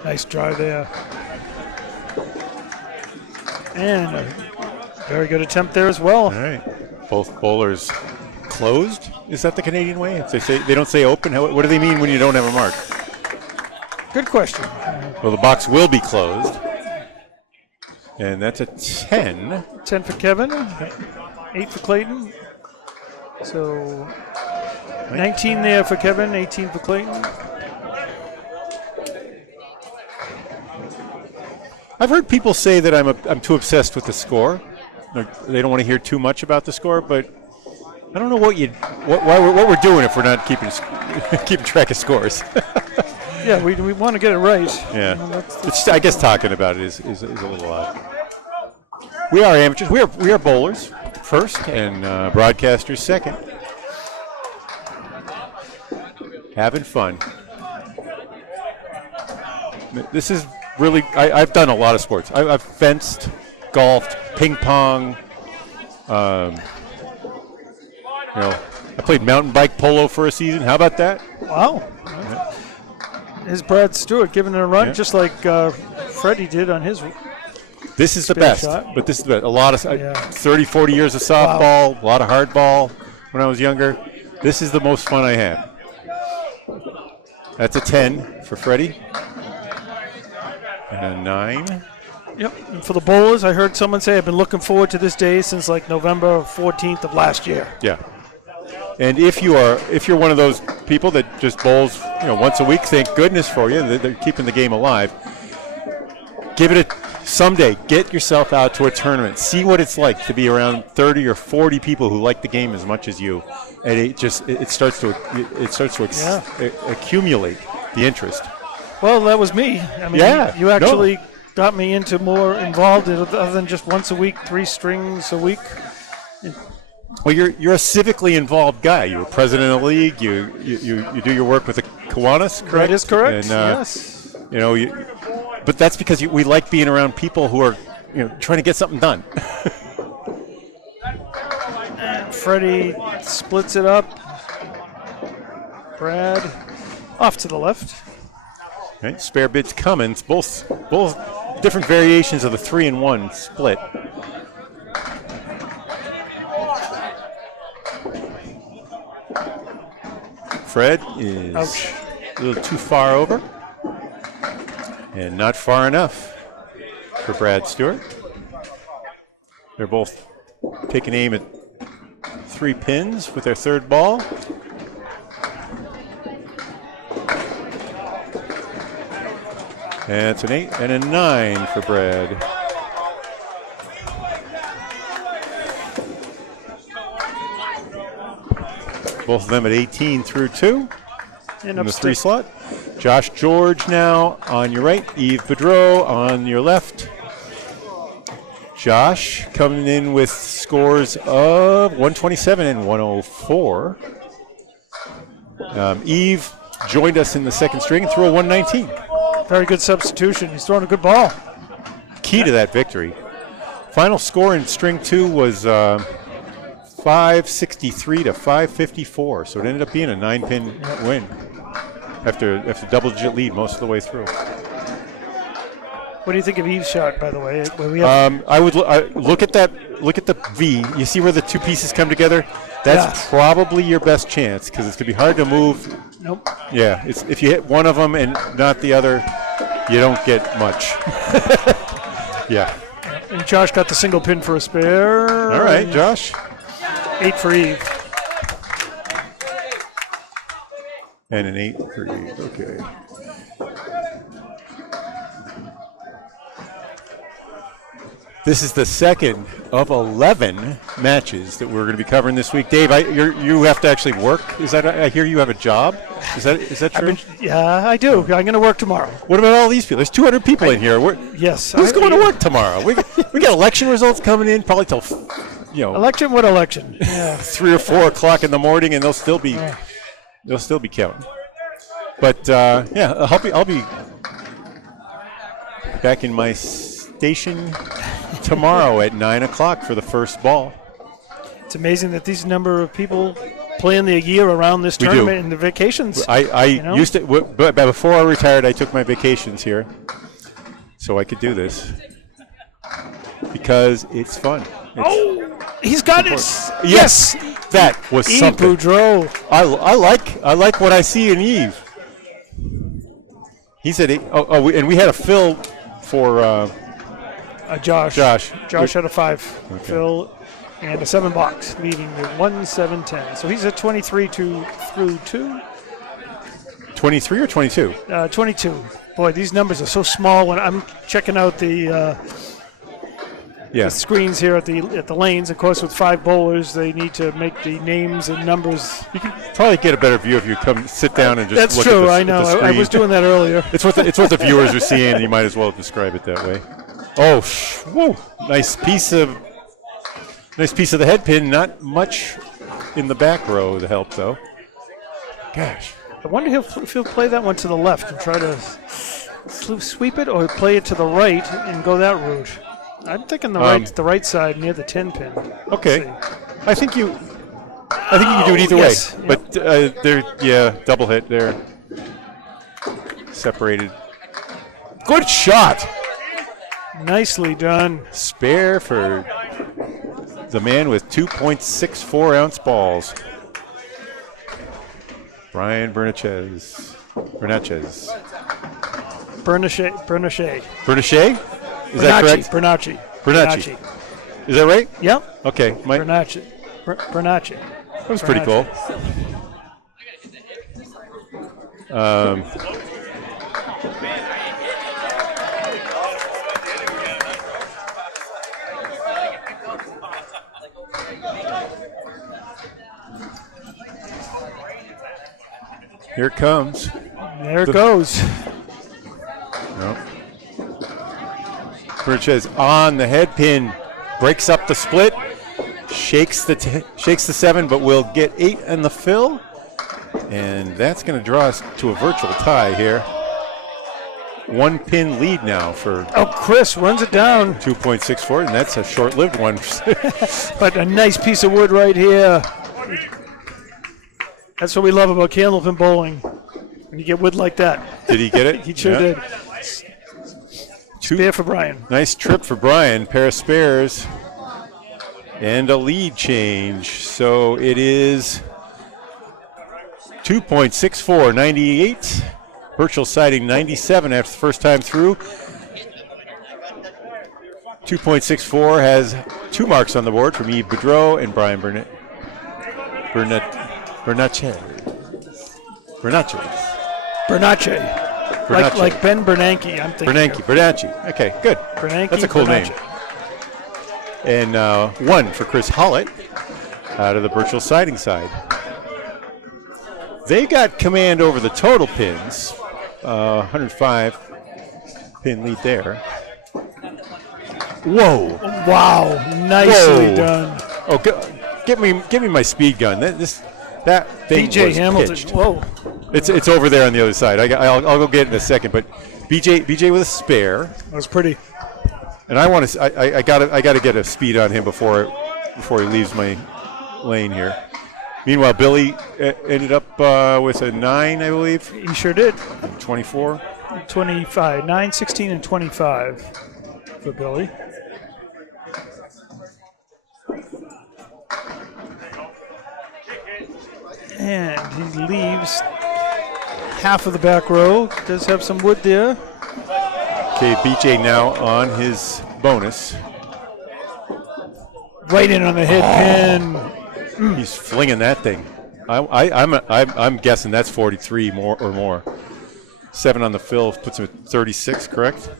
Nice drive there. And a very good attempt there as well. All right. Both bowlers closed. Is that the Canadian way? If they don't say open, what do they mean when you don't have a mark? Good question. Well, the box will be closed. And that's a 10. 10 for Kevin, 8 for Clayton. So 19 there for Kevin, 18 for Clayton. I've heard people say that I'm too obsessed with the score. They don't want to hear too much about the score, but I don't know what we're doing if we're not keeping track of scores. Yeah, we want to get it right. Yeah, You know, that's it's, I guess talking about it is a little odd. We are amateurs. We are bowlers first and broadcasters second. Having fun. This is really. I've done a lot of sports. I've fenced, golfed, ping pong. I played mountain bike polo for a season. How about that? wow. Is Brad Stewart giving it a run, Yeah. just like Freddie did on his? This is the Spin best. shot. But this is the best. A lot of 30, 40 years of softball, a lot of hardball when I was younger. This is the most fun I had. That's a 10 for Freddie. And a 9. Yep. And for the bowlers, I heard someone say, I've been looking forward to this day since like November 14th of last year. Yeah. And if you're one of those people that just bowls, once a week, thank goodness for you. They're keeping the game alive. Give it someday. Get yourself out to a tournament. See what it's like to be around 30 or 40 people who like the game as much as you, and it starts to accumulate the interest. Well, that was me. I mean, Yeah, you actually got me into more involved other than just once a week, 3 strings a week. Well, you're a civically involved guy. You were president of the league. You do your work with the Kiwanis, correct? That is correct. And, yes. But that's because we like being around people who are, trying to get something done. And Freddie splits it up. Brad off to the left. Right, spare bids Cummins, both different variations of the 3-1 split. Fred is a little too far over, and not far enough for Brad Stewart. They're both taking aim at 3 pins with their third ball. And it's an 8 and a 9 for Brad. Both of them at 18 through 2. And in the up 3 stick. slot. Josh George now on your right. Yves Boudreau on your left. Josh coming in with scores of 127 and 104. Yves joined us in the second string and threw a 119. Very good substitution. He's throwing a good ball. Key to that victory. Final score in string 2 was 563 to 554, so it ended up being a 9-pin win after double-digit lead most of the way through. What do you think of Yves' shot, by the way? Where we have I would look at that. Look at the V. You see where the two pieces come together? That's probably your best chance because it's gonna be hard to move. Nope. Yeah, it's if you hit one of them and not the other, you don't get much. Yeah. And Josh got the single pin for a spare. All right, Josh. 8 for Yves. And an 8 for Yves. Okay. This is the second of 11 matches that we're going to be covering this week. Dave, you have to actually work. Is that? I hear you have a job. Is that true? Yeah, I do. I'm going to work tomorrow. What about all these people? There's 200 people in here. Yes. Who's going to work tomorrow? We got election results coming in probably till Election? What election? Yeah. 3 or 4 o'clock in the morning, and they'll still be counting. But yeah, I'll be back in my station tomorrow at 9 o'clock for the first ball. It's amazing that these number of people plan their year around this tournament and the vacations. I used to, but before I retired, I took my vacations here, so I could do this because it's fun. He's got it. Yes, that was Yves something. Boudreau. I like what I see in Yves. He said, and we had a fill for Josh. Josh had a 5 fill and a 7 box, leaving the 1-7-10. So he's at 23 through 2. 23 or 22? 22. Boy, these numbers are so small. When I'm checking out the screens here at the lanes, of course, with 5 bowlers, they need to make the names and numbers. You can probably get a better view if you come sit down and just That's look true. at the, I know. at the screen. I was doing that earlier. It's what the viewers are seeing, and you might as well describe it that way. Oh, whoa! Nice piece of the head pin. Not much in the back row to help though. Gosh. I wonder if he'll play that one to the left and try to sweep it, or play it to the right and go that route. I'm thinking the right side near the 10 pin. Okay. I think you can do it either way. Yep. But double hit there. Separated. Good shot. Nicely done. Spare for the man with 2.64 ounce balls. Brian Bernachez. Bernachet. Is that correct? Bernacchi. Is that right? Yep. Okay. Bernacchi. That was pretty cool. Here it comes. There it goes. Nope. Bernachez on the head pin, breaks up the split, shakes the 7, but will get 8 in the fill, and that's going to draw us to a virtual tie here. 1 pin lead now for. Chris runs it down. 2.64, and that's a short-lived one. But a nice piece of wood right here. That's what we love about Candlepin bowling. When you get wood like that. Did he get it? He sure did. Spare for Brian. Nice trip for Brian. Pair of spares. And a lead change. So it is 2.64, 98. Birchell siding 97 after the first time through. 2.64 has 2 marks on the board from Yves Boudreau and Brian Bernachez. Like Ben Bernanke, I'm thinking. Bernanke. Okay, good. That's a cool name. And 1 for Chris Hollett out of the Birchell siding side. They got command over the total pins. 105 pin lead there. Whoa! Wow, nicely Whoa. done. Oh, give me my speed gun. That thing BJ was Hamilton. pitched. Whoa. It's over there on the other side. I'll go get it in a second. But BJ with a spare, That was pretty. and I gotta get a speed on him before he leaves my lane here. Meanwhile, Billy ended up with a 9, I believe. He sure did. 24. 25. 9, 16, and 25 for Billy. And he leaves half of the back row. Does have some wood there. Okay, BJ now on his bonus. Right in on the head pin. He's flinging that thing. I'm guessing that's 43 more or more. 7 on the fill puts him at 36, correct?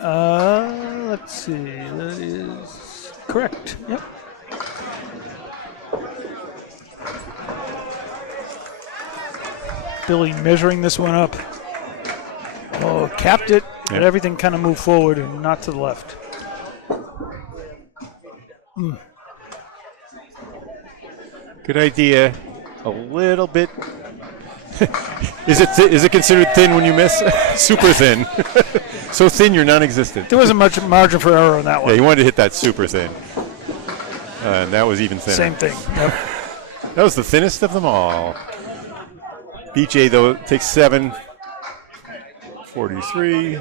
Let's see. That is correct. Yep. Billy measuring this one up. Oh, capped it, but everything kind of moved forward and not to the left. Good idea. A little bit. Is it considered thin when you miss? Super thin. So thin you're non-existent. There wasn't much margin for error on that Yeah, one. you wanted to hit that super thin. And that was even thinner. Same thing. Yep. That was the thinnest of them all. BJ, though, takes 7. 43.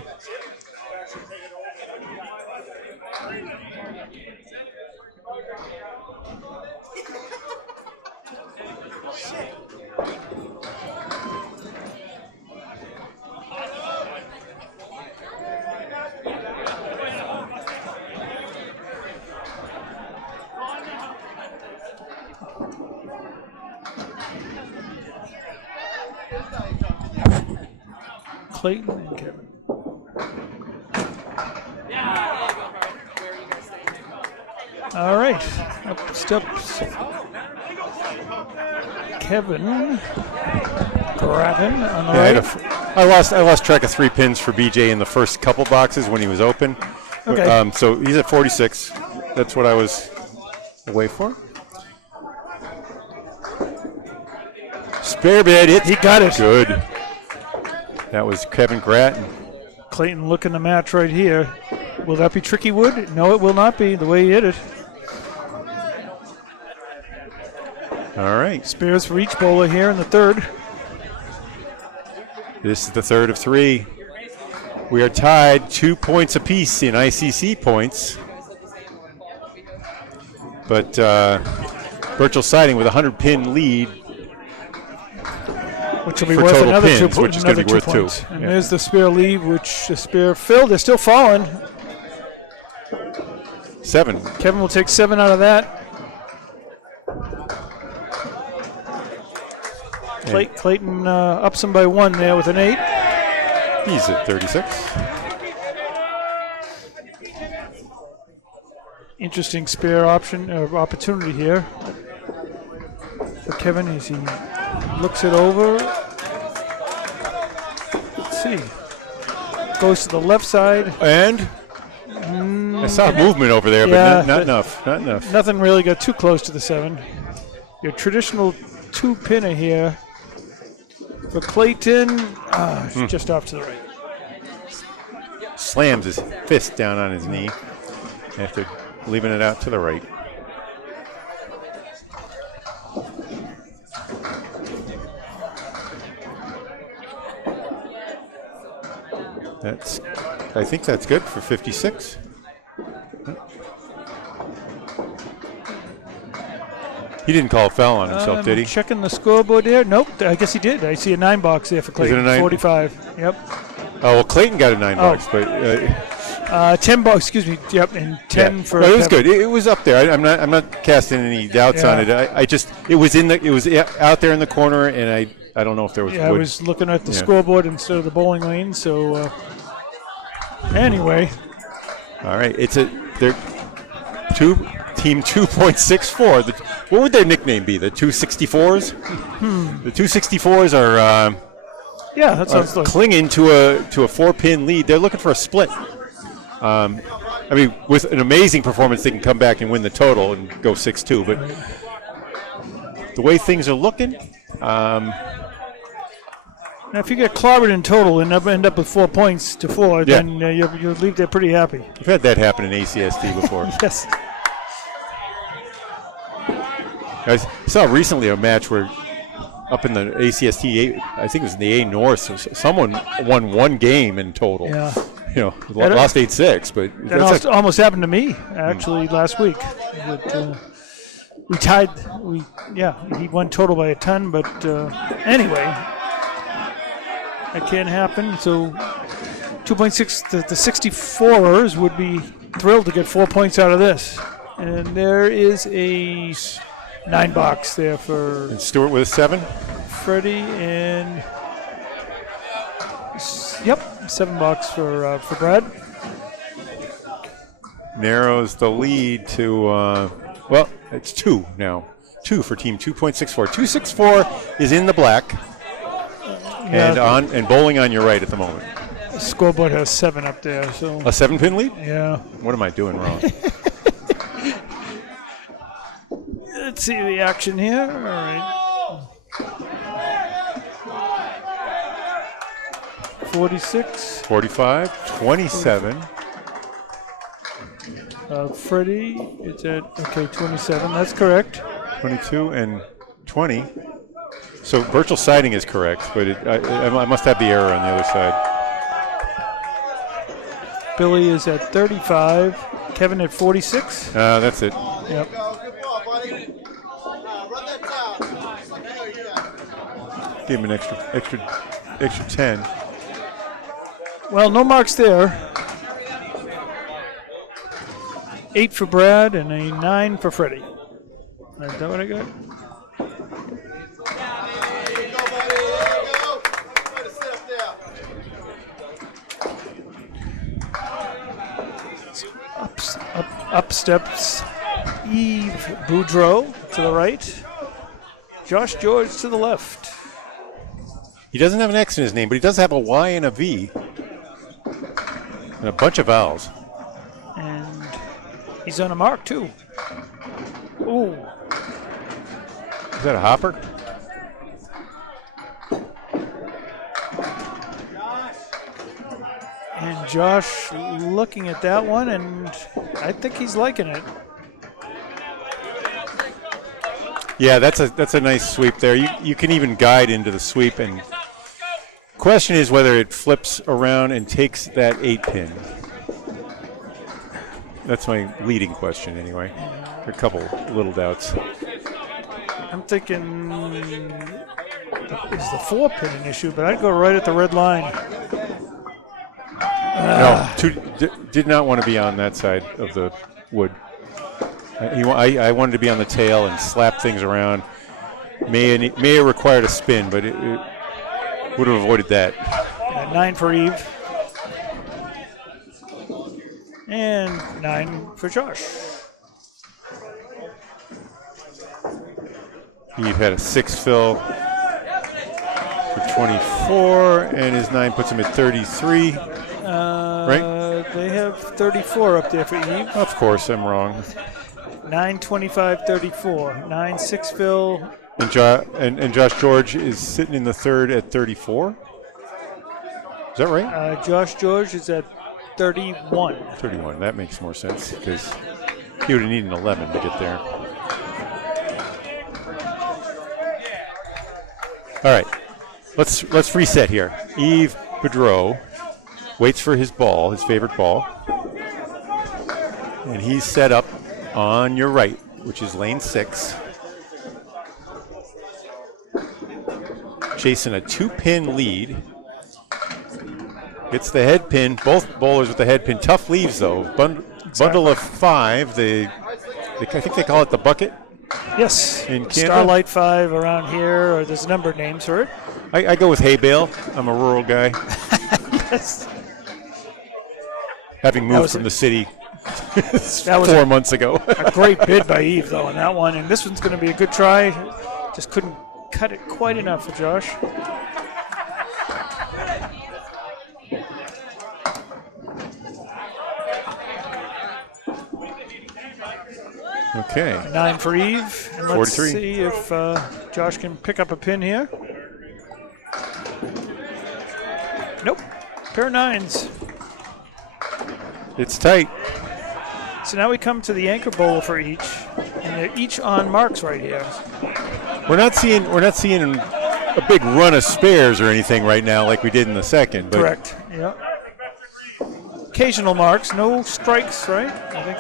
Clayton and Kevin. All right, up steps Kevin grabbing on the right. I lost track of 3 pins for BJ in the first couple boxes when he was open. Okay. So he's at 46. That's what I was away for. Spare bid hit. He got it. Good. That was Kevin Grattan. Clayton looking the match right here. Will that be tricky wood? No, it will not be, the way he hit it. All right. Spares for each bowler here in the third. This is the third of 3. We are tied 2 points apiece in ICC points. But Birchell siding with a 100-pin lead. Which will be for worth total another pins, 2 which is gonna be worth 2. points. And Yeah. there's the spare lead, which the spare filled. They're still falling. 7. Kevin will take 7 out of that. Clayton ups him by 1 there with an 8. He's at 36. Interesting spare option or opportunity here for Kevin as he looks it over. Let's see. Goes to the left side. And I saw movement over there, Yeah, but not enough. Not enough. Nothing really got too close to the 7. Your traditional 2-pinner here for Clayton. Just off to the right. Slams his fist down on his knee after leaving it out to the right. I think that's good for 56. He didn't call a foul on himself, did he? Checking the scoreboard there. Nope, I guess he did. I see a 9 box there for Clayton. Is it a 9? 45. Yep. Oh, well, Clayton got a 9 box, but 10 box. Excuse me. Yep, and 10 for. Well, it was Kevin. good. It was up there. I'm not casting any doubts on it. I just it was out there in the corner, and I don't know if there was. Yeah, wood. I was looking at the scoreboard instead of the bowling lane. So anyway, all right, they're 2 Team 2.64. What would their nickname be? The 264s? The 264s are Yeah, that sounds like. clinging to a 4-pin lead. They're looking for a split. I mean, with an amazing performance, they can come back and win the total and go 6-2. But the way things are looking, Now, if you get clobbered in total and end up with 4 points to 4, Yeah. then you'll leave there pretty happy. we've had that happen in ACST before. Yes. I saw recently a match where up in the ACST, I think it was in the A North, so someone won 1 game in total. Yeah. You know, lost 8-6, but That almost happened to me, actually, last week. We tied. He won total by a ton, but anyway, that can't happen. So 2.6, the 64ers would be thrilled to get 4 points out of this. And there is a 9 box there for and Stewart with a 7. Freddie, and yep, 7 box for Brad. Narrows the lead to, well, it's 2 now. 2 for team 2.64. 264 is in the black and bowling on your right at the moment. The scoreboard has 7 up there, so A 7-pin lead? yeah. What am I doing wrong? Let's see the action here. All right. 46. 45, 27. Freddie, it's at 27. That's correct. 22 and 20. So Birchell siding is correct, but I must have the error on the other side. Billy is at 35. Kevin at 46. That's it. Yep. Give him an extra 10. Well, no marks there. 8 for Brad and a 9 for Freddie. Is that what I got? Up steps Eve Boudreau to the right. Josh George to the left. He doesn't have an X in his name, but he does have a Y and a V. And a bunch of vowels. And he's on a mark, too. Ooh. Is that a hopper? And Josh looking at that one, and I think he's liking it. Yeah, that's a nice sweep there. You can even guide into the sweep, and question is whether it flips around and takes that 8-pin. That's my leading question, anyway. A couple little doubts. I'm thinking it's the 4-pin an issue, but I'd go right at the red line. No, did not want to be on that side of the wood. I wanted to be on the tail and slap things around. May have required a spin, but it would have avoided that. 9 for Eve. And 9 for Josh. Eve had a 6 fill for 24, and his 9 puts him at 33. Right? They have 34 up there for Eve. Of course, I'm wrong. 9, 25, 34. 9, 6 fill. And Josh George is sitting in the third at 34. Is that right? Josh George is at 31. 31. That makes more sense because he would have needed an 11 to get there. All right, let's reset here. Yves Boudreau waits for his ball, his favorite ball, and he's set up on your right, which is lane 6. Chasing a 2-pin lead. Gets the head pin. Both bowlers with the head pin. Tough leaves though. Bundle of 5. I think they call it the bucket. Yes. In Canada. Starlight 5 around here, or there's number names for it. I go with hay bale. I'm a rural guy. Yes. Having moved from the city That was 4 months ago. a great bid by Eve, though, on that one. And this one's going to be a good try. Just couldn't cut it quite enough for Josh. Okay. 9 for Eve. And let's 43. see if Josh can pick up a pin here. Nope. Pair of 9s. It's tight. So now we come to the anchor bowl for each, and they're each on marks right here. We're not seeing a big run of spares or anything right now like we did in the second. But Correct. Yep. Occasional marks, no strikes, right? I think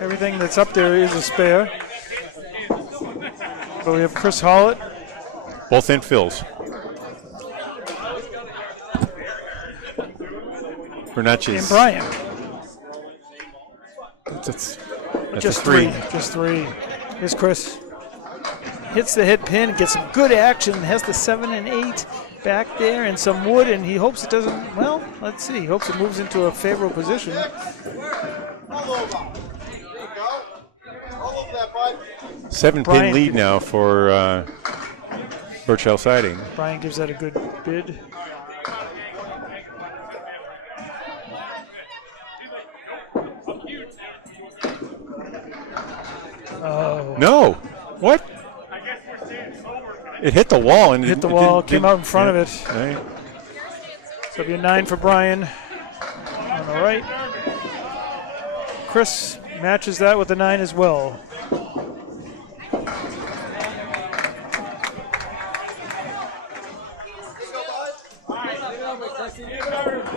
everything that's up there is a spare. But we have Chris Hollett. both in fills. Bernatchez. And Brian. That's Just a three. Just three. Here's Chris. Hits the head pin, gets some good action, has the 7 and 8 back there and some wood, and he hopes it doesn't, well, let's see. He hopes it moves into a favorable position. All over. There you go. All over that, bud. 7-pin Brian lead gives- now for Birchell Siding. Brian gives that a good bid. Oh, No. What? It hit the wall and hit the it wall, didn't- came out in front of it. Right. So it'll be a 9 for Brian on the right. Chris matches that with a 9 as well.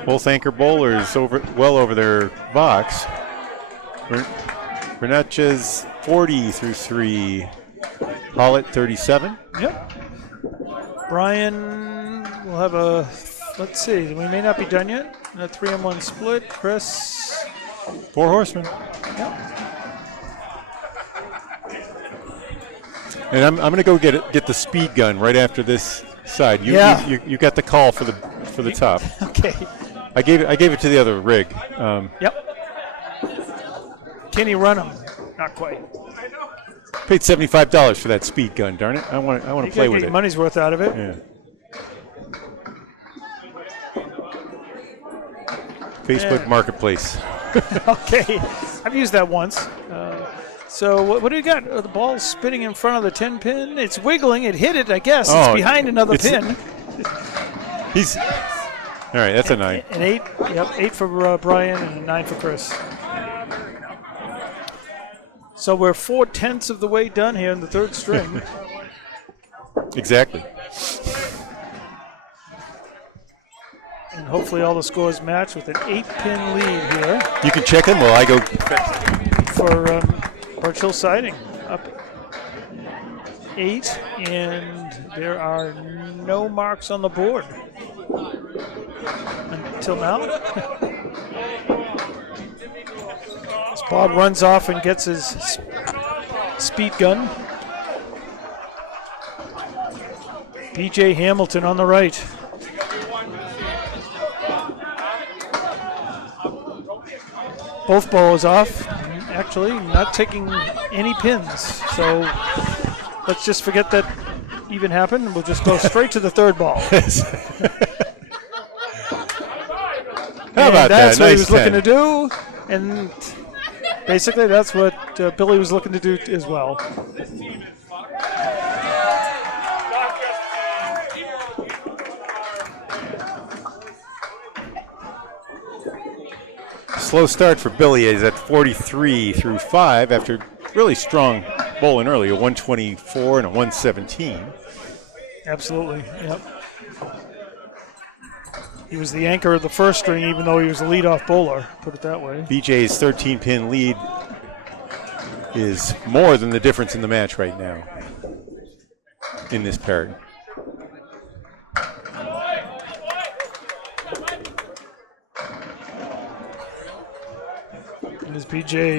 Both anchor bowlers well over their box. Bernatchez 40 through 3. Hollett 37. Yep. Brian will have a, let's see, we may not be done yet. A 3-1 split. Chris, 4 horsemen. yep. And I'm going to go get the speed gun right after this side. Yeah. You got the call for the top. Okay. I gave it to the other rig. Yep. Can he run him? Not quite. Paid $75 for that speed gun. Darn it! I want to You play gotta with get it. your money's worth out of it. Yeah. Facebook Yeah. Marketplace. Okay. I've used that once. So what do you got? The ball's spinning in front of the 10 pin. It's wiggling. It hit it, I guess. Oh, it's behind another it's- pin. He's all right. That's a 9. An 8. Yep, 8 for Brian and a 9 for Chris. So we're 4/10 of the way done here in the third string. Exactly. And hopefully all the scores match with an 8-pin lead here You can check in while I go. for Birchell Siding. Up 8, and there are no marks on the board until now. As Bob runs off and gets his speed gun. BJ Hamilton on the right. Both balls off. Actually, not taking any pins. So let's just forget that even happened. We'll just go straight to the third ball. How about that's that? what he Nice was looking 10. to do, and basically that's what Billy was looking to do as well. Slow start for Billy is at 43 through 5 after really strong bowling early, a 124 and a 117. Absolutely, yep. He was the anchor of the first string, even though he was a leadoff bowler, put it that way. BJ's 13-pin lead is more than the difference in the match right now in this pairing. And his BJ.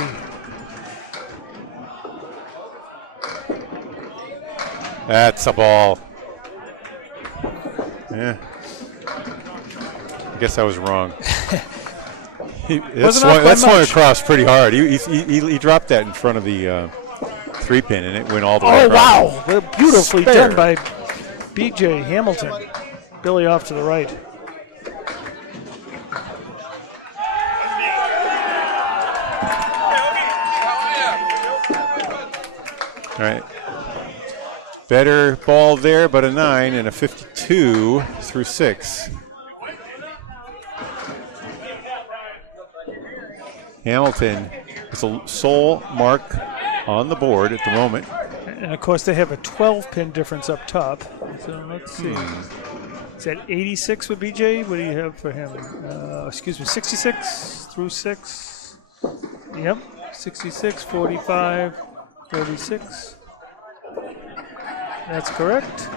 That's a ball. Yeah. I guess I was wrong. That swung across pretty hard. He dropped that in front of the 3-pin, and it went all the way across. Wow. Beautifully done by B.J. Hamilton. Billy off to the right. All right. Better ball there, but a 9 and a 52 through 6. Hamilton is a sole mark on the board at the moment. And of course, they have a 12-pin difference up top. So let's see. Is that 86 with BJ? What do you have for him? 66 through 6. Yep. 66, 45, 36. That's correct.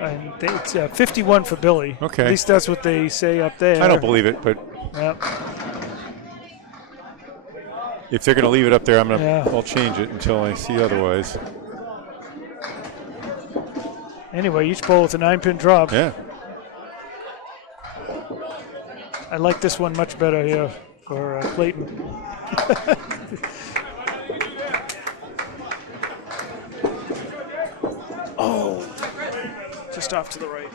And it's 51 for Billy. Okay. At least that's what they say up there. I don't believe it, but Yep. if they're going to leave it up there, I'll change it until I see otherwise. Anyway, each bowl with a 9-pin drop. Yeah. I like this one much better here for Clayton. Just off to the right.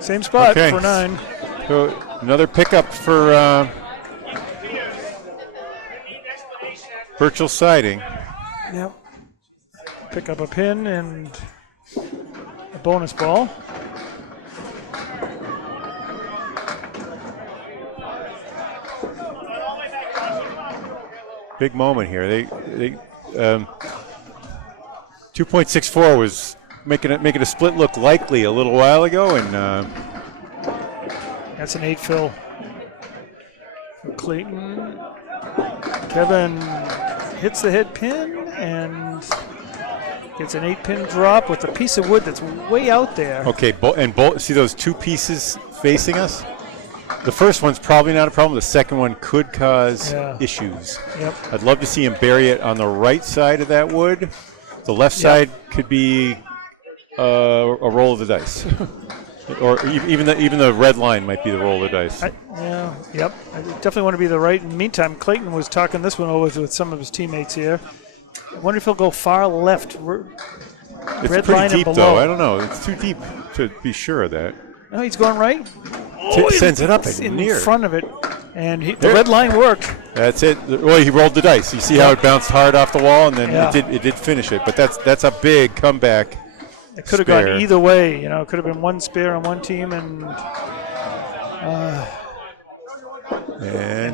Same spot for 9. So another pickup for Birchell siding. Yep. Pick up a pin and a bonus ball. Big moment here. They 2.64 was making a split look likely a little while ago, and that's an 8 fill for Clayton. Kevin hits the head pin and gets an 8-pin drop with a piece of wood that's way out there. Okay, see those two pieces facing us? The first one's probably not a problem. The second one could cause issues. Yep. I'd love to see him bury it on the right side of that wood. The left side could be a roll of the dice. Or even the red line might be the roll of the dice. I definitely want to be the right. In the meantime, Clayton was talking this one over with some of his teammates here. I wonder if he'll go far left. It's red pretty line deep, and below. though. I don't know. It's too deep to be sure of that. No, he's going right. Sends it up in near. front of it, and the red line worked. That's it. Well, he rolled the dice. You see how it bounced hard off the wall, and then it did finish it. But that's a big comeback. It could have gone either way. You know, it could have been one spare on one team and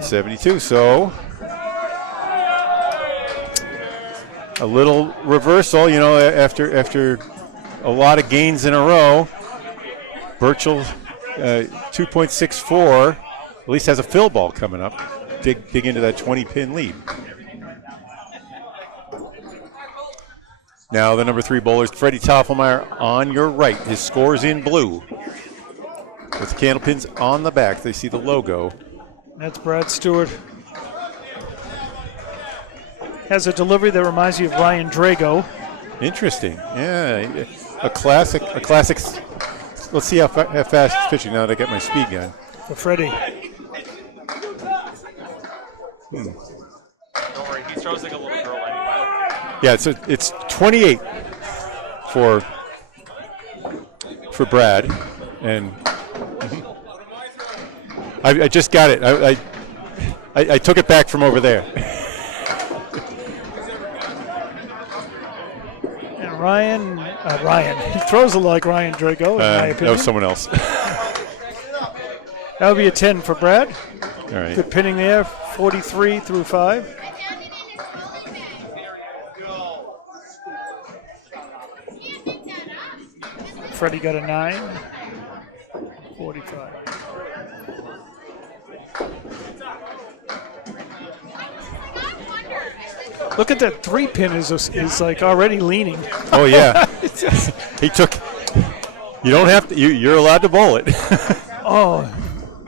72. So a little reversal. You know, after a lot of gains in a row, Birchell 2.64 at least has a fill ball coming up. Dig into that 20-pin lead. Now the number 3 bowler is Freddie Toffelmeyer on your right. His score's in blue with the Candlepins on the back. They see the logo. That's Brad Stewart. Has a delivery that reminds you of Ryan Drago. Interesting. Yeah, a classic. Let's see how fast it's pitching now that I get my speed gun. For Freddie. Don't worry, he throws like a little girl anyway. Yeah, it's 28 for Brad, and I just got it. I took it back from over there. And Ryan, he throws like Ryan Drago, in my opinion. That was someone else. That would be a 10 for Brad. All right. Good pinning there, 43 through 5. Freddie got a 9, 45. Look at that 3-pin is like already leaning. Oh yeah, he took. You don't have to. You're allowed to bowl it. Oh,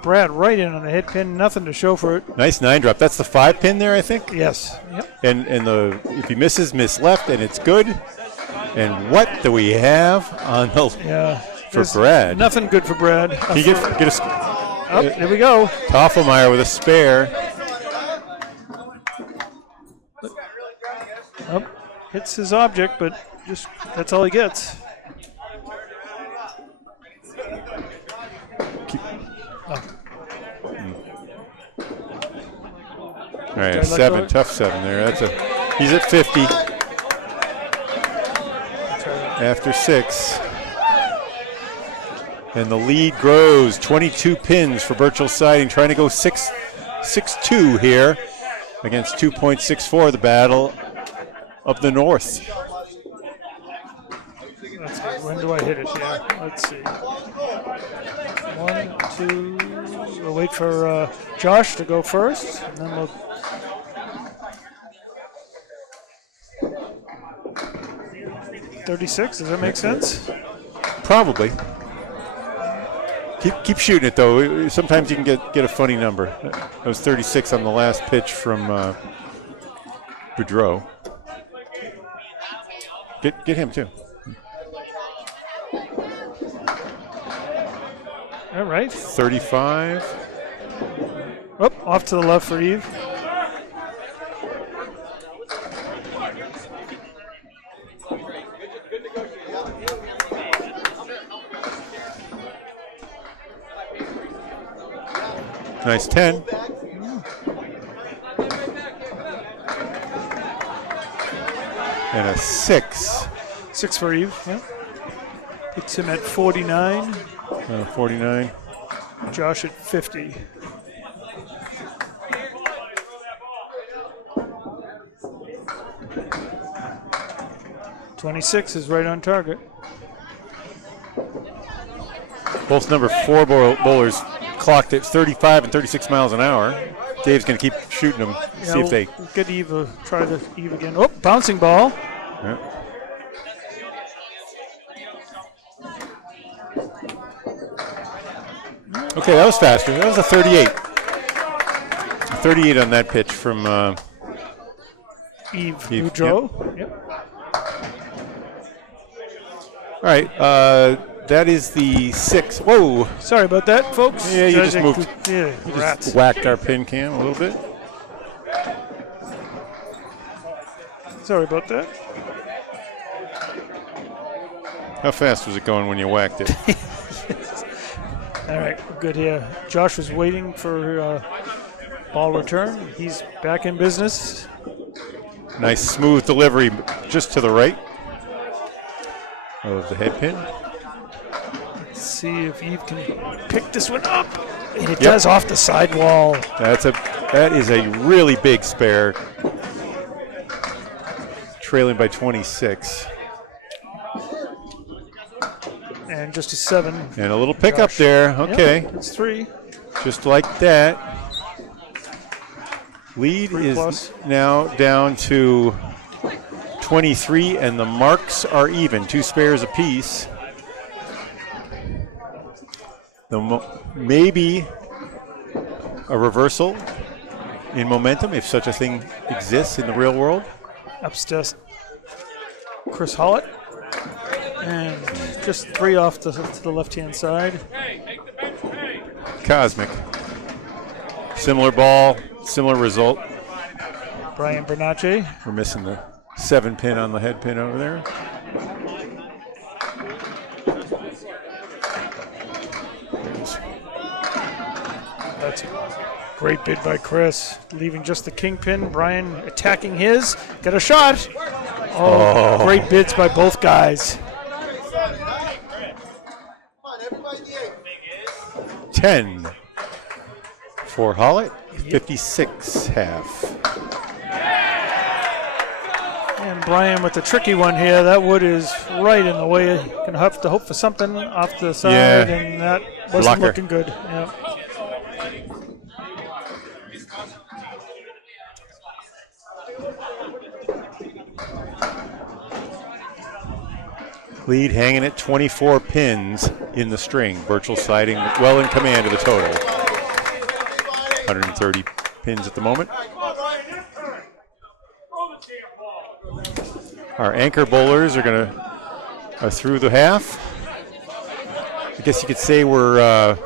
Brad right in on the head pin, nothing to show for it. Nice 9 drop. That's the 5 pin there, I think. Yes. Yep. And if he misses, miss left, and it's good. And what do we have on the for Brad? Nothing good for Brad. Can you get a oh, there we go. Toffelmeyer with a spare. Oh, hits his object, but just that's all he gets. All right, 7, tough 7 there. He's at 50 after 6. And the lead grows, 22 pins for Birchell Siding, trying to go 6-2 here against 2.64, the battle of the North. Let's see, when do I hit it here? Let's see. 1, 2. We'll wait for Josh to go first, and then we'll. $36. Does that make sense? Probably. Keep shooting it though. Sometimes you can get a funny number. That was 36 on the last pitch from Boudreau. Get him too. All right. 35. Oh, off to the left for Eve. Nice 10. And a 6. 6 for Eve. Yeah. Puts him at 49. 49. Josh at 50. $26 is right on target. Both number 4 bowlers clocked at 35 and 36 miles an hour. Dave's going to keep shooting them, see if they get Eve. Try the Eve again. Oh, bouncing ball. Yeah. Okay, that was faster. That was a 38. 38 on that pitch from Eve Boudreau. Yep. All right, that is the 6. Whoa. Sorry about that, folks. Yeah, you just moved. Yeah, you just whacked our pin cam a little bit. Sorry about that. How fast was it going when you whacked it? All right, we're good here. Josh was waiting for ball return. He's back in business. Nice smooth delivery just to the right of the head pin. Let's see if Eve can pick this one up. And it does off the sidewall. That is a really big spare. Trailing by 26. And just a 7. And a little pickup there. Okay. Yep, it's 3. Just like that. Lead is now down to 23, and the marks are even. 2 spares apiece. Maybe a reversal in momentum, if such a thing exists in the real world. Upstairs, Chris Hollett. And just 3 off to the left-hand side. Cosmic. Similar ball, similar result. Brian Bernacci. We're missing the 7 pin on the head pin over there. That's a great bid by Chris. Leaving just the kingpin. Brian attacking his. Got a shot. Oh, great bids by both guys. 10 for Hollett, 56 half. And Brian with the tricky one here. That wood is right in the way. Gonna have to hope for something off the side, and that wasn't looking good. Yeah. Lead hanging at 24 pins in the string. Birchell Siding well in command of the total. 130 pins at the moment. Our anchor bowlers are through the half. I guess you could say we're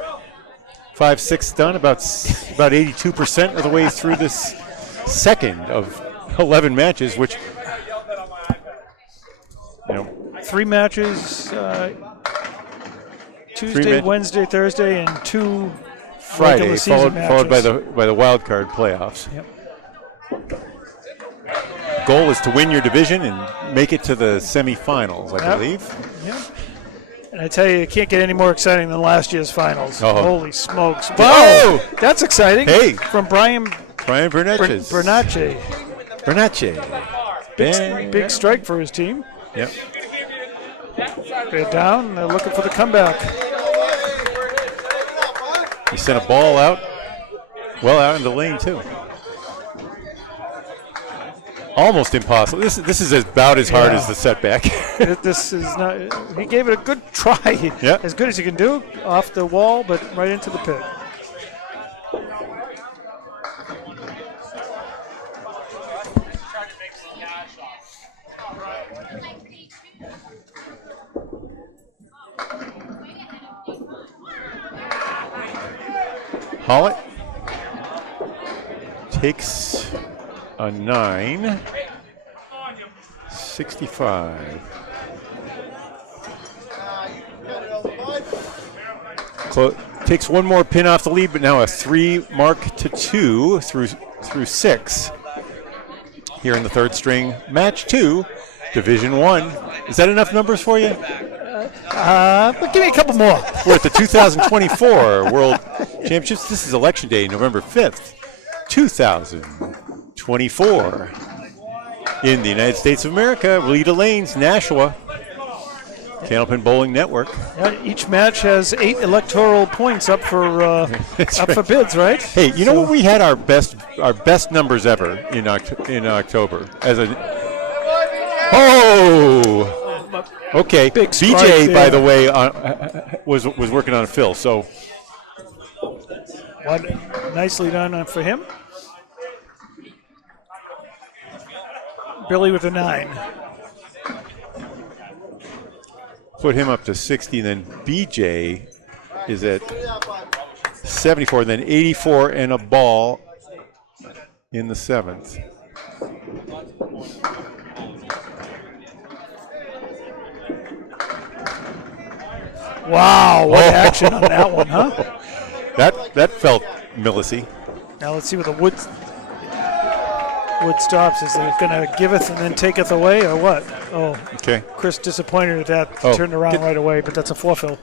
5/6 done, about 82% of the way through this second of 11 matches, which, you know, 3 matches, Tuesday, Wednesday, Thursday, and 2 Friday, regular season followed by matches. the wild card playoffs. Yep. Goal is to win your division and make it to the semifinals, I believe. Yeah. And I tell you, it can't get any more exciting than last year's finals. Oh. Holy smokes. Wow, Oh! that's exciting. Hey. From Brian Bernache. Bernache. Big strike for his team. Yep. They're down. They're looking for the comeback. He sent a ball out, well out in the lane, too. Almost impossible. This is about as hard as the setback. This is not. He gave it a good try. Yeah. As good as he can do, off the wall, but right into the pit. Hollett takes a 9, 65. Takes one more pin off the lead, but now a 3 mark to 2 through 6. Here in the third string, match 2, Division 1. Is that enough numbers for you? But give me a couple more. We're at the 2024 World Championships. This is Election Day, November 5th, 2024. In the United States of America, Leda Lanes, Nashua, Candlepin Bowling Network. Yeah, each match has 8 electoral points up for for bids, right? Hey, you know what? We had our best numbers ever in October as a. Oh. Okay. Big strike BJ, there. by the way, was working on a fill. So. Nicely done for him. Billy with a 9. Put him up to 60, and then BJ is at 74, and then 84 and a ball in the 7th. Wow, what action on that one, huh? That felt millisy. Now let's see what the wood stops. Is it going to giveth and then taketh away, or what? Oh, Okay. Chris disappointed at that. Oh, Turned around right away, but that's a forefill.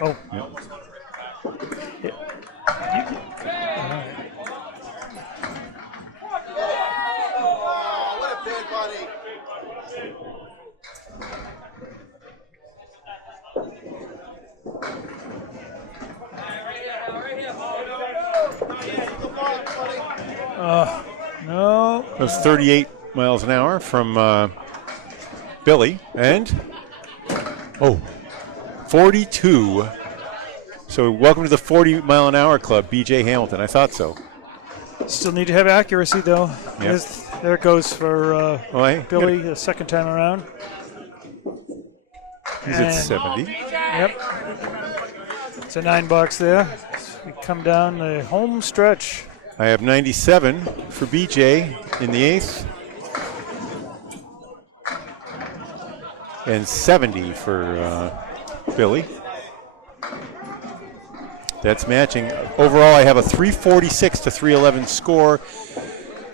Oh. Yep. What a bad buddy. No. That was 38 miles an hour from Billy, and 42. So welcome to the 40-mile-an-hour club, BJ Hamilton. I thought so. Still need to have accuracy, though. Yep. There it goes for Billy the second time around. He's at And- 70. Yep. It's a $9 there. We come down the home stretch. I have 97 for BJ in the 8th. And 70 for Billy. That's matching. Overall, I have a 346 to 311 score.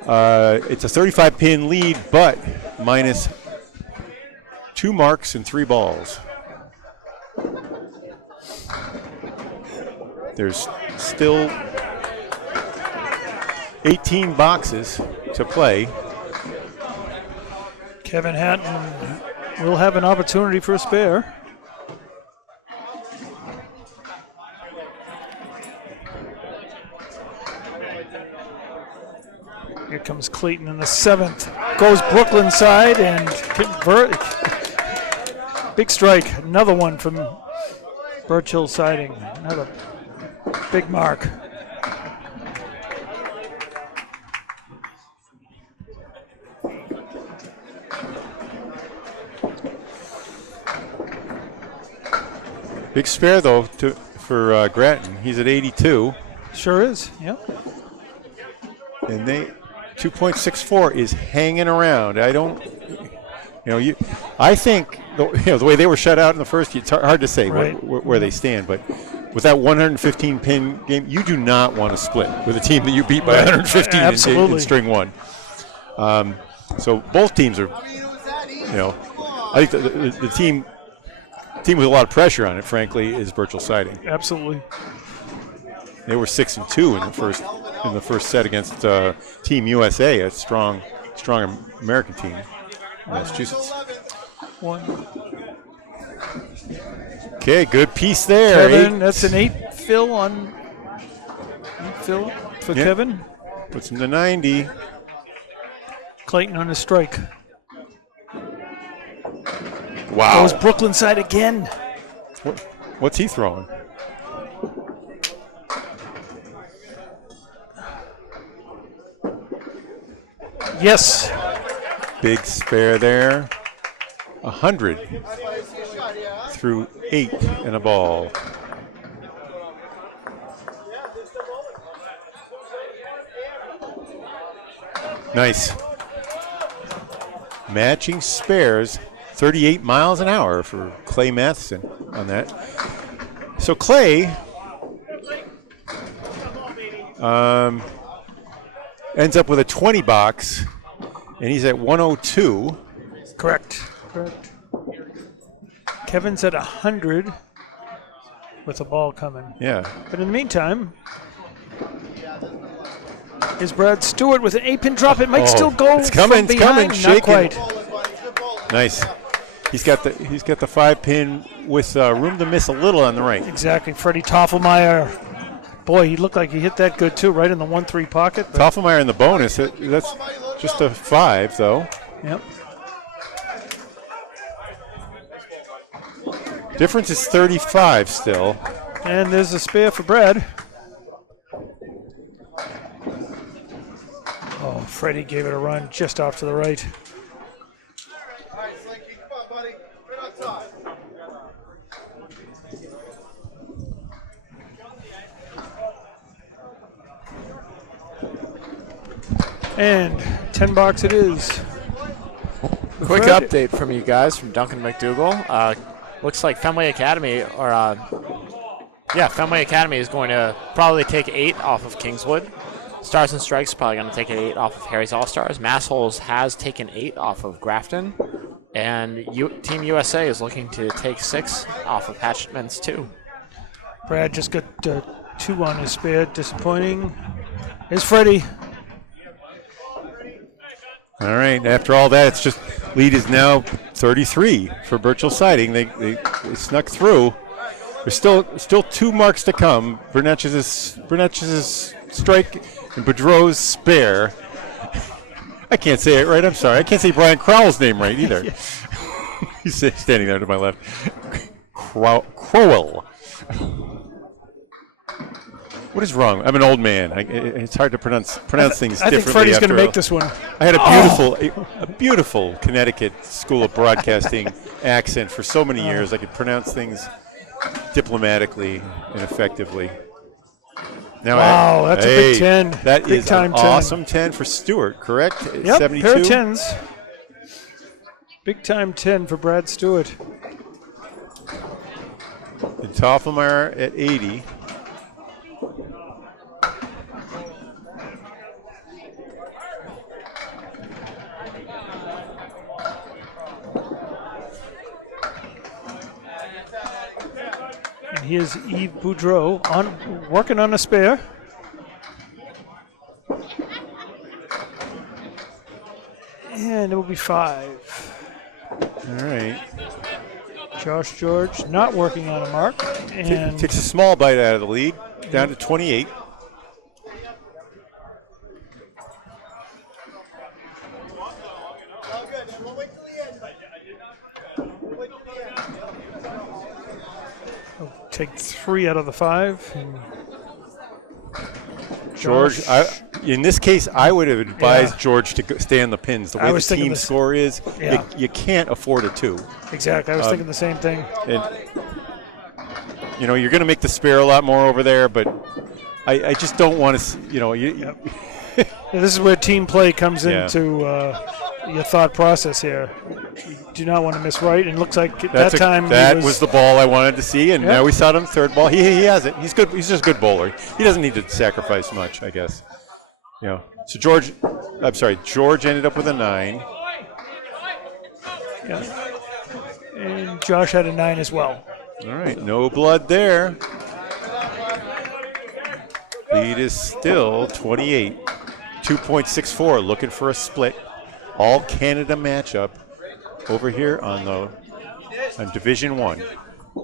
It's a 35-pin lead, but minus 2 marks and 3 balls. There's still 18 boxes to play. Kevin Hatton will have an opportunity for a spare. Here comes Clayton in the 7th. Goes Brooklyn side and big strike. Another one from Birchell siding. Another big mark. Big spare, though, for Grattan. He's at 82. Sure is. Yep. And 2.64 is hanging around. I don't, I think the way they were shut out in the first, it's hard to say Right. where they stand. But with that 115 pin game, you do not want to split with a team that you beat by 115 in string one. So both teams are, I think the team with a lot of pressure on it, frankly, is Birchell Siding. Absolutely. They were 6-2 in the first set against Team USA, a strong American team, Massachusetts. One. Okay, good piece there. Kevin, that's an 8 fill for Kevin. Puts him to 90. Clayton on his strike. Wow. Goes Brooklyn side again. What's he throwing? Yes. Big spare there. 100 through 8 and a ball. Nice. Matching spares, 38 miles an hour for Clay Matheson on that. So Clay ends up with a 20 box, and he's at 102. Correct. Kevin's at 100 with a ball coming. Yeah. But in the meantime, is Brad Stewart with an 8-pin drop. It might still go. It's coming. From behind. Shaking. Not quite. Nice. He's got the 5-pin with room to miss a little on the right. Exactly. Freddie Toffelmeyer. Boy, he looked like he hit that good too, right in the 1-3 pocket. Toffelmeyer in the bonus. That's just a 5, though. Yep. Difference is 35 still. And there's a spare for Brad. Oh, Freddie gave it a run just off to the right. And 10 bucks it is. Quick update from you guys from Duncan MacDougall. Looks like Fenway Academy, Fenway Academy is going to probably take 8 off of Kingswood. Stars and Strikes probably going to take 8 off of Harry's All-Stars. Massholes has taken 8 off of Grafton. And Team USA is looking to take 6 off of Hatchetman's 2. Brad just got 2 on his spare. Disappointing. Here's Freddie. All right. After all that, it's just lead is now 33 for Birchell Siding. They snuck through. There's still 2 marks to come. Burnetch's strike and Boudreau's spare. I can't say it right. I'm sorry. I can't say Brian Crowell's name right either. He's standing there to my left. Crowell. What is wrong? I'm an old man. It's hard to pronounce things differently. I think Freddie's going to make this one. I had a beautiful Connecticut School of Broadcasting accent for so many years. I could pronounce things diplomatically and effectively. Now wow, that's a big 10. That big is time an 10. awesome 10 for Stewart, correct? Yep, 72? pair of 10s. Big time 10 for Brad Stewart. And Toffelmeyer at 80. And here's Yves Boudreau working on a spare. And it will be 5. All right. Josh George not working on a mark. And Takes a small bite out of the lead, down to 28. take 3 out of the 5. And George, in this case, I would have advised George to stay on the pins. The way the team score is, you can't afford a 2. Exactly. I was thinking the same thing. You know, you're going to make the spare a lot more over there, but I just don't want to, you know. This is where team play comes Yeah. into your thought process here. You do not want to miss right, and it looks like that was the ball I wanted to see, and Yep. now we saw it on the third ball. He has it. He's good. He's just a good bowler. He doesn't need to sacrifice much, I guess. You know. So George ended up with a 9. Yeah. And Josh had a 9 as well. All right, no blood there. Lead is still 28. 2.64, looking for a split. All Canada matchup over here on Division 1.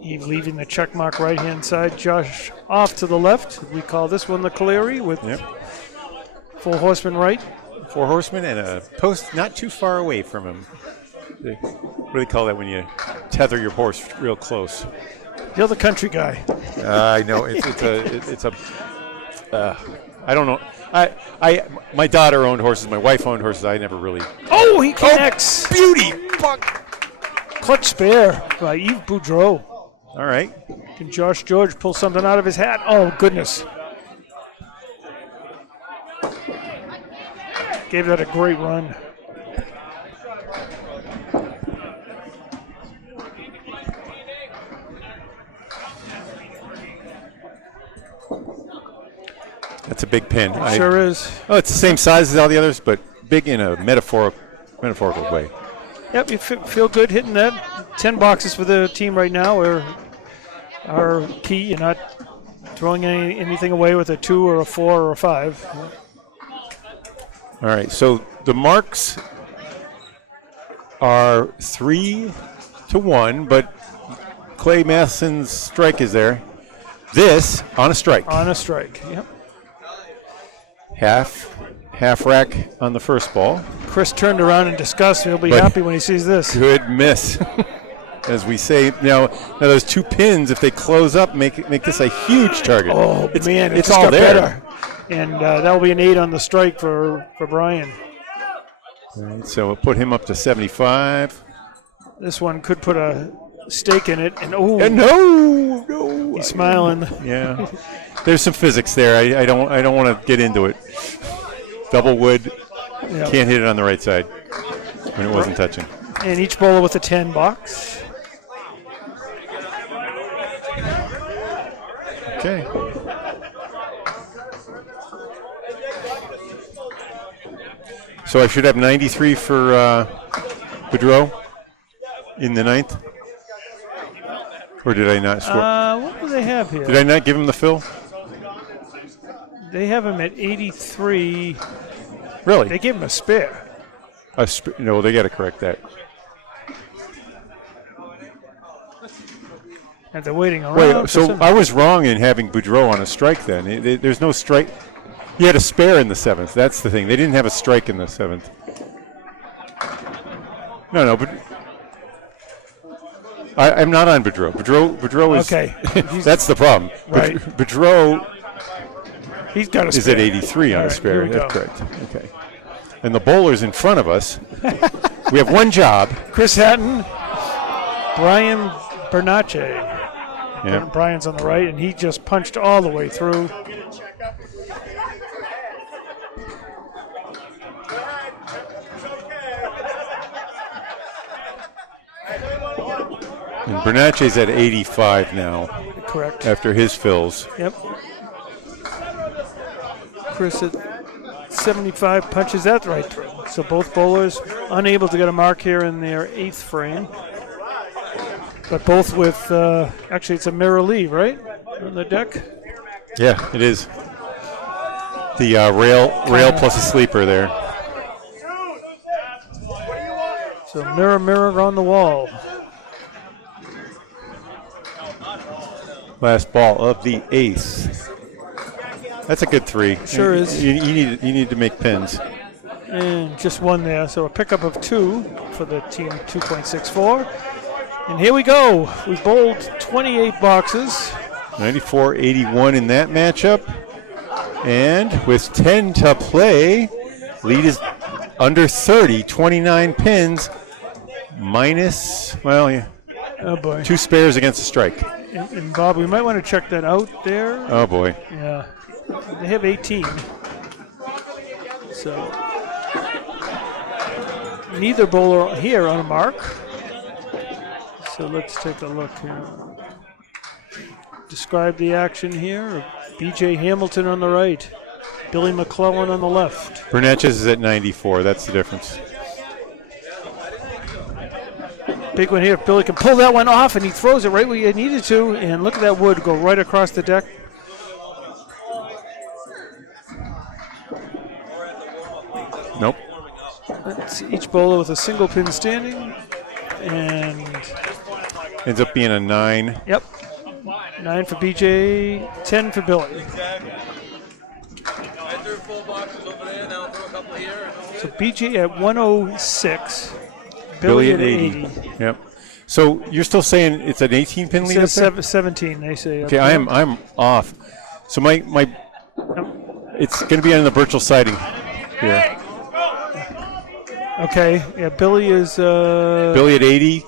Eve leaving the check mark right-hand side. Josh off to the left. We call this one the Cleary with 4 horsemen right. 4 horsemen and a post not too far away from him. What do they call that when you tether your horse real close? You're the country guy. I know it's a. I don't know. My daughter owned horses. My wife owned horses. I never really. Oh, he connects. Beauty. Clutch spare by Yves Boudreau. All right. Can Josh George pull something out of his hat? Oh, goodness. Gave that a great run. That's a big pin. Sure is. Oh, it's the same size as all the others, but big in a metaphorical way. Yep, you feel good hitting that. 10 boxes for the team right now are key. You're not throwing anything away with a 2 or a 4 or a 5. All right, so the marks are 3-1, but Clay Matheson's strike is there. This on a strike. On a strike, yep. Half rack on the first ball. Chris turned around in disgust. He'll be happy when he sees this. Good miss. As we say, now those 2 pins, if they close up, make this a huge target. Oh, man, it's just all got there. better. And that will be an 8 on the strike for Brian. All right, so we'll put him up to 75. This one could put a stake in it. And no, he's smiling. Yeah, there's some physics there. I don't want to get into it. Double wood, Yep. can't hit it on the right side when it wasn't touching. And each bowler with a 10 box. Okay. So I should have 93 for Boudreau in the 9th? Or did I not score? What do they have here? Did I not give him the fill? They have him at 83. Really? They gave him a spare. No, they got to correct that. And they're waiting around. Wait, so I was wrong in having Boudreau on a strike then. There's no strike. He had a spare in the 7th. That's the thing. They didn't have a strike in the 7th. No, but I'm not on Boudreau. Boudreau is okay. That's the problem. Right. Boudreau he's got a is spare. at 83 on All a right, spare. here we That's go. correct. Okay. And the bowlers in front of us. We have one job. Chris Hatton, Brian Bernacchi. Yeah. Brian's on the right, and he just punched all the way through. And Bernacchi's at 85 now Correct. after his fills. Yep. Chris at 75 punches that right through. So both bowlers unable to get a mark here in their 8th frame. But both with, actually it's a mirror leave, right? On the deck. Yeah, it is. The rail plus a sleeper there. So mirror, mirror on the wall. Last ball of the 8th. That's a good 3. Sure is. You need to make pins. And just one there. So a pickup of 2 for the team 2.64. And here we go. We bowled 28 boxes. 94-81 in that matchup. And with 10 to play, lead is under 30, 29 pins, minus, well, yeah, Oh boy. 2 spares against a strike. And Bob, we might want to check that out there. Oh boy. Yeah. They have 18. So neither bowler here on a mark. So let's take a look here. Describe the action here. B.J. Hamilton on the right. Billy McClellan on the left. Bernatchez is at 94. That's the difference. Big one here. If Billy can pull that one off, and he throws it right where he needed to. And look at that wood go right across the deck. Nope. That's each bowler with a single pin standing. And Ends up being a 9. yep. 9 for BJ, 10 for Billy. So BJ at 106, Billy at 80. Yep. So you're still saying it's an 18-pin It lead up says there? 17, they say. up Okay, there. I'm off. So my it's going to be on the Birchell siding here. Okay, yeah, Billy is. Billy at 80.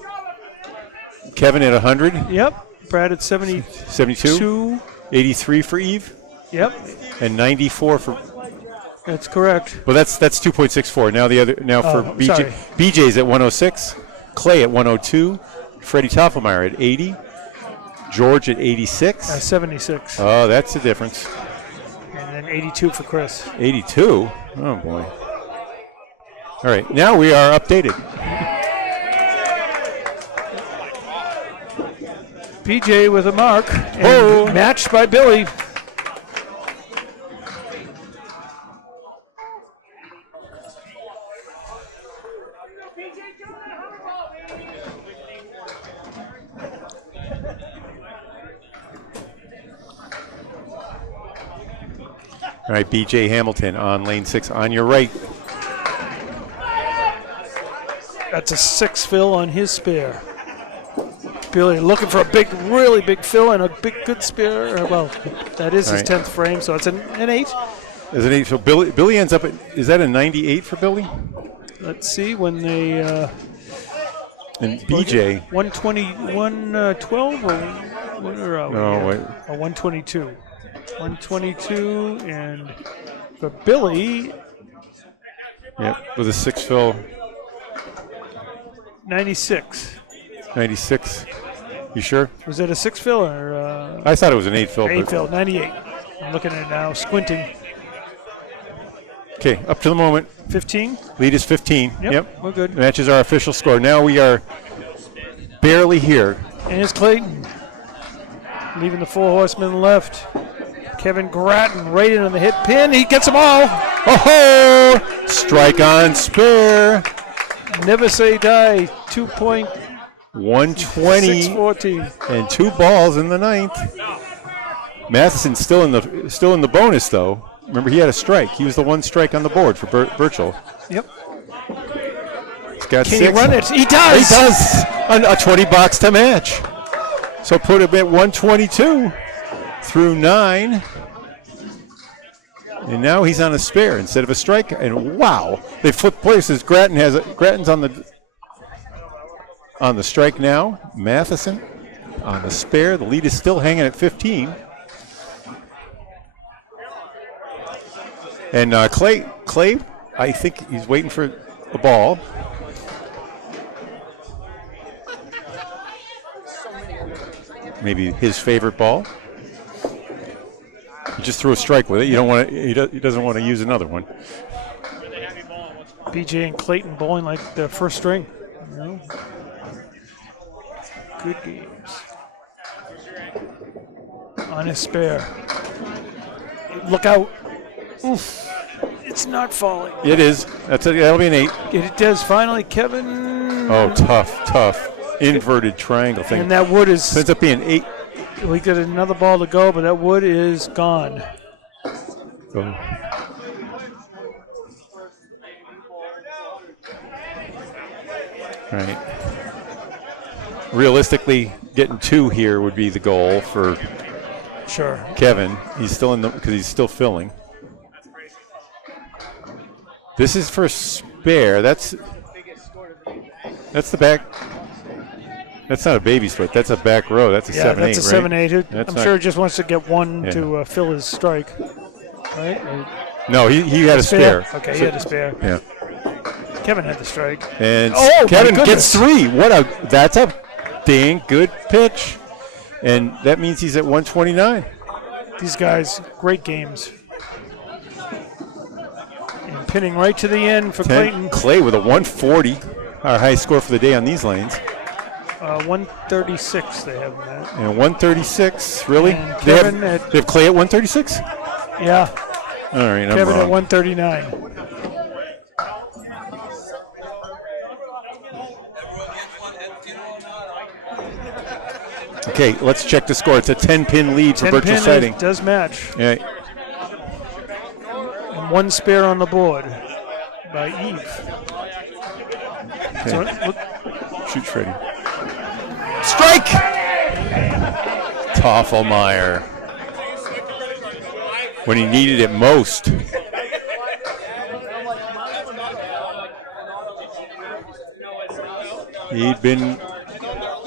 Kevin at 100. Yep. Brad at 72. 72. 83 for Eve. Yep, And 94 for. that's correct. Well, that's 2.64. Now for Oh, BJ. sorry. BJ's at 106. Clay at 102. Freddie Toffelmeyer at 80. George at 86. 76. Oh, that's the difference. And then 82 for Chris. 82. Oh boy. All right, now we are updated. BJ with a mark. And Oh. matched by Billy. All right, B.J. Hamilton on lane 6 on your right. That's a 6 fill on his spare. Billy looking for a big, really big fill and a big, good spare. Well, that is his Right. 10th frame, so it's an 8. Is it 8? So Billy ends up at, is that a 98 for Billy? Let's see when they. And B.J. 120, 112 or where are we? Oh, here? wait. Or 122. 122, and for Billy, Yep, with a 6 fill, 96. 96. You sure? Was that a 6 fill or I thought it was an 8 fill. 8 fill? 98. I'm looking at it now, squinting. Okay, up to the moment. 15? Lead is 15. Yep, we're good. Matches our official score. Now we are barely here. And it's Clayton. Leaving the 4 horsemen left. Kevin Grattan right in on the hit pin. He gets them all. Oh-ho! Strike on spare. Never say die. 2.614. 120 and 2 balls in the 9th. Matheson's still in the bonus though. Remember, he had a strike. He was the 1 strike on the board for Birchell. Yep. He's got Can 6. he run it? He does. He does. A 20 box to match. So put him at 122 through 9. And now he's on a spare instead of a strike. And wow, they flipped places. Grattan's on the strike now. Matheson on the spare. The lead is still hanging at 15. And Clay, I think he's waiting for the ball. Maybe his favorite ball. He just threw a strike with it. You don't want to. He doesn't want to use another one. BJ and Clayton bowling like the first string. You know? Good games. On his spare. Look out. Oof. It's not falling. It is. That'll be an 8. It does finally, Kevin. Oh, tough. Inverted triangle thing. And that wood is. So ends up being 8. We got another ball to go, but that wood is gone. So. Right. Realistically, getting 2 here would be the goal for Sure. Kevin. He's still because he's still filling. This is for spare. That's the back. That's not a baby split. That's a back row. That's a 7-8, right? That's a 7-8. That's I'm not- sure he just wants to get one Yeah. to fill his strike. Right? No, he had a spare. Okay, he So- had a spare. Yeah. Kevin had the strike. And Oh, my Kevin goodness. gets 3. That's a dang good pitch. And that means he's at 129. These guys, great games. And pinning right to the end for Clayton. Clay with a 140. Our highest score for the day on these lanes. 136 they have in that. And 136, really? And They Kevin have Clay at 136? Yeah, All right, I'm Kevin at wrong. 139. Okay, let's check the score. It's a 10-pin lead for 10 Birchell pin Siding. does match. Yeah. And one spare on the board by Eve. So, look, Shoot, Freddie. Strike! Toffelmeyer. When he needed it most. He'd been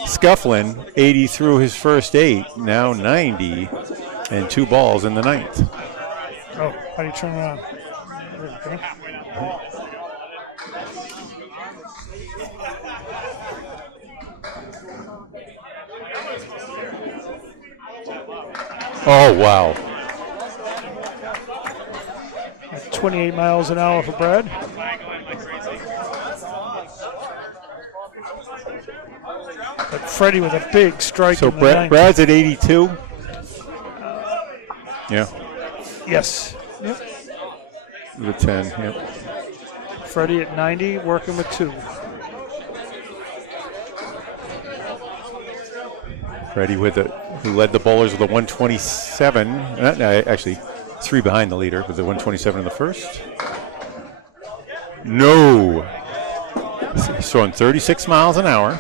scuffling 80 through his first 8, now 90, and 2 balls in the 9th. oh, how do you turn around? There we go. Oh, wow. 28 miles an hour for Brad. But Freddie with a big strike So in the ninth. Brad's at 82. Yeah, Yes. Yep. with a 10. Yep. Freddie at 90, working with 2. Freddie who led the bowlers with a 127. Actually, 3 behind the leader with the 127 in the first. No. He's throwing 36 miles an hour.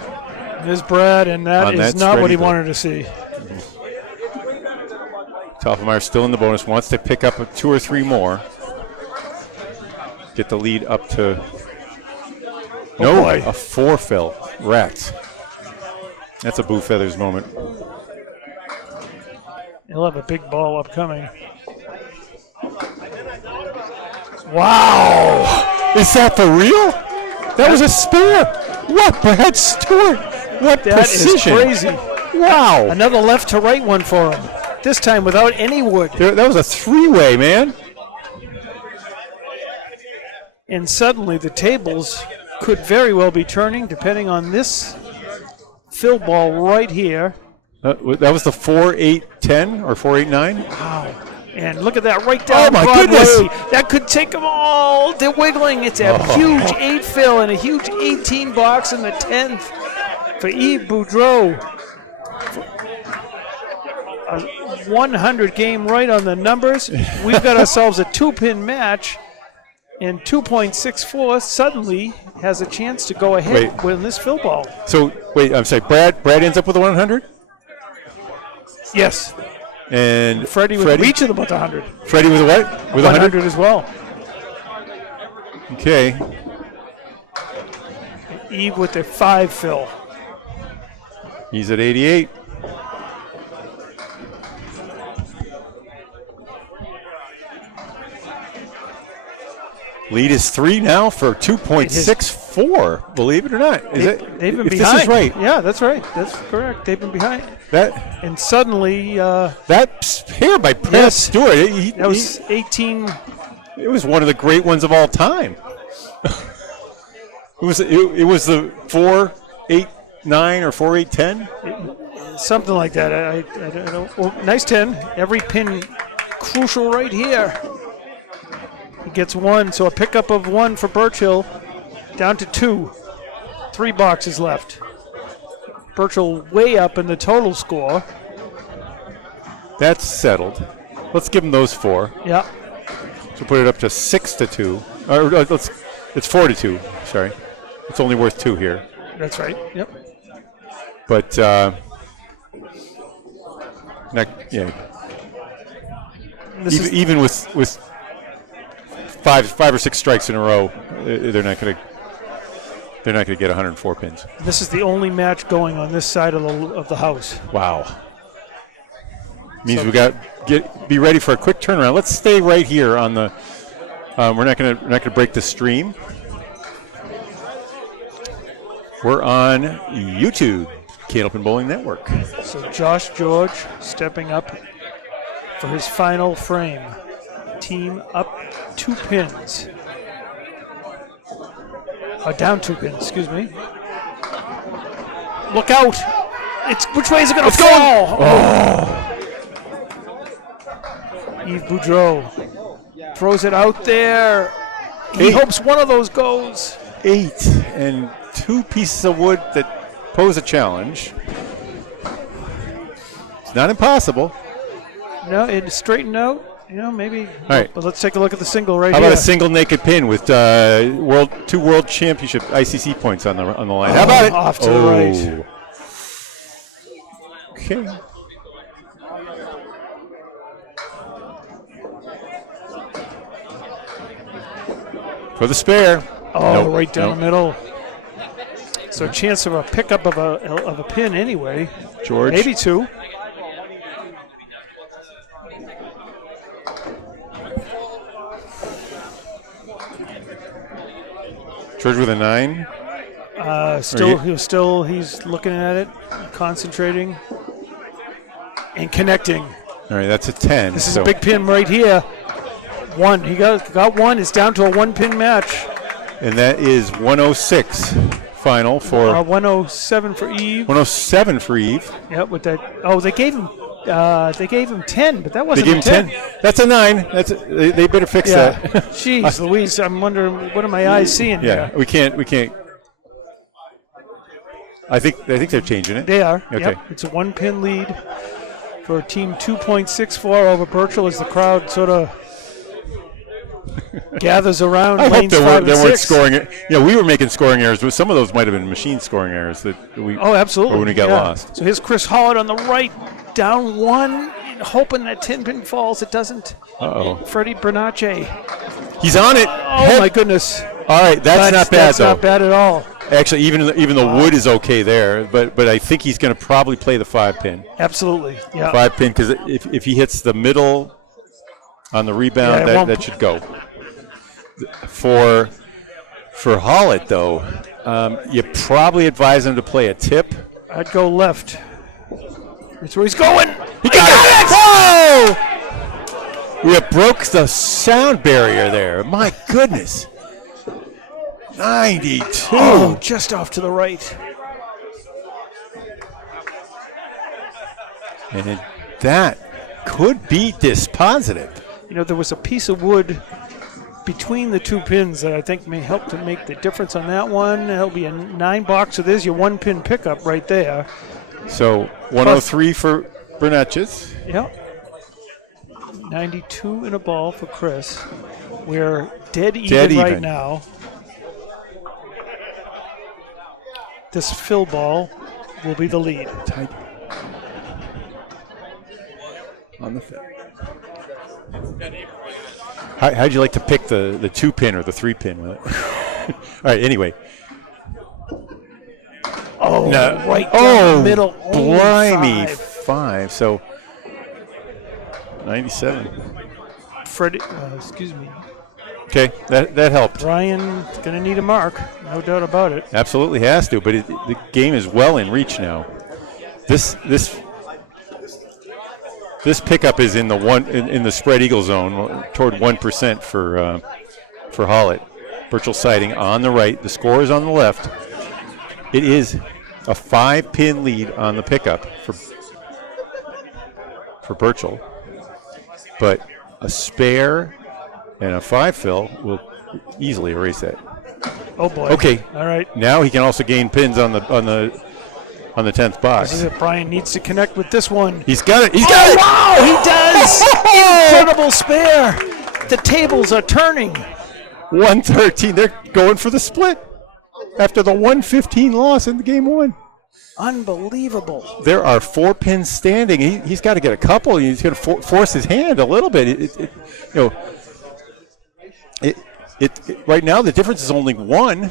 There's Brad, and that On is that not what he Freddie, wanted to see. Toffelmeyer still in the bonus, wants to pick up 2 or 3 more. Get the lead up to boy. a 4 fill. Rats. That's a Boo Feathers moment. He'll have a big ball upcoming. Wow! Is that for real? That was a spare. What, Brad Stewart? What That is precision. crazy. Wow. Another left to right one for him. This time without any wood. That was a 3-way, man. And suddenly the tables could very well be turning depending on this fill ball right here. That was the 4-8-10 or 4-8-9? Wow. And look at that right down Oh, my Broadway. goodness. That could take them all. They're wiggling. It's a huge 8 fill and a huge 18 box in the 10th for Yves Boudreau. A 100 game right on the numbers. We've got ourselves a 2-pin match. And 2.64 suddenly has a chance to go ahead with this fill ball. So, wait, I'm sorry. Brad ends up with a 100? Yes. And Freddie with each of them with 100. Freddie with a what? With 100 as well. Okay. Eve with the 5 fill. He's at 88. Lead is 3 now for 2.64. Believe it or not, They've been if behind. this is right, Yeah, that's right. That's correct. They've been behind. that And suddenly, that pair by Brad Yes. Stewart, that was 18. it was one of the great ones of all time. it was the 4-8-9 or 4-8-10. Something like that. I don't know. Well, nice 10. Every pin crucial right here. He gets 1, so a pickup of 1 for Birchell. Down to 2. 3 boxes left. Birchell way up in the total score. That's settled. Let's give him those 4. Yeah. So put it up to 6-2. It's 4-2. Sorry, it's only worth 2 here. That's right. Yep. But even with five or 6 strikes in a row, they're not going to. They're not going to get 104 pins. This is the only match going on this side of the house. Wow. Means we got be ready for a quick turnaround. Let's stay right here on the. We're not gonna break the stream. We're on YouTube, Candlepin Bowling Network. So Josh George stepping up for his final frame. Team up 2 pins. Down 2 pins, excuse me. Look out! Which way is it going to fall? Yves Boudreau throws it out there. He hopes one of those goes. 8 and 2 pieces of wood that pose a challenge. It's not impossible. No, it straightened out. Maybe. All right. But let's take a look at the single right How here. about a single naked pin with 2 world championship ICC points on the line? How about it? Off to the right. Okay. For the spare. Nope, Right down the middle. So a chance of a pickup of a pin anyway. George. Maybe 2. George with a 9. He's looking at it, concentrating, and connecting. All right, that's a 10. This is a big pin right here. 1. He got 1. It's down to a 1-pin match. And that is 106 final for 107 for Yves. 107 for Yves. Yep, with that. Oh, they gave him 10, but that They wasn't gave him a 10. 10. That's a 9. They better fix that. Jeez, Louise, I'm wondering what are my eyes seeing Yeah, here? we can't. I think they're changing it. They are. Okay. Yep. It's a 1-pin lead for team 2.64 over Birchell as the crowd sort of gathers around I hope lanes they 5 and weren't 6. scoring. We were making scoring errors, but some of those might have been machine scoring errors that we. Oh, absolutely. Or when we got lost. So here's Chris Hollett on the right, down 1, hoping that 10-pin falls. It doesn't. Uh-oh. Freddie Bernache. He's on it. Oh, my goodness. All right, that's not bad, That's though. not bad at all. Actually, even the wood is okay there, but I think he's going to probably play the 5-pin. Absolutely, yeah. 5-pin, because if he hits the middle on the rebound, that should go. For Hollett, though, you probably advise him to play a tip. I'd go left. That's where he's going. He got it! Whoa! We broke the sound barrier there. My goodness. 92. Oh, just off to the right. And that could be dispositive. There was a piece of wood between the 2 pins that I think may help to make the difference on that one. It'll be a 9 box, so there's your 1-pin pickup right there. So 103 for Bernatches. Yep. 92 in a ball for Chris. We're dead even right now. This fill ball will be the lead. Tight. On the fit. How'd you like to pick the 2-pin or the 3-pin with it? All right, anyway. Oh, right down the middle. Blimey, 5. So 97. Freddie, excuse me. Okay, that helped. Ryan's going to need a mark, no doubt about it. Absolutely has to, but the game is well in reach now. This pickup is in the spread eagle zone toward 1% for Hollett. Birchell sighting on the right. The score is on the left. It is a 5-pin lead on the pickup for Birchell, but a spare and a 5-fill will easily erase that. Oh boy. Okay. All right. Now he can also gain pins on the 10th box. This is it. Brian needs to connect with this one. He's got it. He's got it. Wow, he does. Incredible spare. The tables are turning. 113. They're going for the split after the 115 loss in the game 1. Unbelievable. There are 4 pins standing. He's got to get a couple. He's going to force his hand a little bit. Right now the difference is only 1.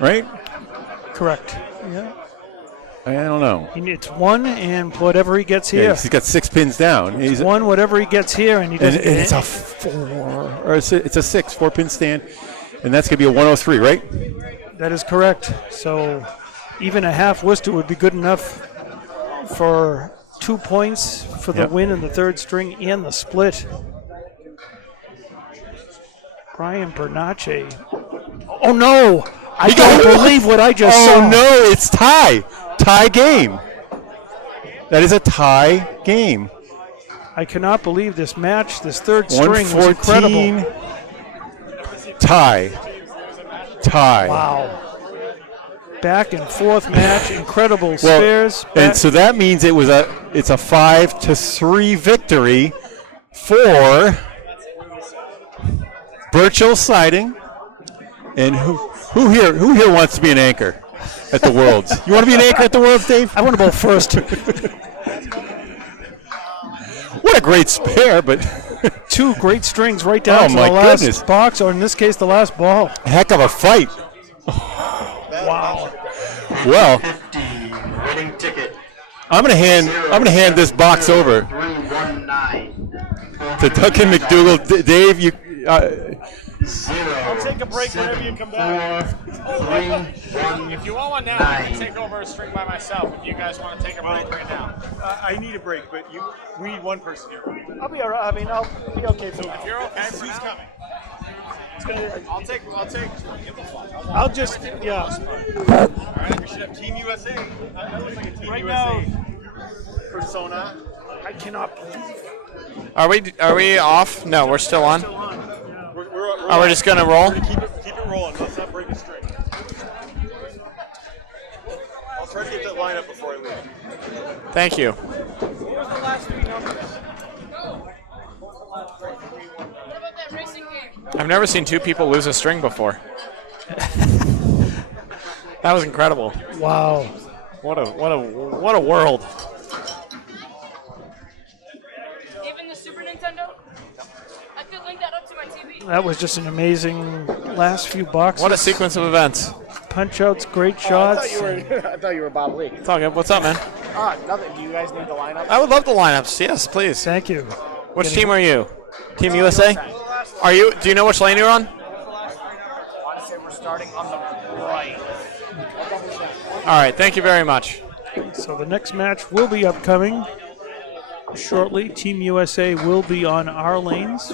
right? Correct. Yeah. I don't know. It's one and whatever he gets Yeah, here. he's got 6 pins down. He's One whatever he gets here, and he and, doesn't. and it's a 4 or it's a 6 4-pin stand, and that's gonna be a 103, right? That is correct. So even a half Worcester would be good enough for 2 points for the Yep. win in the third string and the split. Brian Bernache. Oh no! I don't believe what I just saw. Oh no, it's tie. Tie game. That is a tie game. I cannot believe this match. This third string was 114. incredible. Tie. Wow. Back and forth match, incredible spares. And so that means it's a 5-3 victory for Birchell Siding. And who here wants to be an anchor at the Worlds? You want to be an anchor at the Worlds, Dave? I want to go first. What a great spare, but 2 great strings right down to my the last goodness. box, or in this case, the last ball. heck of a fight. Wow. Well, 50 winning ticket. I'm gonna hand this box over 319. to Duncan MacDougall. Dave, you. I'll take a break whenever you come back. 4, If you want one now, I can take over a string by myself. If you guys want to take a break right now. I need a break, but we need one person here. I'll be all right. I mean, I'll be okay for If you're okay, Who's coming? I'll take. I'll just, yeah. All right, we should have Team USA. That looks like a Team Right USA persona. I cannot believe. Are we off? No, we're still on. We're just gonna roll. Keep it rolling. Let's not break a string. I'll try to get that lineup before I leave. Thank you. Where's the last 3 numbers? I've never seen 2 people lose a string before. That was incredible. Wow. What a world. Even the Super Nintendo? I could link that up to my TV. That was just an amazing last few boxes. What a sequence of events. Punch outs, great shots. I thought you were Bob Lee. It's all good. What's up, man? Nothing. Do you guys need the lineup? I would love the lineups. Yes, please. Thank you. Which team are you? Team USA? Are you? Do you know which lane you're on? I want to say we're starting on the right. All right. Thank you very much. So the next match will be upcoming shortly. Team USA will be on our lanes.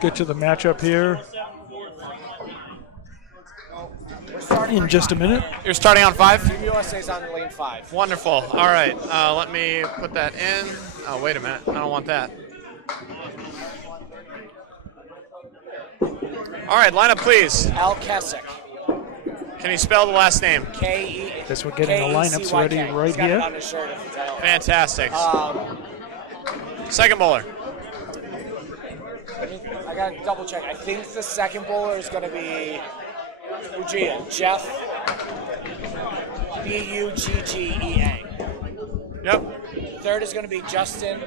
Get to the matchup here in just a minute. You're starting on 5? Team USA's on lane 5. Wonderful. All right. Let me put that in. Oh, wait a minute. I don't want that. All right. Line up, please. Al Keswick. Can you spell the last name? K-E. Guess we're getting the lineups ready right He's got here. it on his shirt if it's at all. Fantastic. Second bowler. I got to double check. I think the second bowler is going to be Ujia. Jeff. Buggea. Yep. Third is going to be Justin.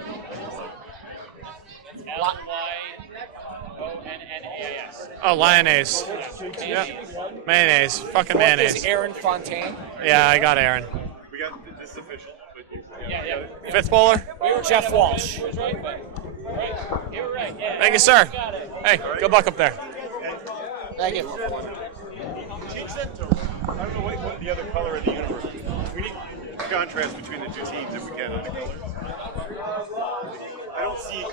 Oh, Lyonnaise. Yep. Mayonnaise. Fucking Fourth is mayonnaise. Aaron Fontaine. Yeah, I got Aaron. We got this is official. Fifth bowler. Jeff Walsh. Thank you, sir. Hey, good luck up there. Thank you. Change that to, I don't know what the other color of the universe. We need contrast between the 2 teams if we can on the colors. I don't see.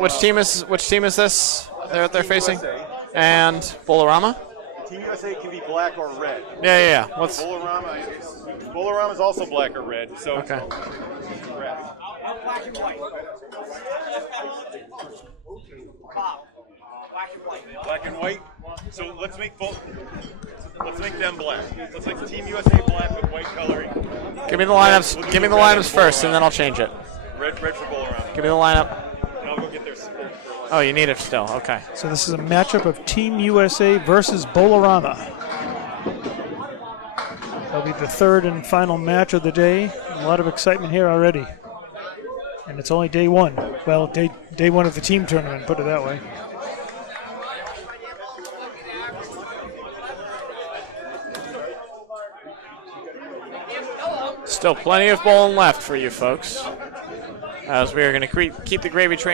Which team is this? They're facing. And Bolorama. Team USA can be black or red. Yeah. What's? Bolorama is also black or red. So Okay. red. Black and white. Black and white. So let's make both. Let's make them black. Let's make Team USA black with white coloring. Give me the lineups. Give me the lineups first, and then I'll change it. Red for Bolorama. Give me the lineup. And I'll go get their. Oh, you need it still. Okay. So this is a matchup of Team USA versus Bolorama. That'll be the third and final match of the day. A lot of excitement here already. And it's only day 1. Well, day 1 of the team tournament, put it that way. Still plenty of bowling left for you folks, as we are going to keep the gravy train